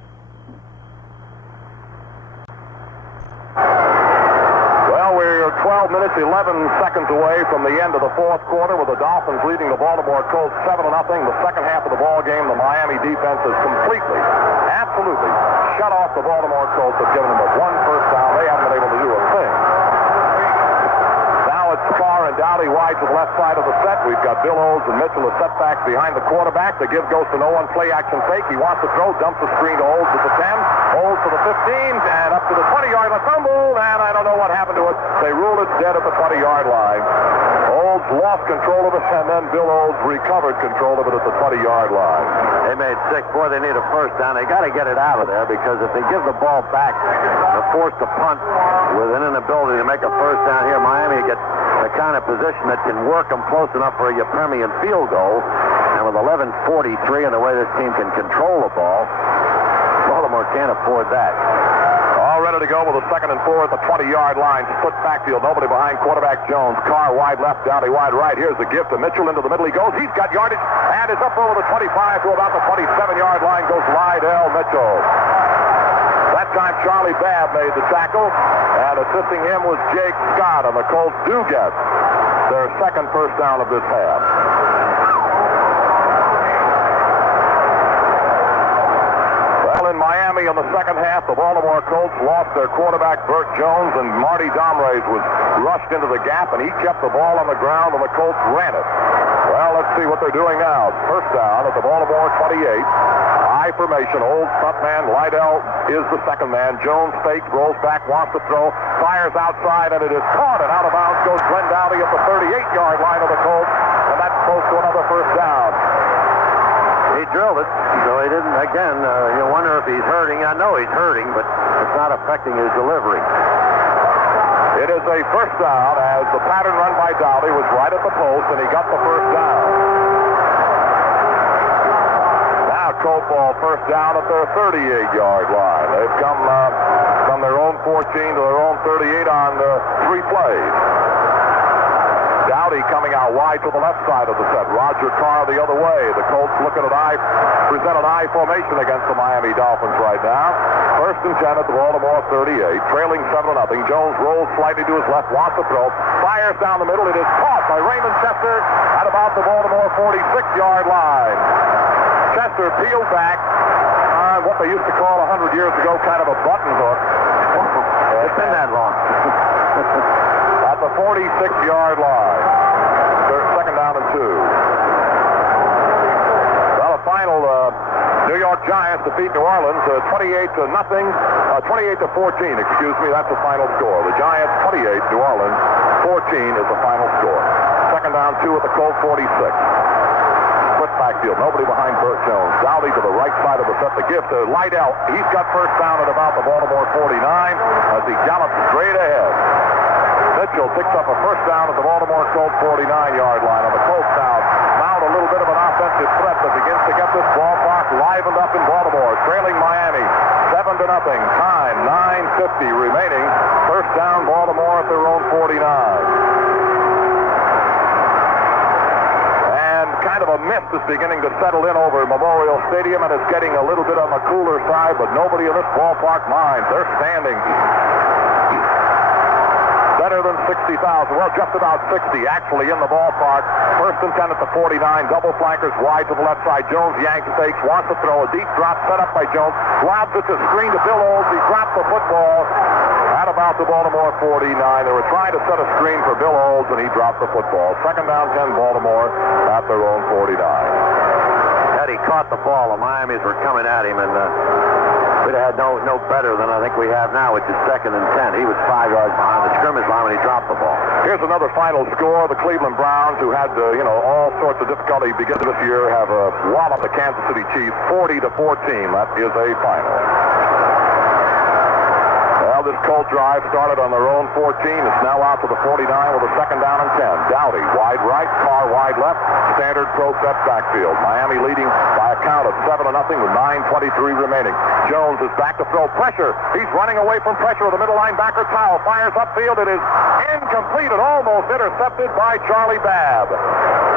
Well, we're 12 minutes, 11 seconds away from the end of the fourth quarter with the Dolphins leading the Baltimore Colts 7-0. The second half of the ball game, the Miami defense has completely, absolutely shut off the Baltimore Colts. Have given them one first down. They haven't been able to do a thing. Now it's Carr and Dowdy wide to the left side of the set. We've got Bill Olds and Mitchell as setbacks behind the quarterback. The give goes to no one. Play action fake. He wants to throw. Dumps the screen to Olds at the 10. Olds to the 15 and up to the 20-yard line. Fumble, and I don't know what happened to it. They ruled it dead at the 20-yard line. Olds lost control of it, and then Bill Olds recovered control of it at the 20-yard line. They made 6. Boy, they need a first down. They got to get it out of there because if they give the ball back, they're forced to punt with an inability to make a first down here. Miami gets the kind of position that can work them close enough for a Yepremian field goal. And with 11:43 and the way this team can control the ball, Baltimore can't afford that. All ready to go with a 2nd and 4 at the 20-yard line. Split backfield. Nobody behind quarterback Jones. Carr wide left, Dowdy wide right. Here's the give to Mitchell into the middle. He goes. He's got yardage and is up over the 25 to about the 27-yard line. Goes Lydell Mitchell. That time Charlie Babb made the tackle, and assisting him was Jake Scott, and the Colts do get their second first down of this half. In Miami in the second half, the Baltimore Colts lost their quarterback, Burt Jones, and Marty Domrese was rushed into the gap, and he kept the ball on the ground, and the Colts ran it. Well, let's see what they're doing now. First down at the Baltimore 28. High formation. Old front man. Lydell is the second man. Jones fakes, rolls back, wants to throw, fires outside, and it is caught, and out of bounds goes Glenn Dowdy at the 38-yard line of the Colts, and that's close to another first down. He drilled it, so he didn't, again, you wonder if he's hurting. I know he's hurting, but it's not affecting his delivery. It is a first down as the pattern run by Dowdy was right at the post, and he got the first down. Now Colt ball first down at their 38-yard line. They've come from their own 14 to their own 38 on 3 plays. Dowdy coming out wide to the left side of the set. Roger Carr the other way. The Colts looking at present an I formation against the Miami Dolphins right now. First and 10 at the Baltimore 38, trailing 7-0. Jones rolls slightly to his left, wants to throw, fires down the middle. It is caught by Raymond Chester at about the Baltimore 46-yard line. Chester peeled back on what they used to call 100 years ago kind of a button hook. It's been that long. At the 46-yard line. Second down and 2. Well, the final New York Giants defeat New Orleans 28-14, excuse me. That's the final score. The Giants 28, New Orleans 14 is the final score. Second down 2 at the Colt 46. Split backfield. Nobody behind Burt Jones. Dowdy to the right side of the set. The give to Lydell. He's got first down at about the Baltimore 49 as he gallops straight ahead. Mitchell picks up a first down at the Baltimore Colts 49-yard line. On the Colts now mount a little bit of an offensive threat that begins to get this ballpark livened up in Baltimore, trailing Miami 7-0. Time 9:50 remaining. First down, Baltimore at their own 49. And kind of a mist is beginning to settle in over Memorial Stadium, and it's getting a little bit on the cooler side, but nobody in this ballpark minds. They're standing better than 60,000. Well, just about 60 actually in the ballpark. First and 10 at the 49. Double flankers wide to the left side. Jones yanks, fakes, wants to throw a deep drop set up by Jones. Lobs it to screen to Bill Olds. He dropped the football at about the Baltimore 49. They were trying to set a screen for Bill Olds, and he dropped the football. Second down 10, Baltimore at their own 49. Had he caught the ball, the Miamis were coming at him, and we'd have had no better than I think we have now, which is 2nd and 10. He was 5 yards behind the scrimmage line when he dropped the ball. Here's another final score. The Cleveland Browns, who had all sorts of difficulty beginning this year, have walloped the Kansas City Chiefs 40-14. That is a final. Well, this Colt drive started on their own 14. It's now out to the 49 with a 2nd down and 10. Dowdy wide right, Carr wide left. Standard pro set backfield. Miami leading by a count of 7-0 with 9:23 remaining. Jones is back to throw. Pressure. He's running away from pressure with the middle linebacker. Towle fires upfield. It is incomplete and almost intercepted by Charlie Babb.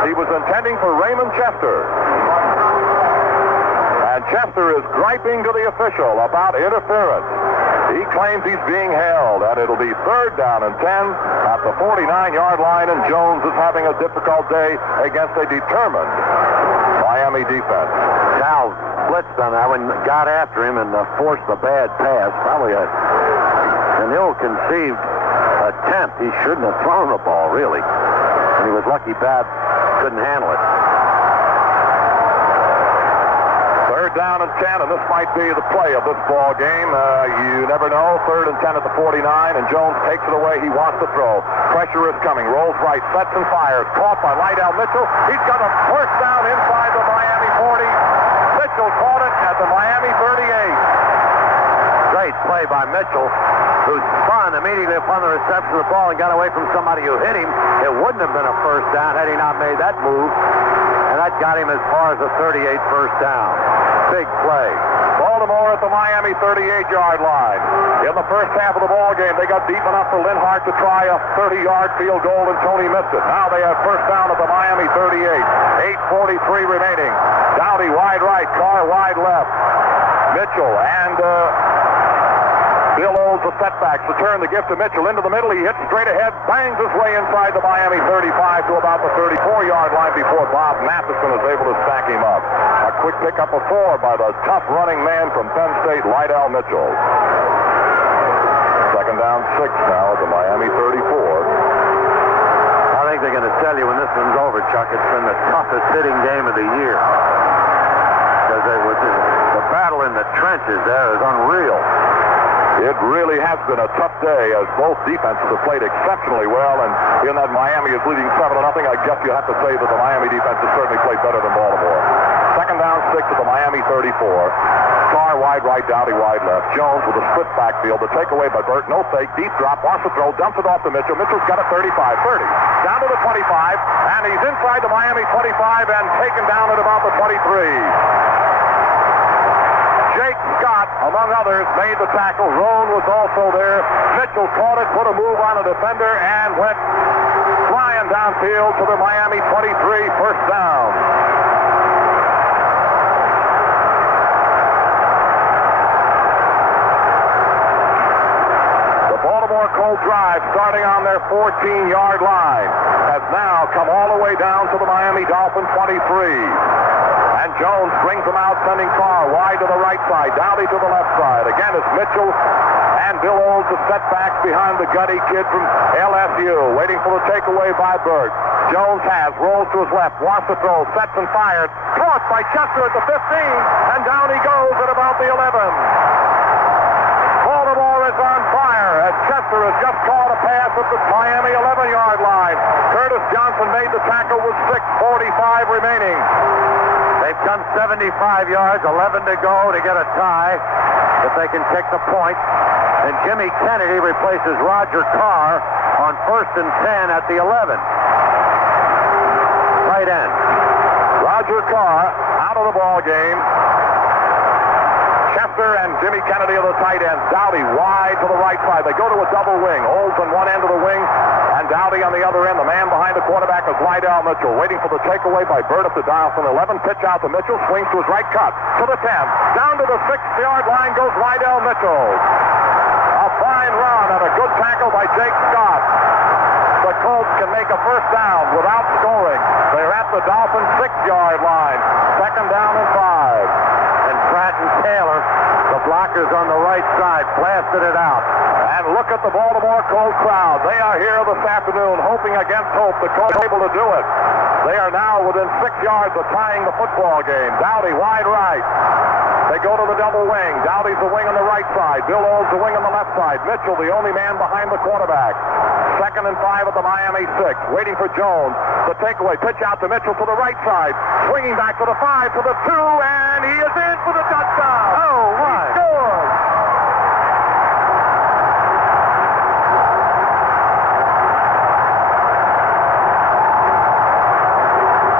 He was intending for Raymond Chester. And Chester is griping to the official about interference. He claims he's being held, and it'll be 3rd down and 10 at the 49-yard line, and Jones is having a difficult day against a determined Miami defense. Cal blitzed on that one, got after him, and forced the bad pass. Probably an ill-conceived attempt. He shouldn't have thrown the ball, really. And he was lucky Babb couldn't handle it. 3rd down and 10, and this might be the play of this ball game. You never know. 3rd and 10 at the 49, and Jones takes it away. He wants to throw. Pressure is coming. Rolls right, sets and fires. Caught by Lydell Mitchell. He's got a first down inside the Miami 40. Mitchell caught it at the Miami 38. Great play by Mitchell, who spun immediately upon the reception of the ball and got away from somebody who hit him. It wouldn't have been a first down had he not made that move. And that got him as far as the 38 first down. Big play. Baltimore at the Miami 38-yard line. In the first half of the ball game, they got deep enough for Linhart to try a 30-yard field goal, and Tony missed it. Now they have first down at the Miami 38. 8:43 remaining. Dowdy wide right, Carr wide left. Mitchell and Bill Olds, the setbacks. The turn, the gift to Mitchell into the middle. He hits straight ahead, bangs his way inside the Miami 35 to about the 34-yard line before Bob Matheson is able to stack him up. A quick pickup of 4 by the tough running man from Penn State, Lydell Mitchell. 2nd down, 6 now at the Miami 34. I think they're going to tell you when this one's over, Chuck, it's been the toughest hitting game of the year. Because the battle in the trenches there is unreal. It really has been a tough day as both defenses have played exceptionally well, and in that Miami is leading 7-0, I guess you have to say that the Miami defense has certainly played better than Baltimore. 2nd down, 6 at the Miami 34. Carr wide right, Dowdy wide left. Jones with a split backfield. The takeaway by Burt. No fake. Deep drop. Wants to throw. Dumps it off to Mitchell. Mitchell's got it 35. 30. Down to the 25. And he's inside the Miami 25 and taken down at about the 23. Jake Scott, among others, made the tackle. Roan was also there. Mitchell caught it, put a move on a defender, and went flying downfield to the Miami 23, first down. The Baltimore Colts drive, starting on their 14-yard line, has now come all the way down to the Miami Dolphin 23. And Jones brings them out, sending Carr wide to the right side, Dowdy to the left side. Again, it's Mitchell and Bill Olds, the setbacks behind the gutty kid from LSU, waiting for the takeaway by Burt. Jones rolls to his left, wants to throw, sets and fires. Caught by Chester at the 15, and down he goes at about the 11. Baltimore is on fire as Chester has just caught a pass at the Miami 11-yard line. Curtis Johnson made the tackle with 6:45 remaining. They've done 75 yards, 11 to go to get a tie if they can take the point. And Jimmy Kennedy replaces Roger Carr on 1st and 10 at the 11. Tight end. Roger Carr out of the ball game. Chester and Jimmy Kennedy are the tight ends. Dowdy wide to the right side. They go to a double wing. Olds on one end of the wing, and Dowdy on the other end. The man behind the quarterback is Lydell Mitchell, waiting for the takeaway by Burt up to Donaldson. 11, pitch out to Mitchell, swings to his right, cut to the 10. Down to the 6-yard line goes Lydell Mitchell. A fine run and a good tackle by Jake Scott. The Colts can make a first down without scoring. They're at the Dolphins 6-yard line. 2nd down and 5. And Pratt and Taylor, the blockers on the right side, blasted it out. And look at the Baltimore Colts crowd. They are here this afternoon, hoping against hope the Colts are able to do it. They are now within 6 yards of tying the football game. Dowdy wide right. They go to the double wing. Dowdy's the wing on the right side. Bill Old's the wing on the left side. Mitchell, the only man behind the quarterback. 2nd and 5 at the Miami 6. Waiting for Jones. The takeaway. Pitch out to Mitchell to the right side. Swinging back to the 5, to the 2, and he is in for the touchdown. Oh, my. He scored.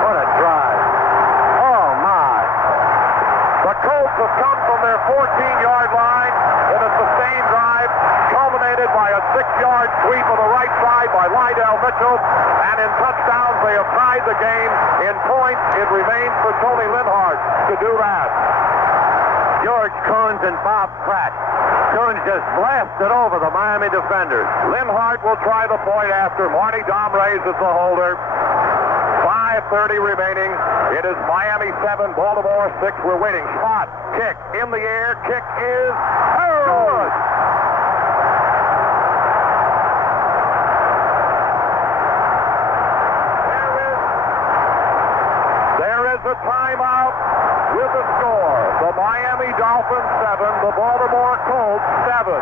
What a drive. Oh, my. The Colts have come from their 14-yard line in a sustained drive, culminated by a 6-yard sweep of the right side by Lydell Mitchell, and in touchdowns they have tied the game. In points, it remains for Tony Linhart to do that. George Coons and Bob Pratt. Coons just blasted over the Miami defenders. Linhart will try the point after. Marty Domreyes is the holder. 5:30 remaining. It is Miami 7, Baltimore 6. We're waiting. Spot, kick, in the air. Kick is good. There is a timeout with the score. The Miami Dolphins 7, the Baltimore Colts 7.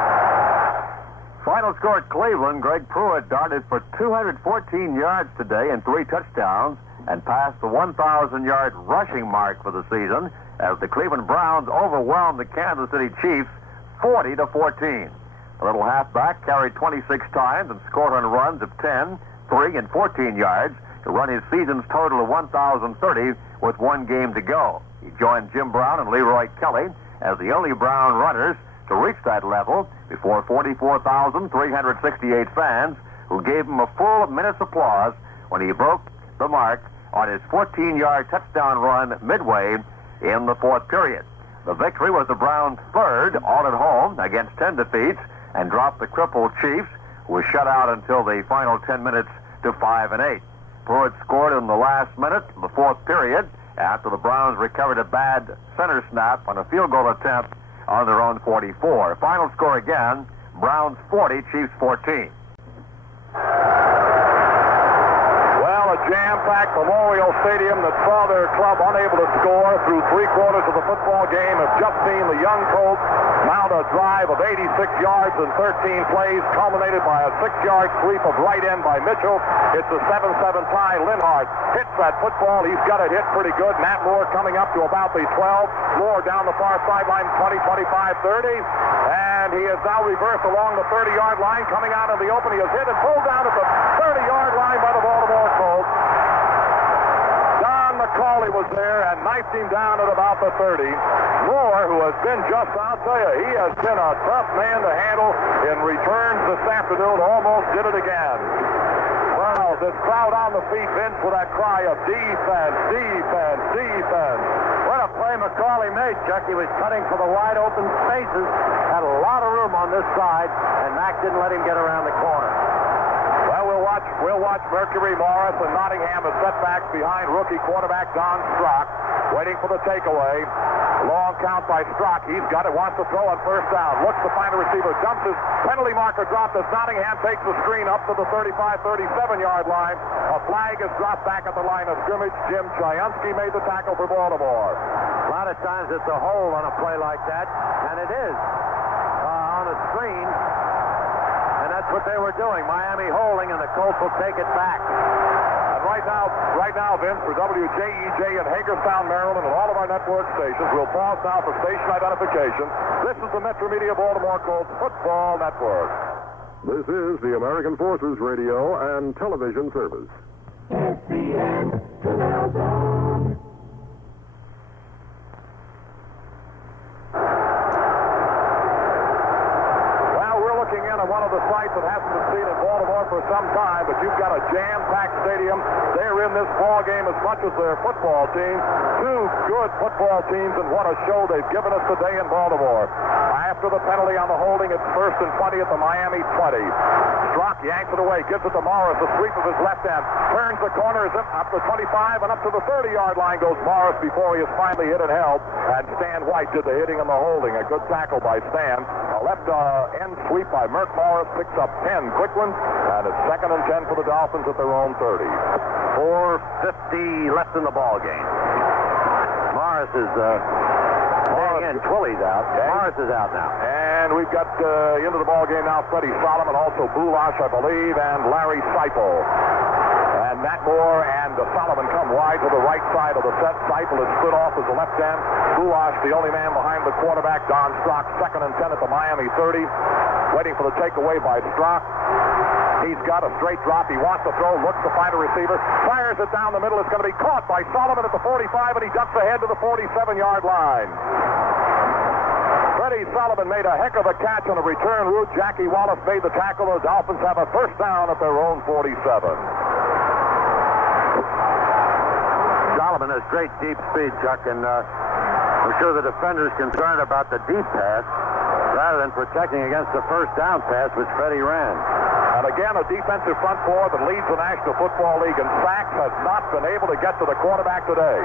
Final score at Cleveland, Greg Pruitt darted for 214 yards today and 3 touchdowns and passed the 1,000-yard rushing mark for the season as the Cleveland Browns overwhelmed the Kansas City Chiefs 40-14. The little halfback carried 26 times and scored on runs of 10, 3, and 14 yards to run his season's total of 1,030 with 1 game to go. He joined Jim Brown and Leroy Kelly as the only Brown runners to reach that level before 44,368 fans who gave him a full minute's applause when he broke the mark on his 14-yard touchdown run midway in the 4th period. The victory was the Browns' 3rd, all at home, against 10 defeats, and dropped the crippled Chiefs, who was shut out until the final 10 minutes to 5-8. Pruitt scored in the last minute of the 4th period after the Browns recovered a bad center snap on a field goal attempt on their own 44. Final score again, Browns 40, Chiefs 14. Well, a jam-packed Memorial Stadium that saw their club unable to score through 3/4 of the football game have just seen the young Colts mount a drive of 86 yards and 13 plays, culminated by a 6-yard sweep of right end by Mitchell. It's a 7-7 tie. Linhart hits that football. He's got it hit pretty good. Matt Moore coming up to about the 12. Moore down the far sideline, 20, 25, 30. And he is now reversed along the 30-yard line, coming out in the open. He is hit and pulled down at the 30-yard line by the Baltimore Colts. Don McCauley was there and knifed him down at about the 30. Moore, who has been just, I'll tell you, he has been a tough man to handle in returns this afternoon, almost did it again. Well, this crowd on the feet, Vince, with that cry of defense, defense, defense. What a play McCauley made, Chuck. He was cutting for the wide open spaces, had a lot of room on this side, and Mack didn't let him get around the corner. Well, we'll watch Mercury Morris and Nottingham as setbacks behind rookie quarterback Don Strock, waiting for the takeaway. Long count by Strock. He's got it, wants to throw on 1st down. Looks to find a receiver, dumps his penalty marker dropped as Nottingham takes the screen up to the 35, 37-yard line. A flag is dropped back at the line of scrimmage. Jim Chiansky made the tackle for Baltimore. A lot of times it's a hold on a play like that, and it is on a screen. And that's what they were doing. Miami holding, and the Colts will take it back. And right now, Vince, for WJEJ in Hagerstown, Maryland, and all of our network stations, we'll pause now for station identification. This is the Metro Media Baltimore Colts Football Network. This is the American Forces Radio and Television Service. SCN to the zone. Looking in at one of the sites that hasn't been seen in Baltimore for some time, but you've got a jam-packed stadium. They're in this ball game as much as their football team. 2 good football teams, and what a show they've given us today in Baltimore. After the penalty on the holding, it's 1st and 20 at the Miami 20. Strock yanks it away, gives it to Morris, a sweep of his left end, turns the corner, is up to 25, and up to the 30-yard line goes Morris before he is finally hit and held. And Stan White did the hitting and the holding. A good tackle by Stan. A left end sweep by Merck Morris picks up 10 quick ones, and it's 2nd and 10 for the Dolphins at their own 30. 4:50 left in the ball game. Morris is in. Twillie's out. Okay. Morris is out now. And we've got into the ball game now Freddie Solomon, also Bulash, I believe, and Larry Seipel. And Matt Moore and Solomon come wide to the right side of the set. Seipel is split off as the left end. Bulash, the only man behind the quarterback. Don Strock, 2nd and 10 at the Miami 30. Waiting for the takeaway by Strock. He's got a straight drop. He wants to throw, looks to find a receiver, fires it down the middle. It's going to be caught by Solomon at the 45, and he ducks ahead to the 47-yard line. Freddie Solomon made a heck of a catch on a return route. Jackie Wallace made the tackle. The Dolphins have a first down at their own 47. Solomon has great deep speed, Chuck, and I'm sure the defender's concerned about the deep pass rather than protecting against the first down pass, which Freddie ran. And again, a defensive front four that leads the National Football League in sacks has not been able to get to the quarterback today.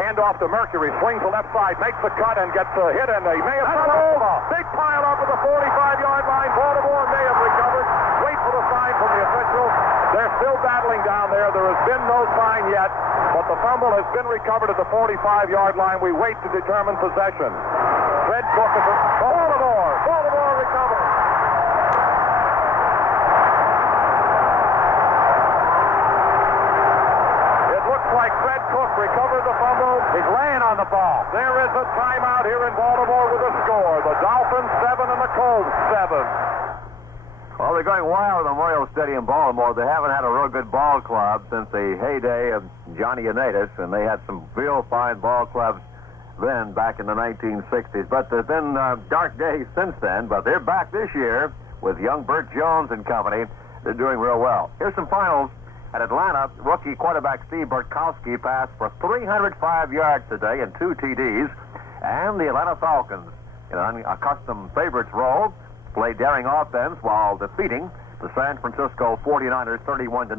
Hand off to Mercury, swings the left side, makes the cut, and gets a hit, and they may have run over. Big pile up at the 45-yard line. Baltimore may have recovered. Wait for the sign from the officials. They're still battling down there. There has been no sign yet, but the fumble has been recovered at the 45-yard line. We wait to determine possession. Fred Cook is Baltimore. Baltimore recovers. Like Fred Cook recovered the fumble. He's laying on the ball. There is a timeout here in Baltimore with a score. The Dolphins 7 and the Colts 7. Well, they're going wild at Memorial Stadium, Baltimore. They haven't had a real good ball club since the heyday of Johnny Unitas, and they had some real fine ball clubs then, back in the 1960s. But there's been dark days since then, but they're back this year with young Burt Jones and company. They're doing real well. Here's some finals. At Atlanta, rookie quarterback Steve Burkowski passed for 305 yards today and 2 TDs. And the Atlanta Falcons, in an accustomed favorites role, played daring offense while defeating the San Francisco 49ers 31-9.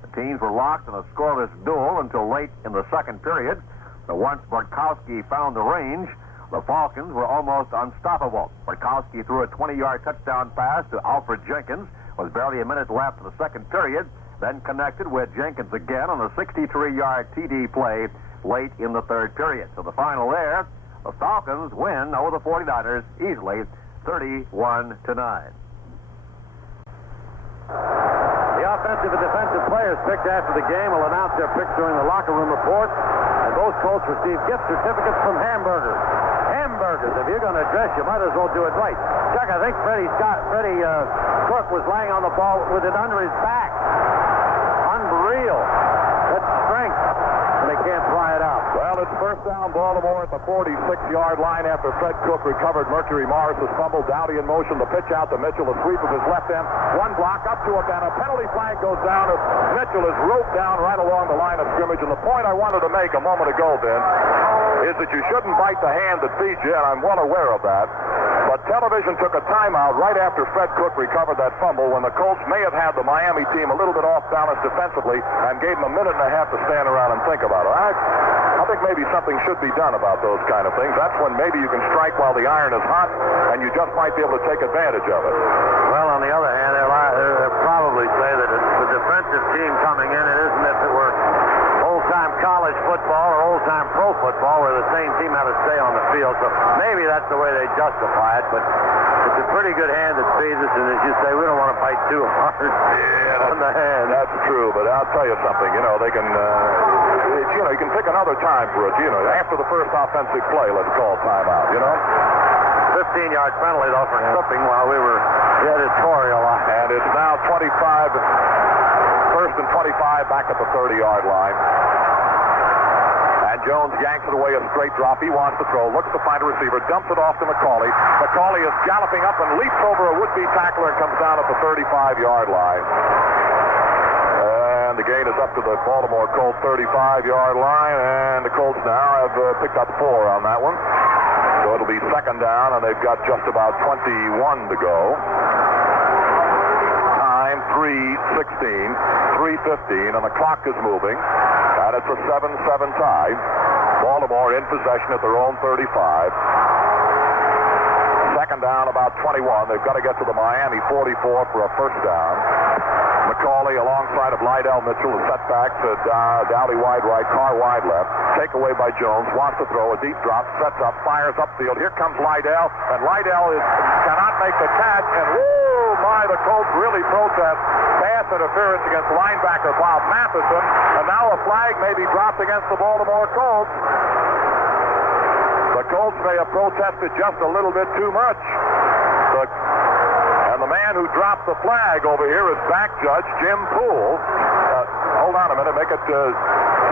The teams were locked in a scoreless duel until late in the second period. But once Burkowski found the range, the Falcons were almost unstoppable. Burkowski threw a 20-yard touchdown pass to Alfred Jenkins. Was barely a minute left in the second period. Then connected with Jenkins again on a 63-yard TD play late in the third period. So the final there, the Falcons win over the 49ers easily, 31-9. The offensive and defensive players picked after the game will announce their picks during the locker room report, and both Colts receive gift certificates from Hamburgers. Hamburgers, if you're going to dress, you might as well do it right. Chuck, I think Freddie Cook was laying on the ball with it under his back. Unreal. That's strength. And they can't fly it out. Well, it's first down Baltimore at the 46-yard line after Fred Cook recovered Mercury Morris's fumble. Dowdy in motion, the pitch out to Mitchell, the sweep of his left end. One block up to it, and a penalty flag goes down as Mitchell is roped down right along the line of scrimmage. And the point I wanted to make a moment ago, Ben, is that you shouldn't bite the hand that feeds you, and I'm well aware of that. But television took a timeout right after Fred Cook recovered that fumble when the Colts may have had the Miami team a little bit off balance defensively and gave them a minute and a half to stand around and think about it. I think maybe something should be done about those kind of things. That's when maybe you can strike while the iron is hot, and you just might be able to take advantage of it. Well, on the other hand, they'll probably say that it's the defensive team coming in. It isn't if it were old-time college football or old-time pro football where the same team had to stay on the field. So maybe that's the way they justify it, but it's a pretty good hand that feeds us, and as you say, we don't want to bite too hard on the hand. That's true, but I'll tell you something. You know, they can, you can pick another time for it. You know, after the first offensive play, let's call timeout, you know? 15-yard penalty, though, for slipping while we were editorialized. And it's now 25, first and 25 back at the 30-yard line. And Jones yanks it away a straight drop. He wants to throw, looks to find a receiver, dumps it off to McCauley. McCauley is galloping up and leaps over a would-be tackler and comes down at the 35-yard line. And the gain is up to the Baltimore Colts 35-yard line, and the Colts now have picked up 4 on that one. So it'll be second down, and they've got just about 21 to go. Time 3:16, 3:15, and the clock is moving. And it's a 7-7 tie. Baltimore in possession at their own 35. second down, about 21. They've got to get to the Miami 44 for a first down. McCauley alongside of Lydell Mitchell is set back to Dowdy wide right, Carr wide left. Takeaway by Jones. Wants to throw a deep drop. Sets up. Fires upfield. Here comes Lydell. And Lydell cannot make the catch. And whoo, my, the Colts really protest pass interference against linebacker Bob Matheson. And now a flag may be dropped against the Baltimore Colts. The Colts may have protested just a little bit too much. And the man who dropped the flag over here is back judge Jim Poole. Hold on a minute. Make it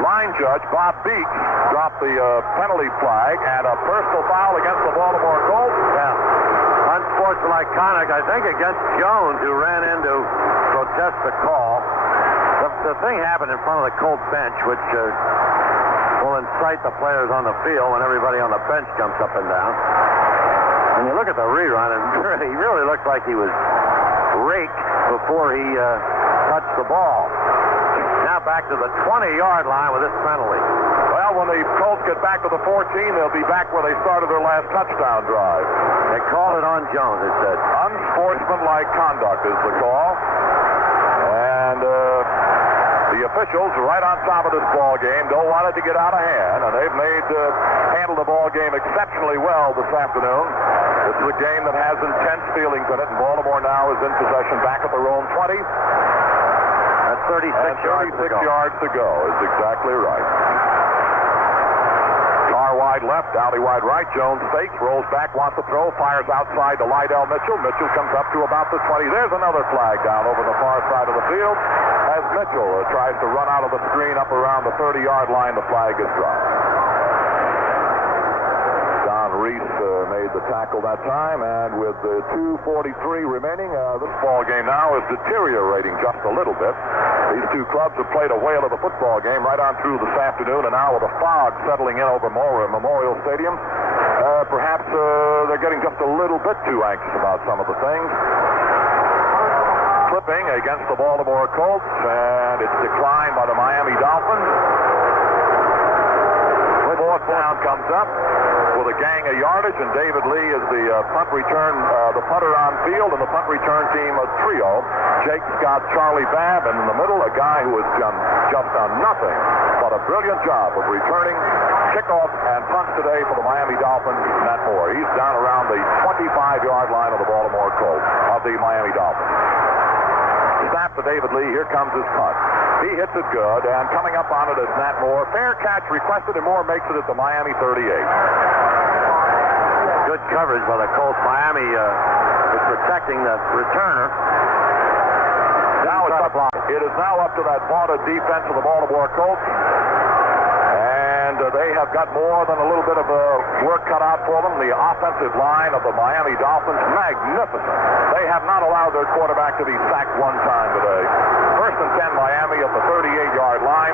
line judge Bob Beeks dropped the penalty flag and a personal foul against the Baltimore Colts. Yeah. Unsportsmanlike conduct, I think, against Jones, who ran in to protest the call. The thing happened in front of the Colts bench, which will incite the players on the field when everybody on the bench jumps up and down. When you look at the rerun, and he really looked like he was raked before he touched the ball. Now back to the 20-yard line with this penalty. Well, when the Colts get back to the 14, they'll be back where they started their last touchdown drive. They called it on Jones, it said. Unsportsmanlike conduct is the call. And the officials right on top of this ball game don't want it to get out of hand, and they've handled the ball game exceptionally well this afternoon. This is a game that has intense feelings in it, and Baltimore now is in possession back at their own 20. That's 36 yards to go is exactly right. Carr wide left, Dowdy wide right. Jones fakes, rolls back, wants to throw, fires outside to Lydell Mitchell. Mitchell comes up to about the 20. There's another flag down over the far side of the field. As Mitchell tries to run out of the screen up around the 30-yard line, the flag is dropped. Don Reese made the tackle that time, and with 2:43 remaining, this ball game now is deteriorating just a little bit. These two clubs have played a whale of a football game right on through this afternoon, and now with the fog settling in over Memorial Stadium, perhaps they're getting just a little bit too anxious about some of the things. Clipping against the Baltimore Colts, and it's declined by the Miami Dolphins. Fourth down comes up with a gang of yardage, and David Lee is the punt return, the punter on field, and the punt return team a trio. Jake Scott, Charlie Babb, and in the middle, a guy who has just done nothing but a brilliant job of returning kickoff and punts today for the Miami Dolphins, Matt Moore. He's down around the 25-yard line of the Baltimore Colts, of the Miami Dolphins. Snap to David Lee. Here comes his punt. He hits it good, and coming up on it is Matt Moore. Fair catch requested, and Moore makes it at the Miami 38. Good coverage by the Colts. Miami is protecting the returner. Now it is now up to that vaunted defense of the Baltimore Colts. And they have got more than a little bit of work cut out for them. The offensive line of the Miami Dolphins, magnificent. They have not allowed their quarterback to be sacked one time today. First and 10, Miami at the 38-yard line.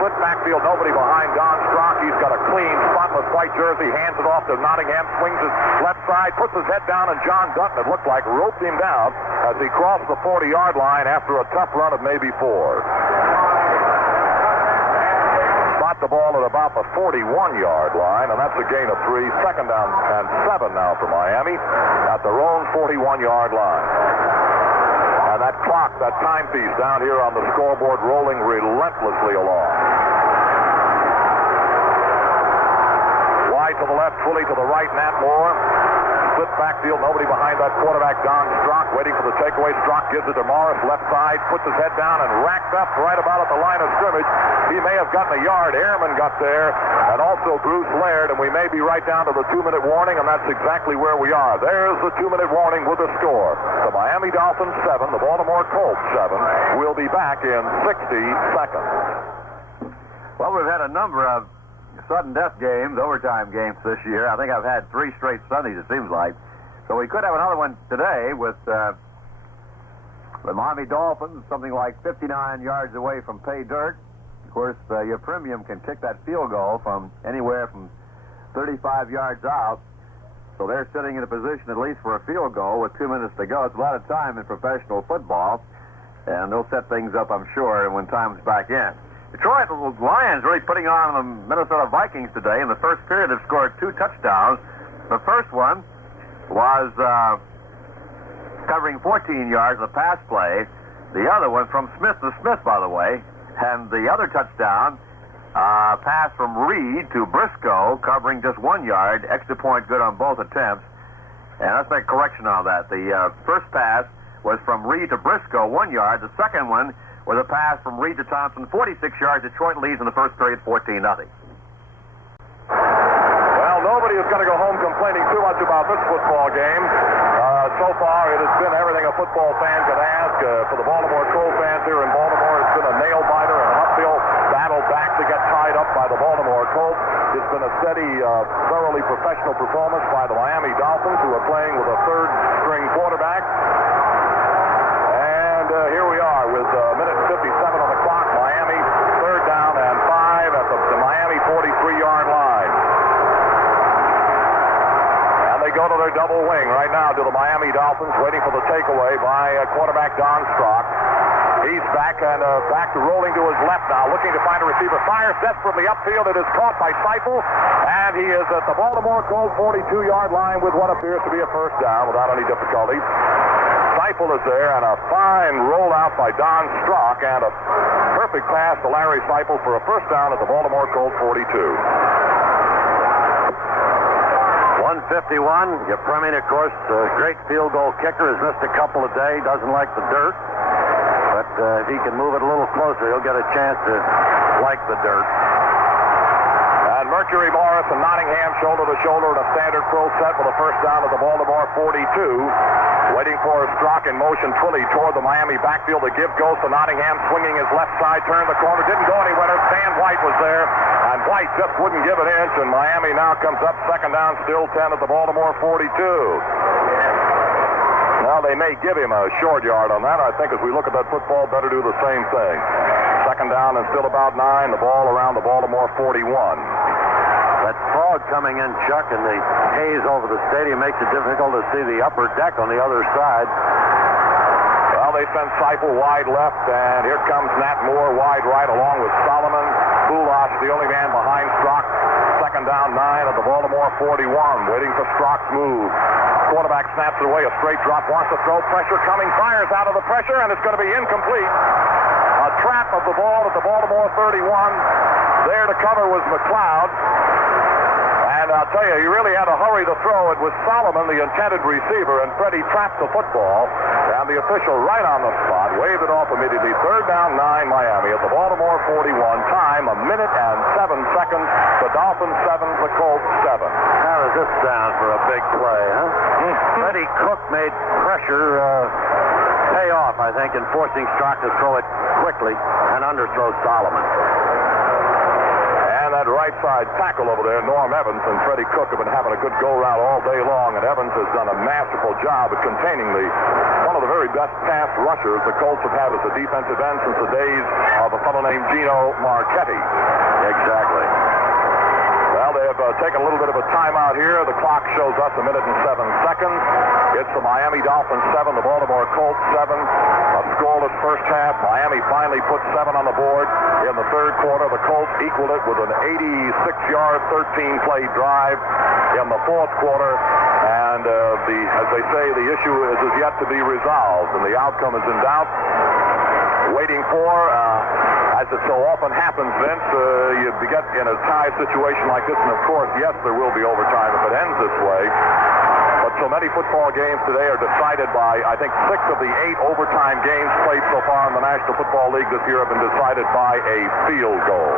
Split backfield, nobody behind Don Strock. He's got a clean, spotless white jersey, hands it off to Nottingham, swings his left side, puts his head down, and John Dutton, it looked like, roped him down as he crossed the 40-yard line after a tough run of maybe 4. Spot the ball at about the 41-yard line, and that's a gain of 3. Second down and 7 now for Miami at their own 41-yard line. And that clock, that timepiece down here on the scoreboard rolling relentlessly along. Wide to the left, Twilly to the right, Nat Moore. Split backfield, nobody behind that quarterback, Don Strock, waiting for the takeaway. Strock gives it to Morris, left side, puts his head down and racked up right about at the line of scrimmage. He may have gotten a yard. Ehrman got there, and also Bruce Laird, and we may be right down to the 2-minute warning, and that's exactly where we are. There's the 2-minute warning with the score. The Miami Dolphins 7, the Baltimore Colts 7. We'll be back in 60 seconds. Well, we've had a number of sudden death games, overtime games this year. I think I've had 3 straight Sundays, it seems like. So we could have another one today with the Miami Dolphins, something like 59 yards away from pay dirt. Of course, your premium can kick that field goal from anywhere from 35 yards out. So they're sitting in a position at least for a field goal with 2 minutes to go. It's a lot of time in professional football, and they'll set things up, I'm sure, when time's back in. Detroit Lions really putting on the Minnesota Vikings today. In the first period, they've scored 2 touchdowns. The first one was covering 14 yards of the pass play. The other one from Smith to Smith, by the way. And the other touchdown, pass from Reed to Briscoe, covering just 1 yard. Extra point good on both attempts. And let's make a correction on that. The first pass was from Reed to Briscoe, 1 yard. The second one was a pass from Reed to Thompson, 46 yards. Detroit leads in the first period, 14-0. Well, nobody is going to go home complaining too much about this football game. So far, it has been everything a football fan could ask. For the Baltimore Colts fans here in Baltimore, it's been a nail-biter and an uphill battle back to get tied up by the Baltimore Colts. It's been a steady, thoroughly professional performance by the Miami Dolphins, who are playing with a third-string quarterback. And here we are with a minute and 57 on the clock. Miami, third down and 5 at the Miami 43-yard line. And they go to their double wing right now to the Miami Dolphins, waiting for the takeaway by quarterback Don Strock. He's back and back to rolling to his left now, looking to find a receiver. Fires desperately upfield. It is caught by Seifel, and he is at the Baltimore Colts 42-yard line with what appears to be a first down without any difficulty. Seifel is there, and a fine rollout by Don Strock, and a perfect pass to Larry Seifel for a first down at the Baltimore Colts 42. 151. Yepremian, of course, a great field goal kicker, has missed a couple a day, doesn't like the dirt. But if he can move it a little closer, he'll get a chance to like the dirt. And Mercury Morris and Nottingham shoulder to shoulder in a standard pro set with a first down at the Baltimore 42. Waiting for Strock in motion fully toward the Miami backfield. The give goes to Nottingham, swinging his left side, turned the corner, didn't go anywhere. Stan White was there, and White just wouldn't give an inch, and Miami now comes up second down, still 10 at the Baltimore 42. Now, they may give him a short yard on that. I think as we look at that football, better do the same thing. Second down and still about 9. The ball around the Baltimore 41. That fog coming in, Chuck, and the haze over the stadium makes it difficult to see the upper deck on the other side. Well, they send Seifel wide left, and here comes Nat Moore wide right along with Solomon. Bulash, the only man behind Strock. Second down, 9 at the Baltimore 41, waiting for Strock's move. Quarterback snaps it away, a straight drop, wants to throw, pressure coming, fires out of the pressure, and it's going to be incomplete. A trap of the ball at the Baltimore 31. There to cover was McLeod. And I'll tell you, he really had to hurry to throw. It was Solomon, the intended receiver, and Freddie trapped the football. And the official right on the spot waved it off immediately. Third down, 9, Miami at the Baltimore 41. Time, 1 minute and 7 seconds. The Dolphins 7, the Colts 7. How does this sound for a big play, huh? Freddie Cook made pressure pay off, I think, in forcing Strock to throw it quickly and underthrow Solomon. And that right side tackle over there, Norm Evans and Freddie Cook have been having a good go-round all day long, and Evans has done a masterful job at containing one of the very best pass rushers the Colts have had as a defensive end since the days of a fellow named Gino Marchetti. Exactly. Well, they have taken a little bit of a timeout here. The clock shows us 1 minute and 7 seconds. It's the Miami Dolphins 7, the Baltimore Colts 7. A scoreless first half. Miami finally put 7 on the board. In the third quarter, the Colts equaled it with an 86-yard, 13-play drive in the fourth quarter. And as they say, the issue is yet to be resolved, and the outcome is in doubt. Waiting for, as it so often happens, Vince, you get in a tie situation like this, and of course, yes, there will be overtime if it ends this way. But so many football games today are decided by, I think, 6 of the 8 overtime games played so far in the National Football League this year have been decided by a field goal.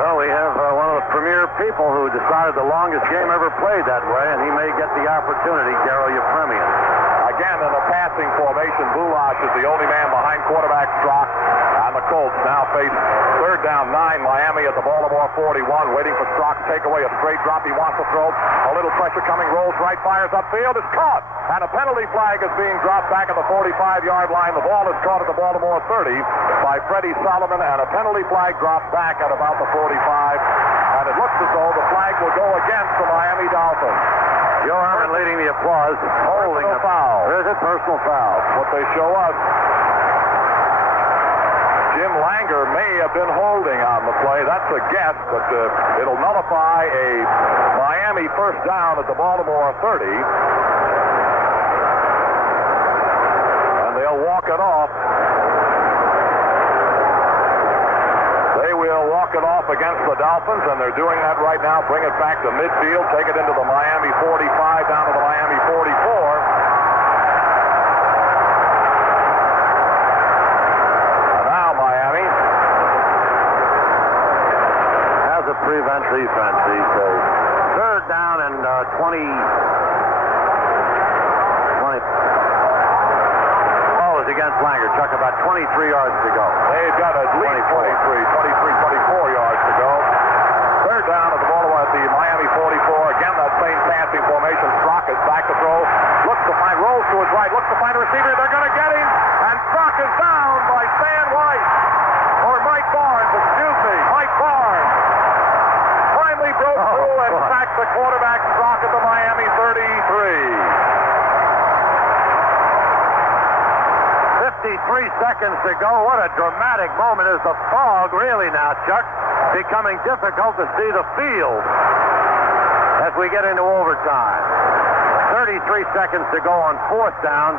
Well, we have one of the premier people who decided the longest game ever played that way, and he may get the opportunity, Darryl Yepremian. Again, in a passing formation, Bulash is the only man behind quarterback Strock, and the Colts now face third down, 9, Miami at the Baltimore 41, waiting for Strock to take away a straight drop. He wants to throw. A little pressure coming, rolls right, fires upfield, is caught, and a penalty flag is being dropped back at the 45-yard line. The ball is caught at the Baltimore 30 by Freddie Solomon, and a penalty flag dropped back at about the 45, and it looks as though the flag will go against the Miami Dolphins. Joe Herman leading the applause. Holding a foul. There's a personal foul. What they show us. Jim Langer may have been holding on the play. That's a guess, but it'll nullify a Miami first down at the Baltimore 30. And they'll walk it off. They will walk it off against the Dolphins, and they're doing that right now. Bring it back to midfield, take it into the Miami 45, down to the Miami 44. Prevent defense these days. Third down and 20. Ball is against Langer. Chuck, about 23 yards to go. They've got at least 24 yards to go. Third down at the Baltimore at the Miami 44. Again, that same passing formation. Strock is back to throw. Looks to find, rolls to his right. Looks to find a receiver. They're going to get him. And Strock is down by Stan White. Or Mike Barnes, excuse me. Mike Barnes. Broke through and sacked the quarterback Strock at the Miami 33. 53 seconds to go. What a dramatic moment. Is the fog really now, Chuck, becoming difficult to see the field as we get into overtime. 33 seconds to go on fourth down.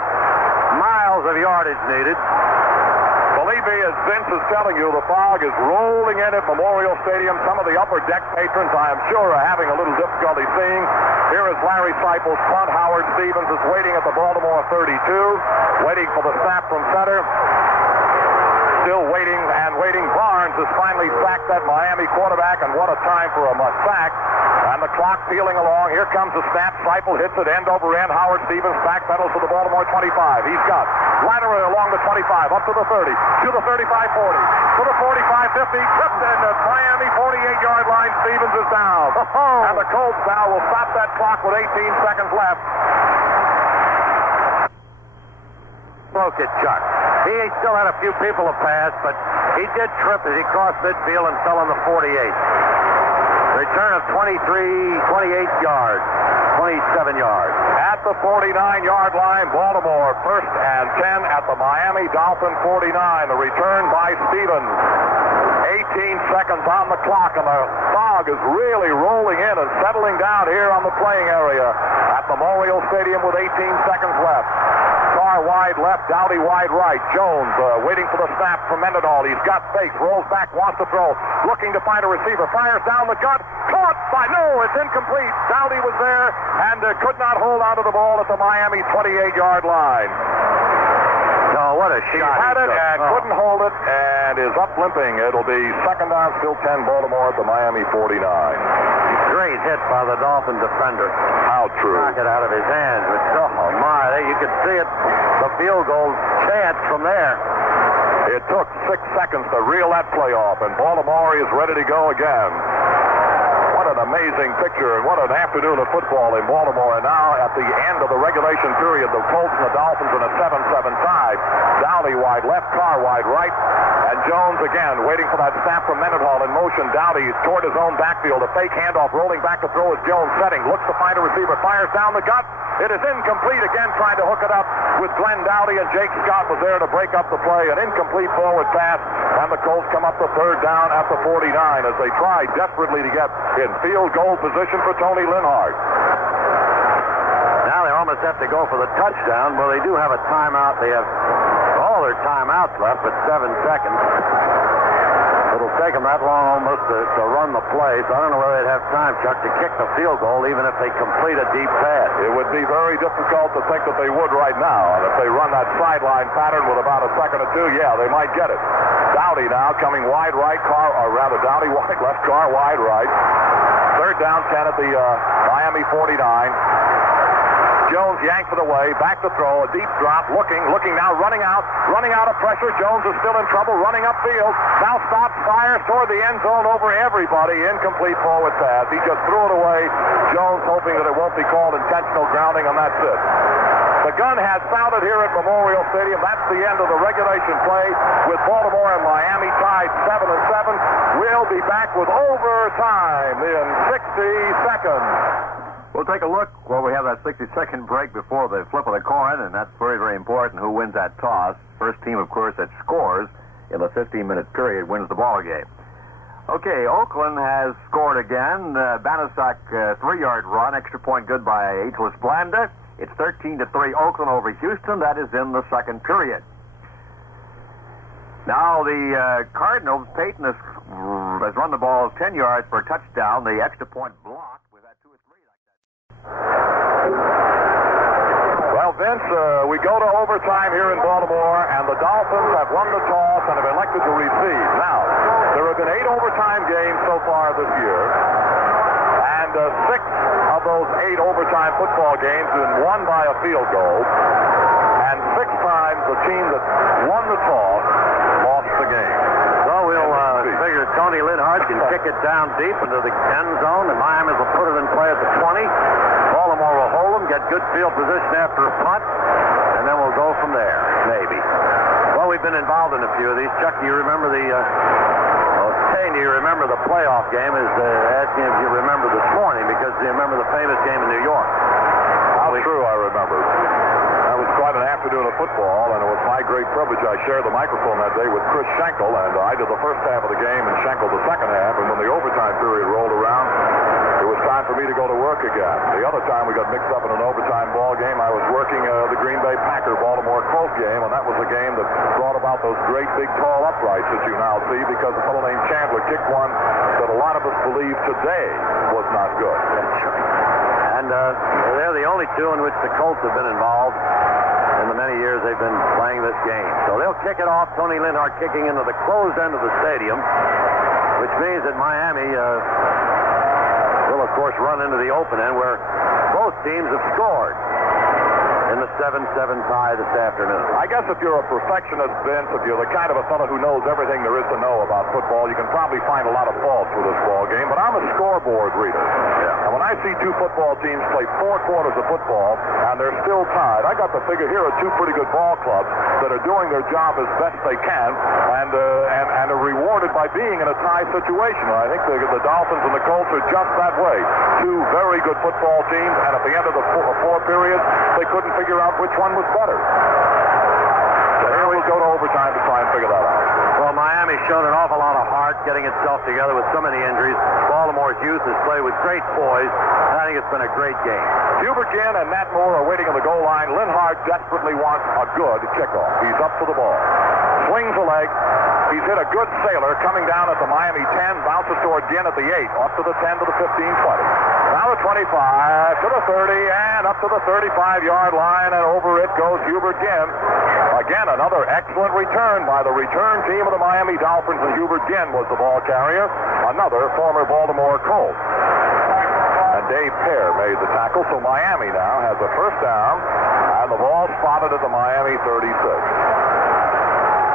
Miles of yardage needed. Believe me, as Vince is telling you, the fog is rolling in at Memorial Stadium. Some of the upper deck patrons, I am sure, are having a little difficulty seeing. Here is Larry Seipel's punt. Howard Stevens is waiting at the Baltimore 32, waiting for the snap from center. Still waiting and waiting. Barnes has finally sacked that Miami quarterback, and what a time for a sack. And the clock peeling along. Here comes the snap. Seipel hits it end over end. Howard Stevens backpedals to the Baltimore 25. He's got laterally along the 25, up to the 30, to the 35-40, to the 45-50, tipped in the Miami 48-yard line. Stevens is down. And the Colts now will stop that clock with 18 seconds left. Broke it, Chuck. He still had a few people to pass, but he did trip as he crossed midfield and fell on the 48. Return of 28 yards, 27 yards. At the 49-yard line, Baltimore, first and 10 at the Miami Dolphin 49. The return by Stevens. 18 seconds on the clock, and the fog is really rolling in and settling down here on the playing area at Memorial Stadium with 18 seconds left. Carr wide left, Dowdy wide right. Jones waiting for the snap from Mendenhall. He's got space, rolls back, wants to throw, looking to find a receiver, fires down the gut, caught by, no, it's incomplete. Dowdy was there and could not hold onto the ball at the Miami 28-yard line. No, what a shot. He had it and couldn't hold it and is up limping. It'll be second down, still 10 Baltimore at the Miami 49. Great hit by the Dolphin defender. How true. Knock it out of his hands. But, oh, my, you could see it, the field goal chance from there. It took 6 seconds to reel that play off, and Baltimore is ready to go again. What an amazing picture, and what an afternoon of football in Baltimore. And now, at the end of the regulation period, the Colts and the Dolphins in a 7-7 tie. Dowdy wide left, Carr wide right. And Jones again, waiting for that snap from Mendenhall in motion. Dowdy toward his own backfield. A fake handoff, rolling back to throw is Jones setting. Looks to find a receiver, fires down the gut. It is incomplete again, trying to hook it up with Glenn Dowdy, and Jake Scott was there to break up the play. An incomplete forward pass, and the Colts come up to third down at the 49 as they try desperately to get in field goal position for Tony Linhart. Now they almost have to go for the touchdown. Well, they do have a timeout. They have all their timeouts left, but 7 seconds. It'll take them that long almost to run the play, so I don't know whether they'd have time, Chuck, to kick the field goal even if they complete a deep pass. It would be very difficult to think that they would right now, and if they run that sideline pattern with about a second or two, yeah, they might get it. Dowdy now coming wide right, Dowdy wide left, Carr wide right. Third down 10 at the Miami 49. Jones yanked it away, back to throw, a deep drop, looking now, running out of pressure. Jones is still in trouble, running upfield. Now stops, fires toward the end zone over everybody. Incomplete forward pass. He just threw it away. Jones hoping that it won't be called intentional grounding, and that's it. The gun has sounded here at Memorial Stadium. That's the end of the regulation play with Baltimore and Miami tied 7-7. We'll be back with overtime in 60 seconds. We'll take a look. Well, we have that 60-second break before the flip of the coin, and that's very, very important. Who wins that toss? First team, of course, that scores in the 15-minute period wins the ball game. Okay, Oakland has scored again. Banaszak 3-yard run, extra point good by Ageless Blanda. It's 13-3 Oakland over Houston. That is in the second period. Now the Cardinals, Peyton has run the ball 10 yards for a touchdown. The extra point blocked. We've had 2 or 3 like that. Well, Vince, we go to overtime here in Baltimore, and the Dolphins have won the toss and have elected to receive. Now, there have been 8 overtime games so far this year, and 6 of those 8 overtime football games have been won by a field goal, and 6 times the team that won the toss lost the game. So we'll figure Tony Linhart can kick it down deep into the end zone, and Miami will put it in play at the 20. Baltimore will hold them, get good field position after a punt, and then we'll go from there, maybe. Well, we've been involved in a few of these. Chuck, do you remember do you remember the playoff game? Is asking if you remember this morning, because you remember the famous game in New York. How true, I remember. That was quite an afternoon of football, and it was my great privilege. I shared the microphone that day with Chris Schenkel, and I did the first half of the game and Schenkel the second half, and when the overtime period rolled around, it was time for me to go to work again. The other time we got mixed up in an overtime ball game, I was working the Green Bay Packer Baltimore Colts game, and that was the game that brought about those great big tall uprights that you now see, because a fellow named Chandler kicked one that a lot of us believe today was not good. That's right. And they're the only 2 in which the Colts have been involved in the many years they've been playing this game. So they'll kick it off. Tony Linhart kicking into the closed end of the stadium, which means that Miami will, of course, run into the open end where both teams have scored in the 7-7 tie this afternoon. I guess if you're a perfectionist, Vince, if you're the kind of a fellow who knows everything there is to know about football, you can probably find a lot of faults with this ball game, but I'm a scoreboard reader. Yeah. And when I see 2 football teams play 4 quarters of football and they're still tied, I got to figure here are 2 pretty good ball clubs that are doing their job as best they can and are rewarded by being in a tie situation. And I think the Dolphins and the Colts are just that way. 2 very good football teams, and at the end of the 4 periods, they couldn't figure out which one was better. So here we go to overtime to try and figure that out. Well, Miami's shown an awful lot of heart getting itself together with so many injuries. Baltimore's youth has played with great poise, and I think it's been a great game. Hubert Ginn and Matt Moore are waiting on the goal line. Linhart desperately wants a good kickoff. He's up for the ball. Swings a leg. He's hit a good sailor coming down at the Miami 10, bounces toward Ginn at the 8, up to the 10 to the 15, 20. Now the 25 to the 30 and up to the 35-yard line, and over it goes Hubert Ginn. Again, another excellent return by the return team of the Miami Dolphins, and Hubert Ginn was the ball carrier, another former Baltimore Colt. And Dave Pear made the tackle, so Miami now has a first down, and the ball spotted at the Miami 36.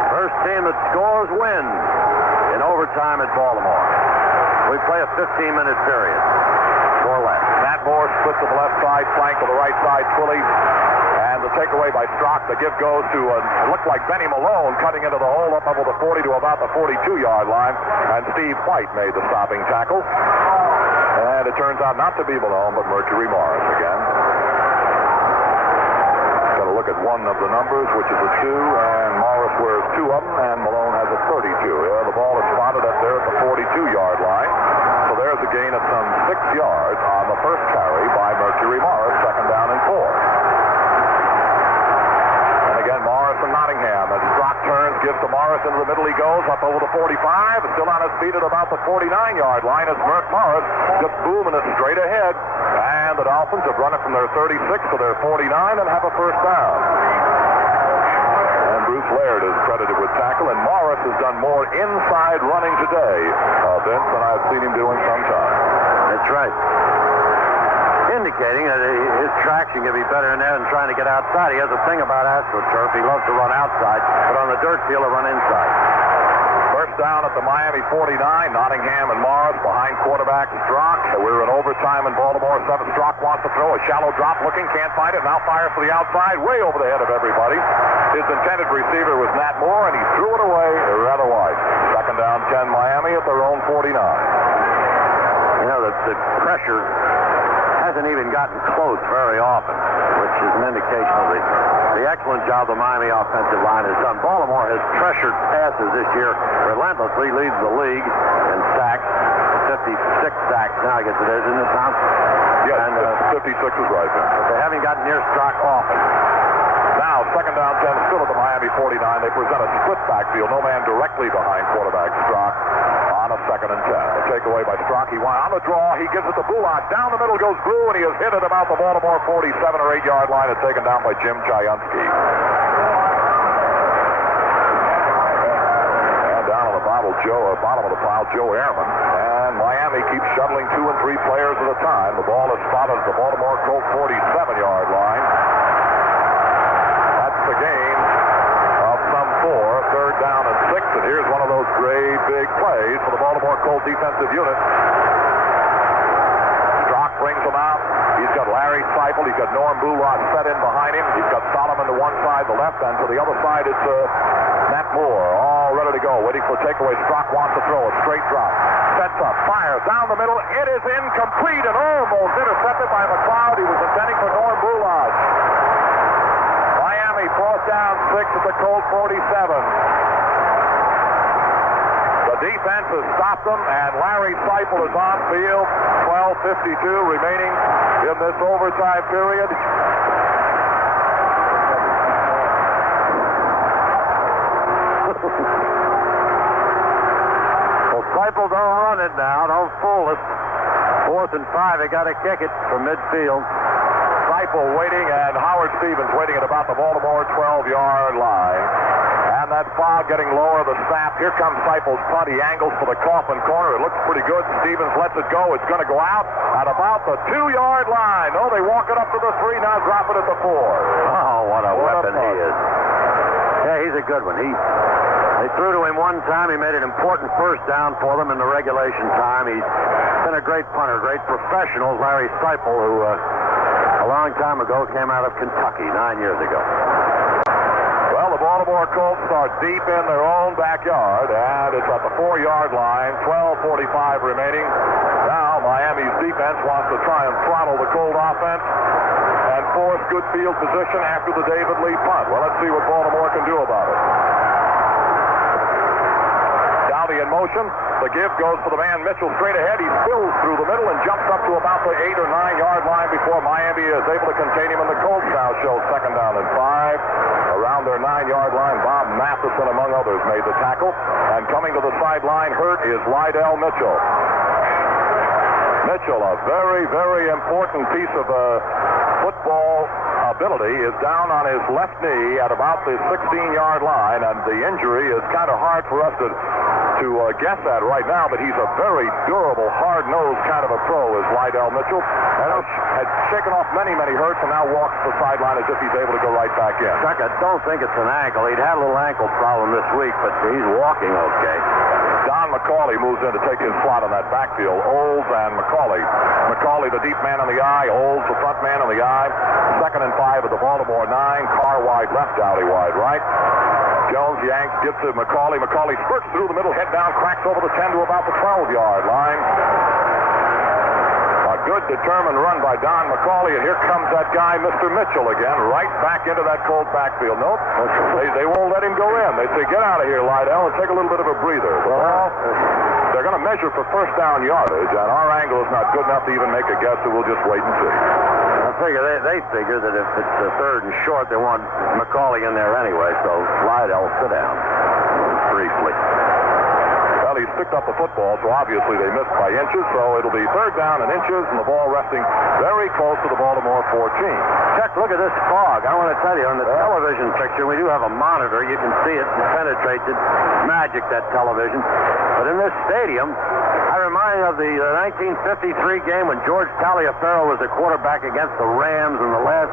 First team that scores wins in overtime at Baltimore. We play a 15-minute period. Or less. Matt Moore split to the left side, flank to the right side, Twilly. And the takeaway by Strock. The give goes to, it looked like Benny Malone cutting into the hole up over the 40 to about the 42-yard line. And Steve White made the stopping tackle. And it turns out not to be Malone, but Mercury Morris again. Got to look at one of the numbers, which is a 2, and Morris wears 2 of them, and Malone has a 32. Yeah, the ball is spotted up there at the 42-yard line. So there's a gain of some 6 yards on the first carry by Mercury Morris, second down and 4. And again, Morris and Nottingham. As Strock turns, gives to Morris into the middle. He goes up over the 45, still on his feet at about the 49-yard line as Merc Morris just booming it straight ahead. And the Dolphins have run it from their 36 to their 49 and have a first down. Bruce Laird is credited with tackle, and Morris has done more inside running today, Vince, than I've seen him do in some time. That's right. Indicating that his traction can be better in there than trying to get outside. He has a thing about AstroTurf. He loves to run outside, but on the dirt field, he'll run inside. First down at the Miami 49. Nottingham and Morris behind quarterback Strock. We're in overtime in Baltimore. Strock wants to throw a shallow drop looking, can't find it. Now fires for the outside, way over the head of everybody. His intended receiver was Matt Moore, and he threw it away rather wide. Second down 10 Miami at their own 49. You know, the pressure hasn't even gotten close very often, which is an indication of the excellent job the Miami offensive line has done. Baltimore has pressured passes this year relentlessly, leads the league in sacks. 56 sacks now gets it, isn't it, Thompson? Yes, and 56 is right. But they haven't gotten near Strock often. Now, second down, 10, still at the Miami 49. They present a split backfield. No man directly behind quarterback Strock on a second and 10. A takeaway by Strock. He went on the draw. He gives it to Bullock. Down the middle goes Brew, and he is hit at about the Baltimore 47 or 8-yard line and taken down by Jim Chiunsky. And down on the bottom of the pile, Joe Ehrman. And Miami keeps shuttling 2 and 3 players at a time. The ball is spotted at the Baltimore Colts 47-yard line. The gain of some 4, third down and 6, and here's one of those great big plays for the Baltimore Colts defensive unit. Strock brings them out. He's got Larry Seifel. He's got Norm Bullock set in behind him. He's got Solomon to one side, the left end. To the other side, it's Matt Moore, all ready to go, waiting for a takeaway. Strock wants to throw a straight drop. Sets up, fires down the middle. It is incomplete and almost intercepted by McLeod. He was intending for Norm Bullock. Fourth down, 6 at the Colt 47. The defense has stopped them, and Larry Seifel is on field. 12:52 remaining in this overtime period. Well, Seifel don't run it now. Don't fool us. 4th and 5. They got to kick it from midfield. Seifel waiting, and Howard Stevens waiting at about the Baltimore 12-yard line. And that fog getting lower, the snap. Here comes Seifel's punt. He angles for the coffin corner. It looks pretty good. Stevens lets it go. It's going to go out at about the 2-yard line. No, they walk it up to the 3, now drop it at the 4. Oh, what a weapon he is. Yeah, he's a good one. They threw to him one time. He made an important first down for them in the regulation time. He's been a great punter, great professional. Larry Seifel, who a long time ago came out of Kentucky 9 years ago. Well, the Baltimore Colts are deep in their own backyard, and it's at the 4-yard line. 12:45 remaining. Now Miami's defense wants to try and throttle the Colt offense and force good field position after the David Lee punt. Well, let's see what Baltimore can do about it. Dowdy in motion. The give goes to the man Mitchell straight ahead. He spills through the middle and jumps up to about the 8 or 9-yard line before Miami is able to contain him, and the Colts now show second down and 5. Around their 9-yard line, Bob Matheson, among others, made the tackle. And coming to the sideline hurt is Lydell Mitchell. Mitchell, a very, very important piece of football ability, is down on his left knee at about the 16-yard line, and the injury is kind of hard for us to guess at right now, but he's a very durable, hard-nosed kind of a pro, is Lydell Mitchell. And had shaken off many, many hurts and now walks the sideline as if he's able to go right back in. Chuck, I don't think it's an ankle. He'd had a little ankle problem this week, but he's walking okay. Don McCauley moves in to take his slot on that backfield. Olds and McCauley. McCauley, the deep man on the eye. Olds, the front man on the eye. 2nd and 5 at the Baltimore 9. Carr wide left, Dowdy wide right. Jones yanks, gives to McCauley. McCauley spurts through the middle, head down, cracks over the 10 to about the 12-yard line. A good, determined run by Don McCauley, and here comes that guy, Mr. Mitchell, again, right back into that Colt backfield. Nope, they won't let him go in. They say, get out of here, Lydell, and take a little bit of a breather. Well, they're going to measure for first down yardage, and our angle is not good enough to even make a guess, so we'll just wait and see. I figure they figure that if it's a 3rd and short, they want McCauley in there anyway, so Lydell will sit down briefly. Well, he's picked up the football, so obviously they missed by inches, so it'll be 3rd down and inches, and the ball resting very close to the Baltimore 14. Chuck, look at this fog. I want to tell you, on the television picture, we do have a monitor. You can see it and penetrate it. Magic, that television. But in this stadium, I remind you of the 1953 game when George Taliaferro was the quarterback against the Rams in the last.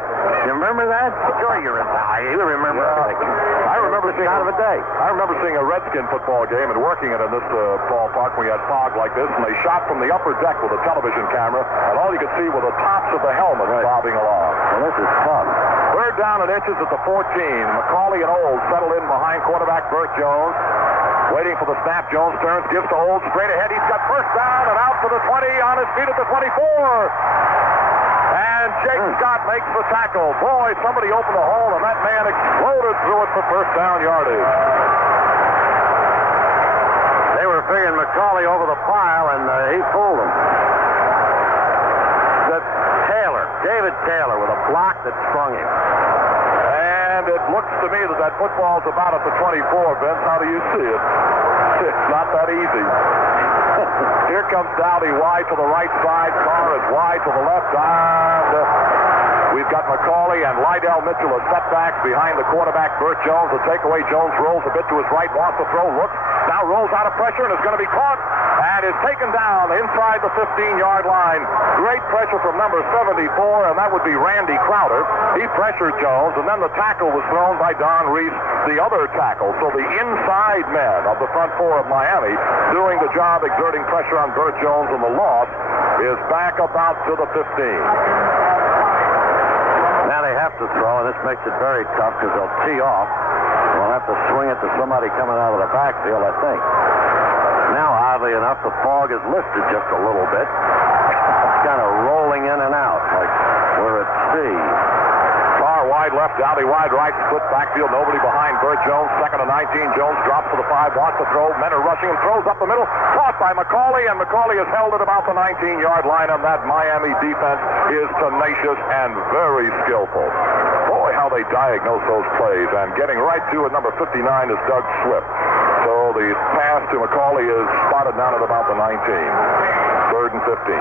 You remember that? Sure, you're Italian. You remember everything. I remember seeing kind of a day. I remember seeing a Redskin football game and working it in this ballpark when we had fog like this, and they shot from the upper deck with a television camera, and all you could see were the tops of the helmets bobbing along. Well, this is fun. 3rd down and inches at the 14. McCauley and Olds settle in behind quarterback Burt Jones. Waiting for the snap. Jones turns, gives to Olds straight ahead. He's got first down and out for the 20, on his feet at the 24. And Jake Scott makes the tackle. Boy, somebody opened a hole, and that man exploded through it for first down yardage. They were figuring McCauley over the pile, and he fooled them. David Taylor with a block that sprung him. And it looks to me that football's about at the 24, Vince. How do you see it? It's not that easy. Here comes Dowdy wide to the right side. Carr is wide to the left. And we've got McCauley and Lydell Mitchell as setbacks behind the quarterback, Burt Jones. The takeaway, Jones rolls a bit to his right, wants to throw, looks, now rolls out of pressure and is going to be caught and is taken down inside the 15-yard line. Great pressure from number 74, and that would be Randy Crowder. He pressured Jones, and then the tackle was thrown by Don Reese, the other tackle. So the inside men of the front four of Miami doing the job, exerting pressure on Burt Jones, and the loss is back about to the 15. Now they have to throw, and this makes it very tough because they'll tee off. They'll have to swing it to somebody coming out of the backfield, I think. Now, oddly enough, the fog is lifted just a little bit. It's kind of rolling in and out, like we're at sea. Carr wide left, Dowdy wide right, split backfield, nobody behind Burt Jones. 2nd and 19. Jones drops to the 5, wants to throw. Men are rushing him, throws up the middle. Caught by McCauley, and McCauley is held at about the 19-yard line, and that Miami defense is tenacious and very skillful. Boy, how they diagnose those plays. And getting right to it, number 59 is Doug Swift. So the pass to McCauley is spotted down at about the 19. 3rd and 15.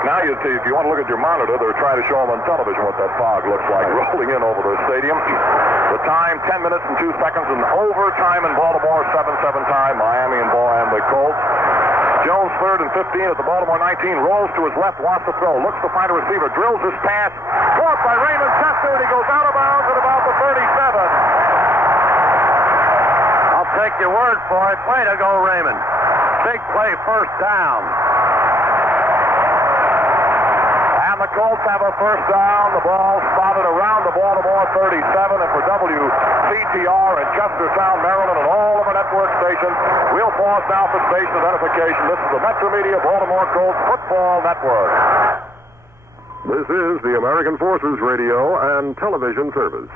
Now you see, if you want to look at your monitor, they're trying to show them on television what that fog looks like rolling in over the stadium. The time, 10 minutes and 2 seconds, and overtime in Baltimore, 7-7 time, Miami and the Colts. Jones 3rd and 15 at the Baltimore 19, rolls to his left, wants to throw, looks to find a receiver, drills his pass, caught by Raymond Chester, and he goes out of bounds at about the 37. I'll take your word for it. Way to go, Raymond. Big play, first down. And the Colts have a first down. The ball spotted around the Baltimore 37, and for WCTR in Chestertown, Maryland, and all of our network stations, we'll pause now for station identification. This is the Metro Media Baltimore Colts Football Network. This is the American Forces Radio and Television Service.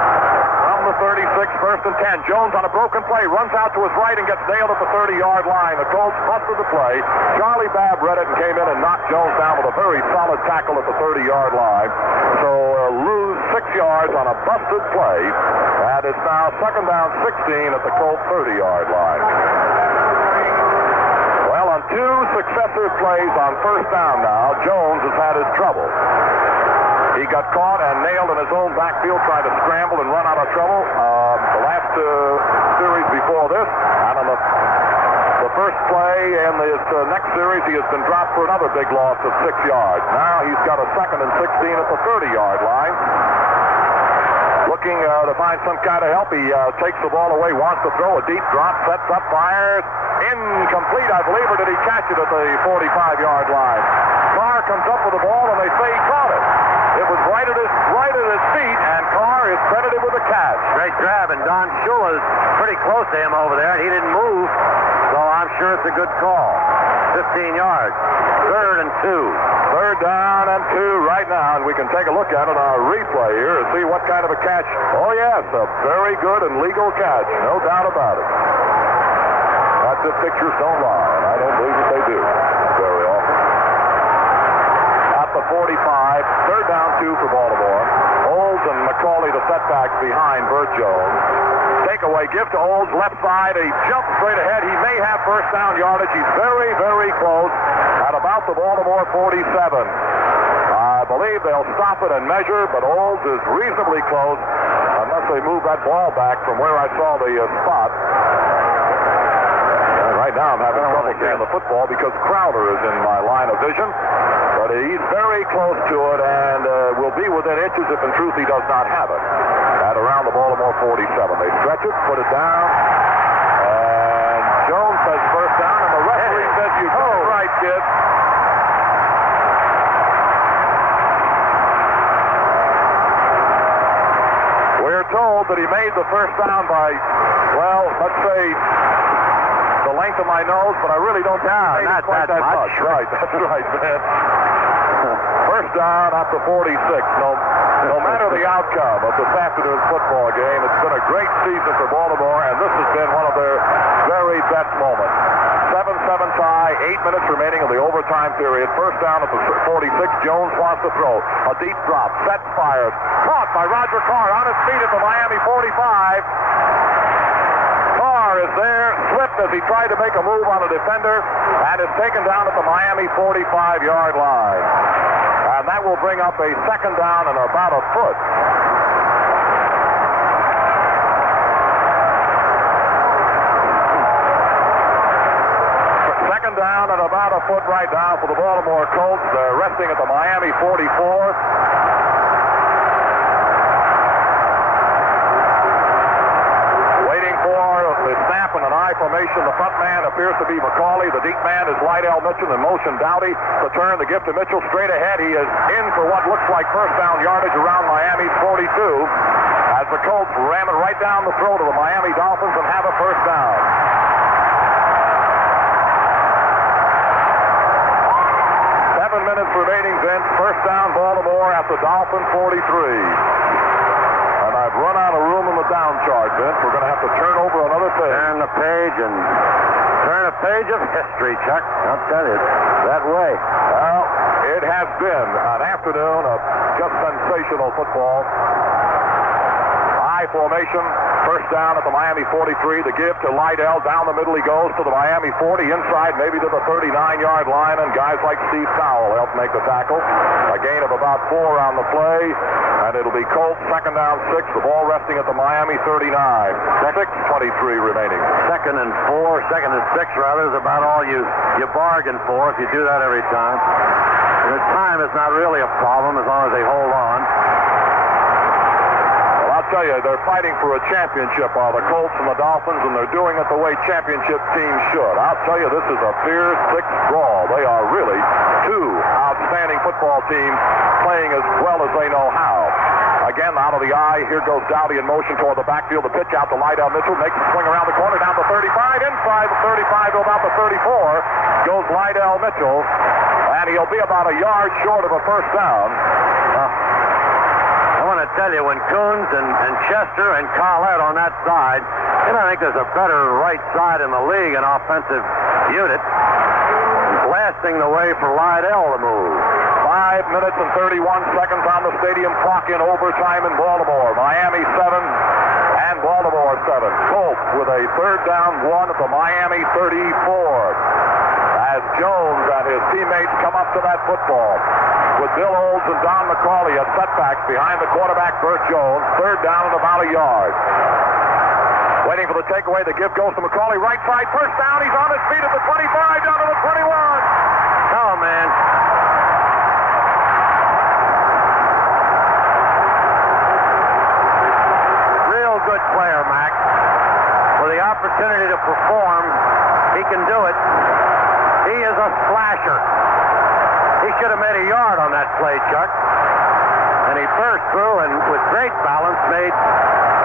From the 36, 1st and 10. Jones on a broken play, runs out to his right and gets nailed at the 30-yard line. The Colts busted the play. Charlie Babb read it and came in and knocked Jones down with a very solid tackle at the 30-yard line. So lose 6 yards on a busted play. And it's now 2nd down 16 at the Colts 30-yard line. Well, on 2 successive plays on first down now, Jones has had his trouble. He got caught and nailed in his own backfield trying to scramble and run out of trouble the last series before this. And on the first play in this next series, he has been dropped for another big loss of 6 yards. Now he's got a 2nd and 16 at the 30-yard line. Looking to find some kind of help. He takes the ball away, wants to throw a deep drop, sets up, fires. Incomplete, I believe, or did he catch it at the 45-yard line? Carr comes up with the ball, and they say he caught it. It was right at his feet, and Carr is credited with a catch. Great grab, and Don Shula's pretty close to him over there, and he didn't move, so I'm sure it's a good call. 15 yards. 3rd and 2. 3rd down and 2 right now, and we can take a look at it on our replay here and see what kind of a catch. Oh, yes, a very good and legal catch, no doubt about it. That's if pictures don't lie, and I don't believe that they do very often. At the 45, 3rd down 2 for Baltimore. Olds and McCauley, the setbacks behind Burt Jones. Takeaway, give to Olds, left side. He jumps straight ahead. He may have first down yardage. He's very, very close at about the Baltimore 47. I believe they'll stop it and measure, but Olds is reasonably close unless they move that ball back from where I saw the spot. And right now I'm having trouble seeing the football because Crowder is in my line of vision. But he's very close to it and will be within inches if in truth he does not have it. At around the Baltimore 47. They stretch it, put it down, and Jones says first down, and the referee says you got it right, kid. We're told that he made the first down by, well, let's say the length of my nose, but I really don't think he made it quite that much. Right, that's right, man. First down at the 46. No matter the outcome of this afternoon's football game, it's been a great season for Baltimore, and this has been one of their very best moments. 7-7 tie, 8 minutes remaining of the overtime period. First down at the 46. Jones wants to throw. A deep drop. Sets, fires. Caught by Roger Carr on his feet at the Miami 45. Carr is there, slipped as he tried to make a move on a defender, and is taken down at the Miami 45-yard line. And that will bring up a second down and about a foot. Second down and about a foot right now for the Baltimore Colts. They're resting at the Miami 44. The snap in an I formation. The front man appears to be McCauley. The deep man is Lydell Mitchell in motion. Dowdy. The turn, the gift to Mitchell. Straight ahead. He is in for what looks like first down yardage around Miami's 42. As the Colts ram it right down the throat of the Miami Dolphins and have a first down. 7 minutes remaining, Vince. First down, Baltimore at the Dolphin 43. I've run out of room in the down chart, Vince. We're going to have to turn over another page. Turn a page of history, Chuck. I'll tell you, that way. Well, it has been an afternoon of just sensational football. I formation. First down at the Miami 43. The give to Lydell. Down the middle he goes to the Miami 40. Inside maybe to the 39-yard line. And guys like Steve Sowell help make the tackle. A gain of about 4 on the play. And it'll be Colts second down 6. The ball resting at the Miami 39. 6:23 remaining. Second and 6 rather is about all you bargain for if you do that every time. And the time is not really a problem as long as they hold on. I'll tell you, they're fighting for a championship, the Colts and the Dolphins, and they're doing it the way championship teams should. I'll tell you, this is a fierce, thick brawl. They are really two outstanding football teams playing as well as they know how. Again, out of the eye, here goes Dowdy in motion toward the backfield. The pitch out to Lydell Mitchell, makes the swing around the corner, down to 35, inside the 35 to about the 34, goes Lydell Mitchell, and he'll be about a yard short of a first down. I want to tell you, when Coons and Chester and Collette on that side, I think there's a better right side in the league, an offensive unit, blasting the way for Lydell to move. 5 minutes and 31 seconds on the stadium clock in overtime in Baltimore. Miami 7 and Baltimore 7. Colts with a third down 1 at the Miami 34. As Jones and his teammates come up to that football. With Bill Olds and Don McCauley as setbacks behind the quarterback, Burt Jones. Third down at about a yard. Waiting for the takeaway. The give goes to McCauley. Right side, first down. He's on his feet at the 25, down to the 21. Oh, man. Real good player, Mac. With the opportunity to perform, he can do it. He is a slasher. He should have made a yard on that play, Chuck. And he burst through and with great balance made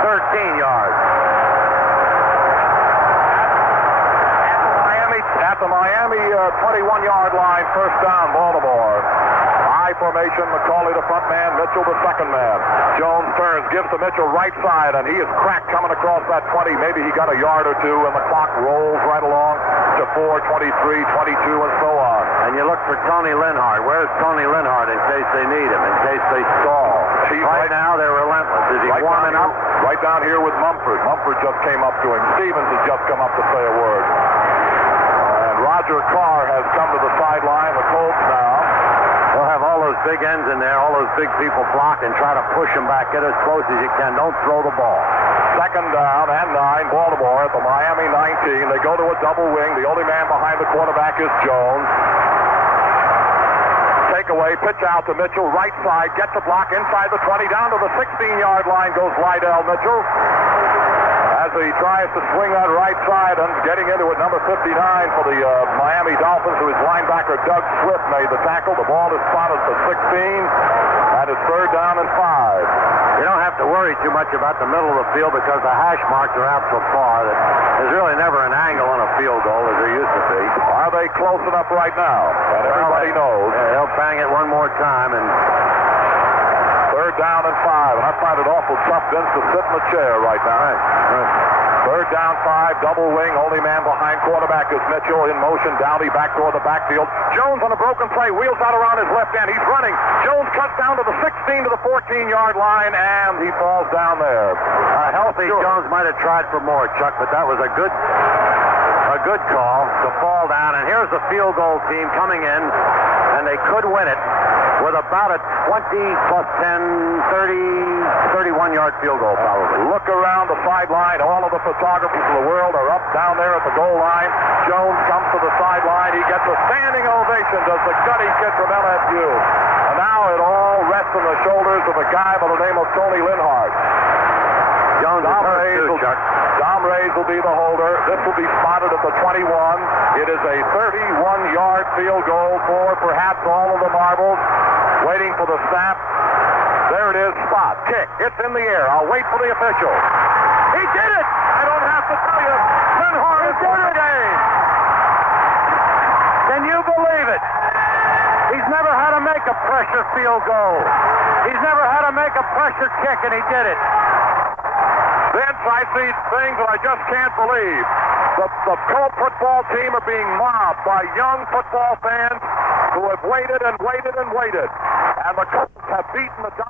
13 yards. At the Miami 21-yard line, first down, Baltimore. I formation, McCauley the front man, Mitchell the second man. Jones turns, gives to Mitchell right side, and he is cracked coming across that 20. Maybe he got a yard or two, and the clock rolls right along to 4, 23, 22, and so on. And you look for Tony Linhart. Where's Tony Linhart in case they need him, in case they stall? Right now, they're relentless. Is he warming up? Right down here with Mumford. Mumford just came up to him. Stevens has just come up to say a word. And Roger Carr has come to the sideline. The Colts now. They'll have all those big ends in there, all those big people block, and try to push them back. Get as close as you can. Don't throw the ball. Second down and 9, Baltimore at the Miami 19. They go to a double wing. The only man behind the quarterback is Jones. Takeaway, pitch out to Mitchell, right side, gets a block inside the 20, down to the 16-yard line goes Lydell Mitchell. as he tries to swing that right side and getting into it, number 59 for the Miami Dolphins, who is linebacker Doug Swift made the tackle. The ball is spotted for 16, and it's 3rd down and 5. You don't have to worry too much about the middle of the field because the hash marks are out so far that there's really never an angle on a field goal as there used to be. Are they close enough right now? And everybody knows. Yeah, they'll bang it one more time, and 3rd down and 5. And I find it awful tough, Vince, to sit in the chair right now. Right. 3rd down, 5, double wing, only man behind quarterback is Mitchell in motion. Downey back toward the backfield. Jones on a broken play, wheels out around his left end. He's running. Jones cuts down to the 16 to the 14-yard line, and he falls down there. Healthy Jones might have tried for more, Chuck, but that was a good call to fall down. And here's the field goal team coming in, and they could win it with about a 20 plus 10, 30, 31-yard field goal probably. Look around the sideline. All of the photographers of the world are up down there at the goal line. Jones comes to the sideline. He gets a standing ovation, does the gutty kid from LSU. And now it all rests on the shoulders of a guy by the name of Tony Linhart. Jones Dom Reyes will be the holder. This will be spotted at the 21. It is a 31-yard field goal for perhaps all of the marbles. Waiting for the snap. There it is. Spot. Kick. It's in the air. I'll wait for the official. He did it! I don't have to tell you. Linhart is in the game. Can you believe it? He's never had to make a pressure field goal. He's never had to make a pressure kick, and he did it. Vince, I see things that I just can't believe. The Colt football team are being mobbed by young football fans who have waited and waited and waited. And the Colts have beaten the Dolphins.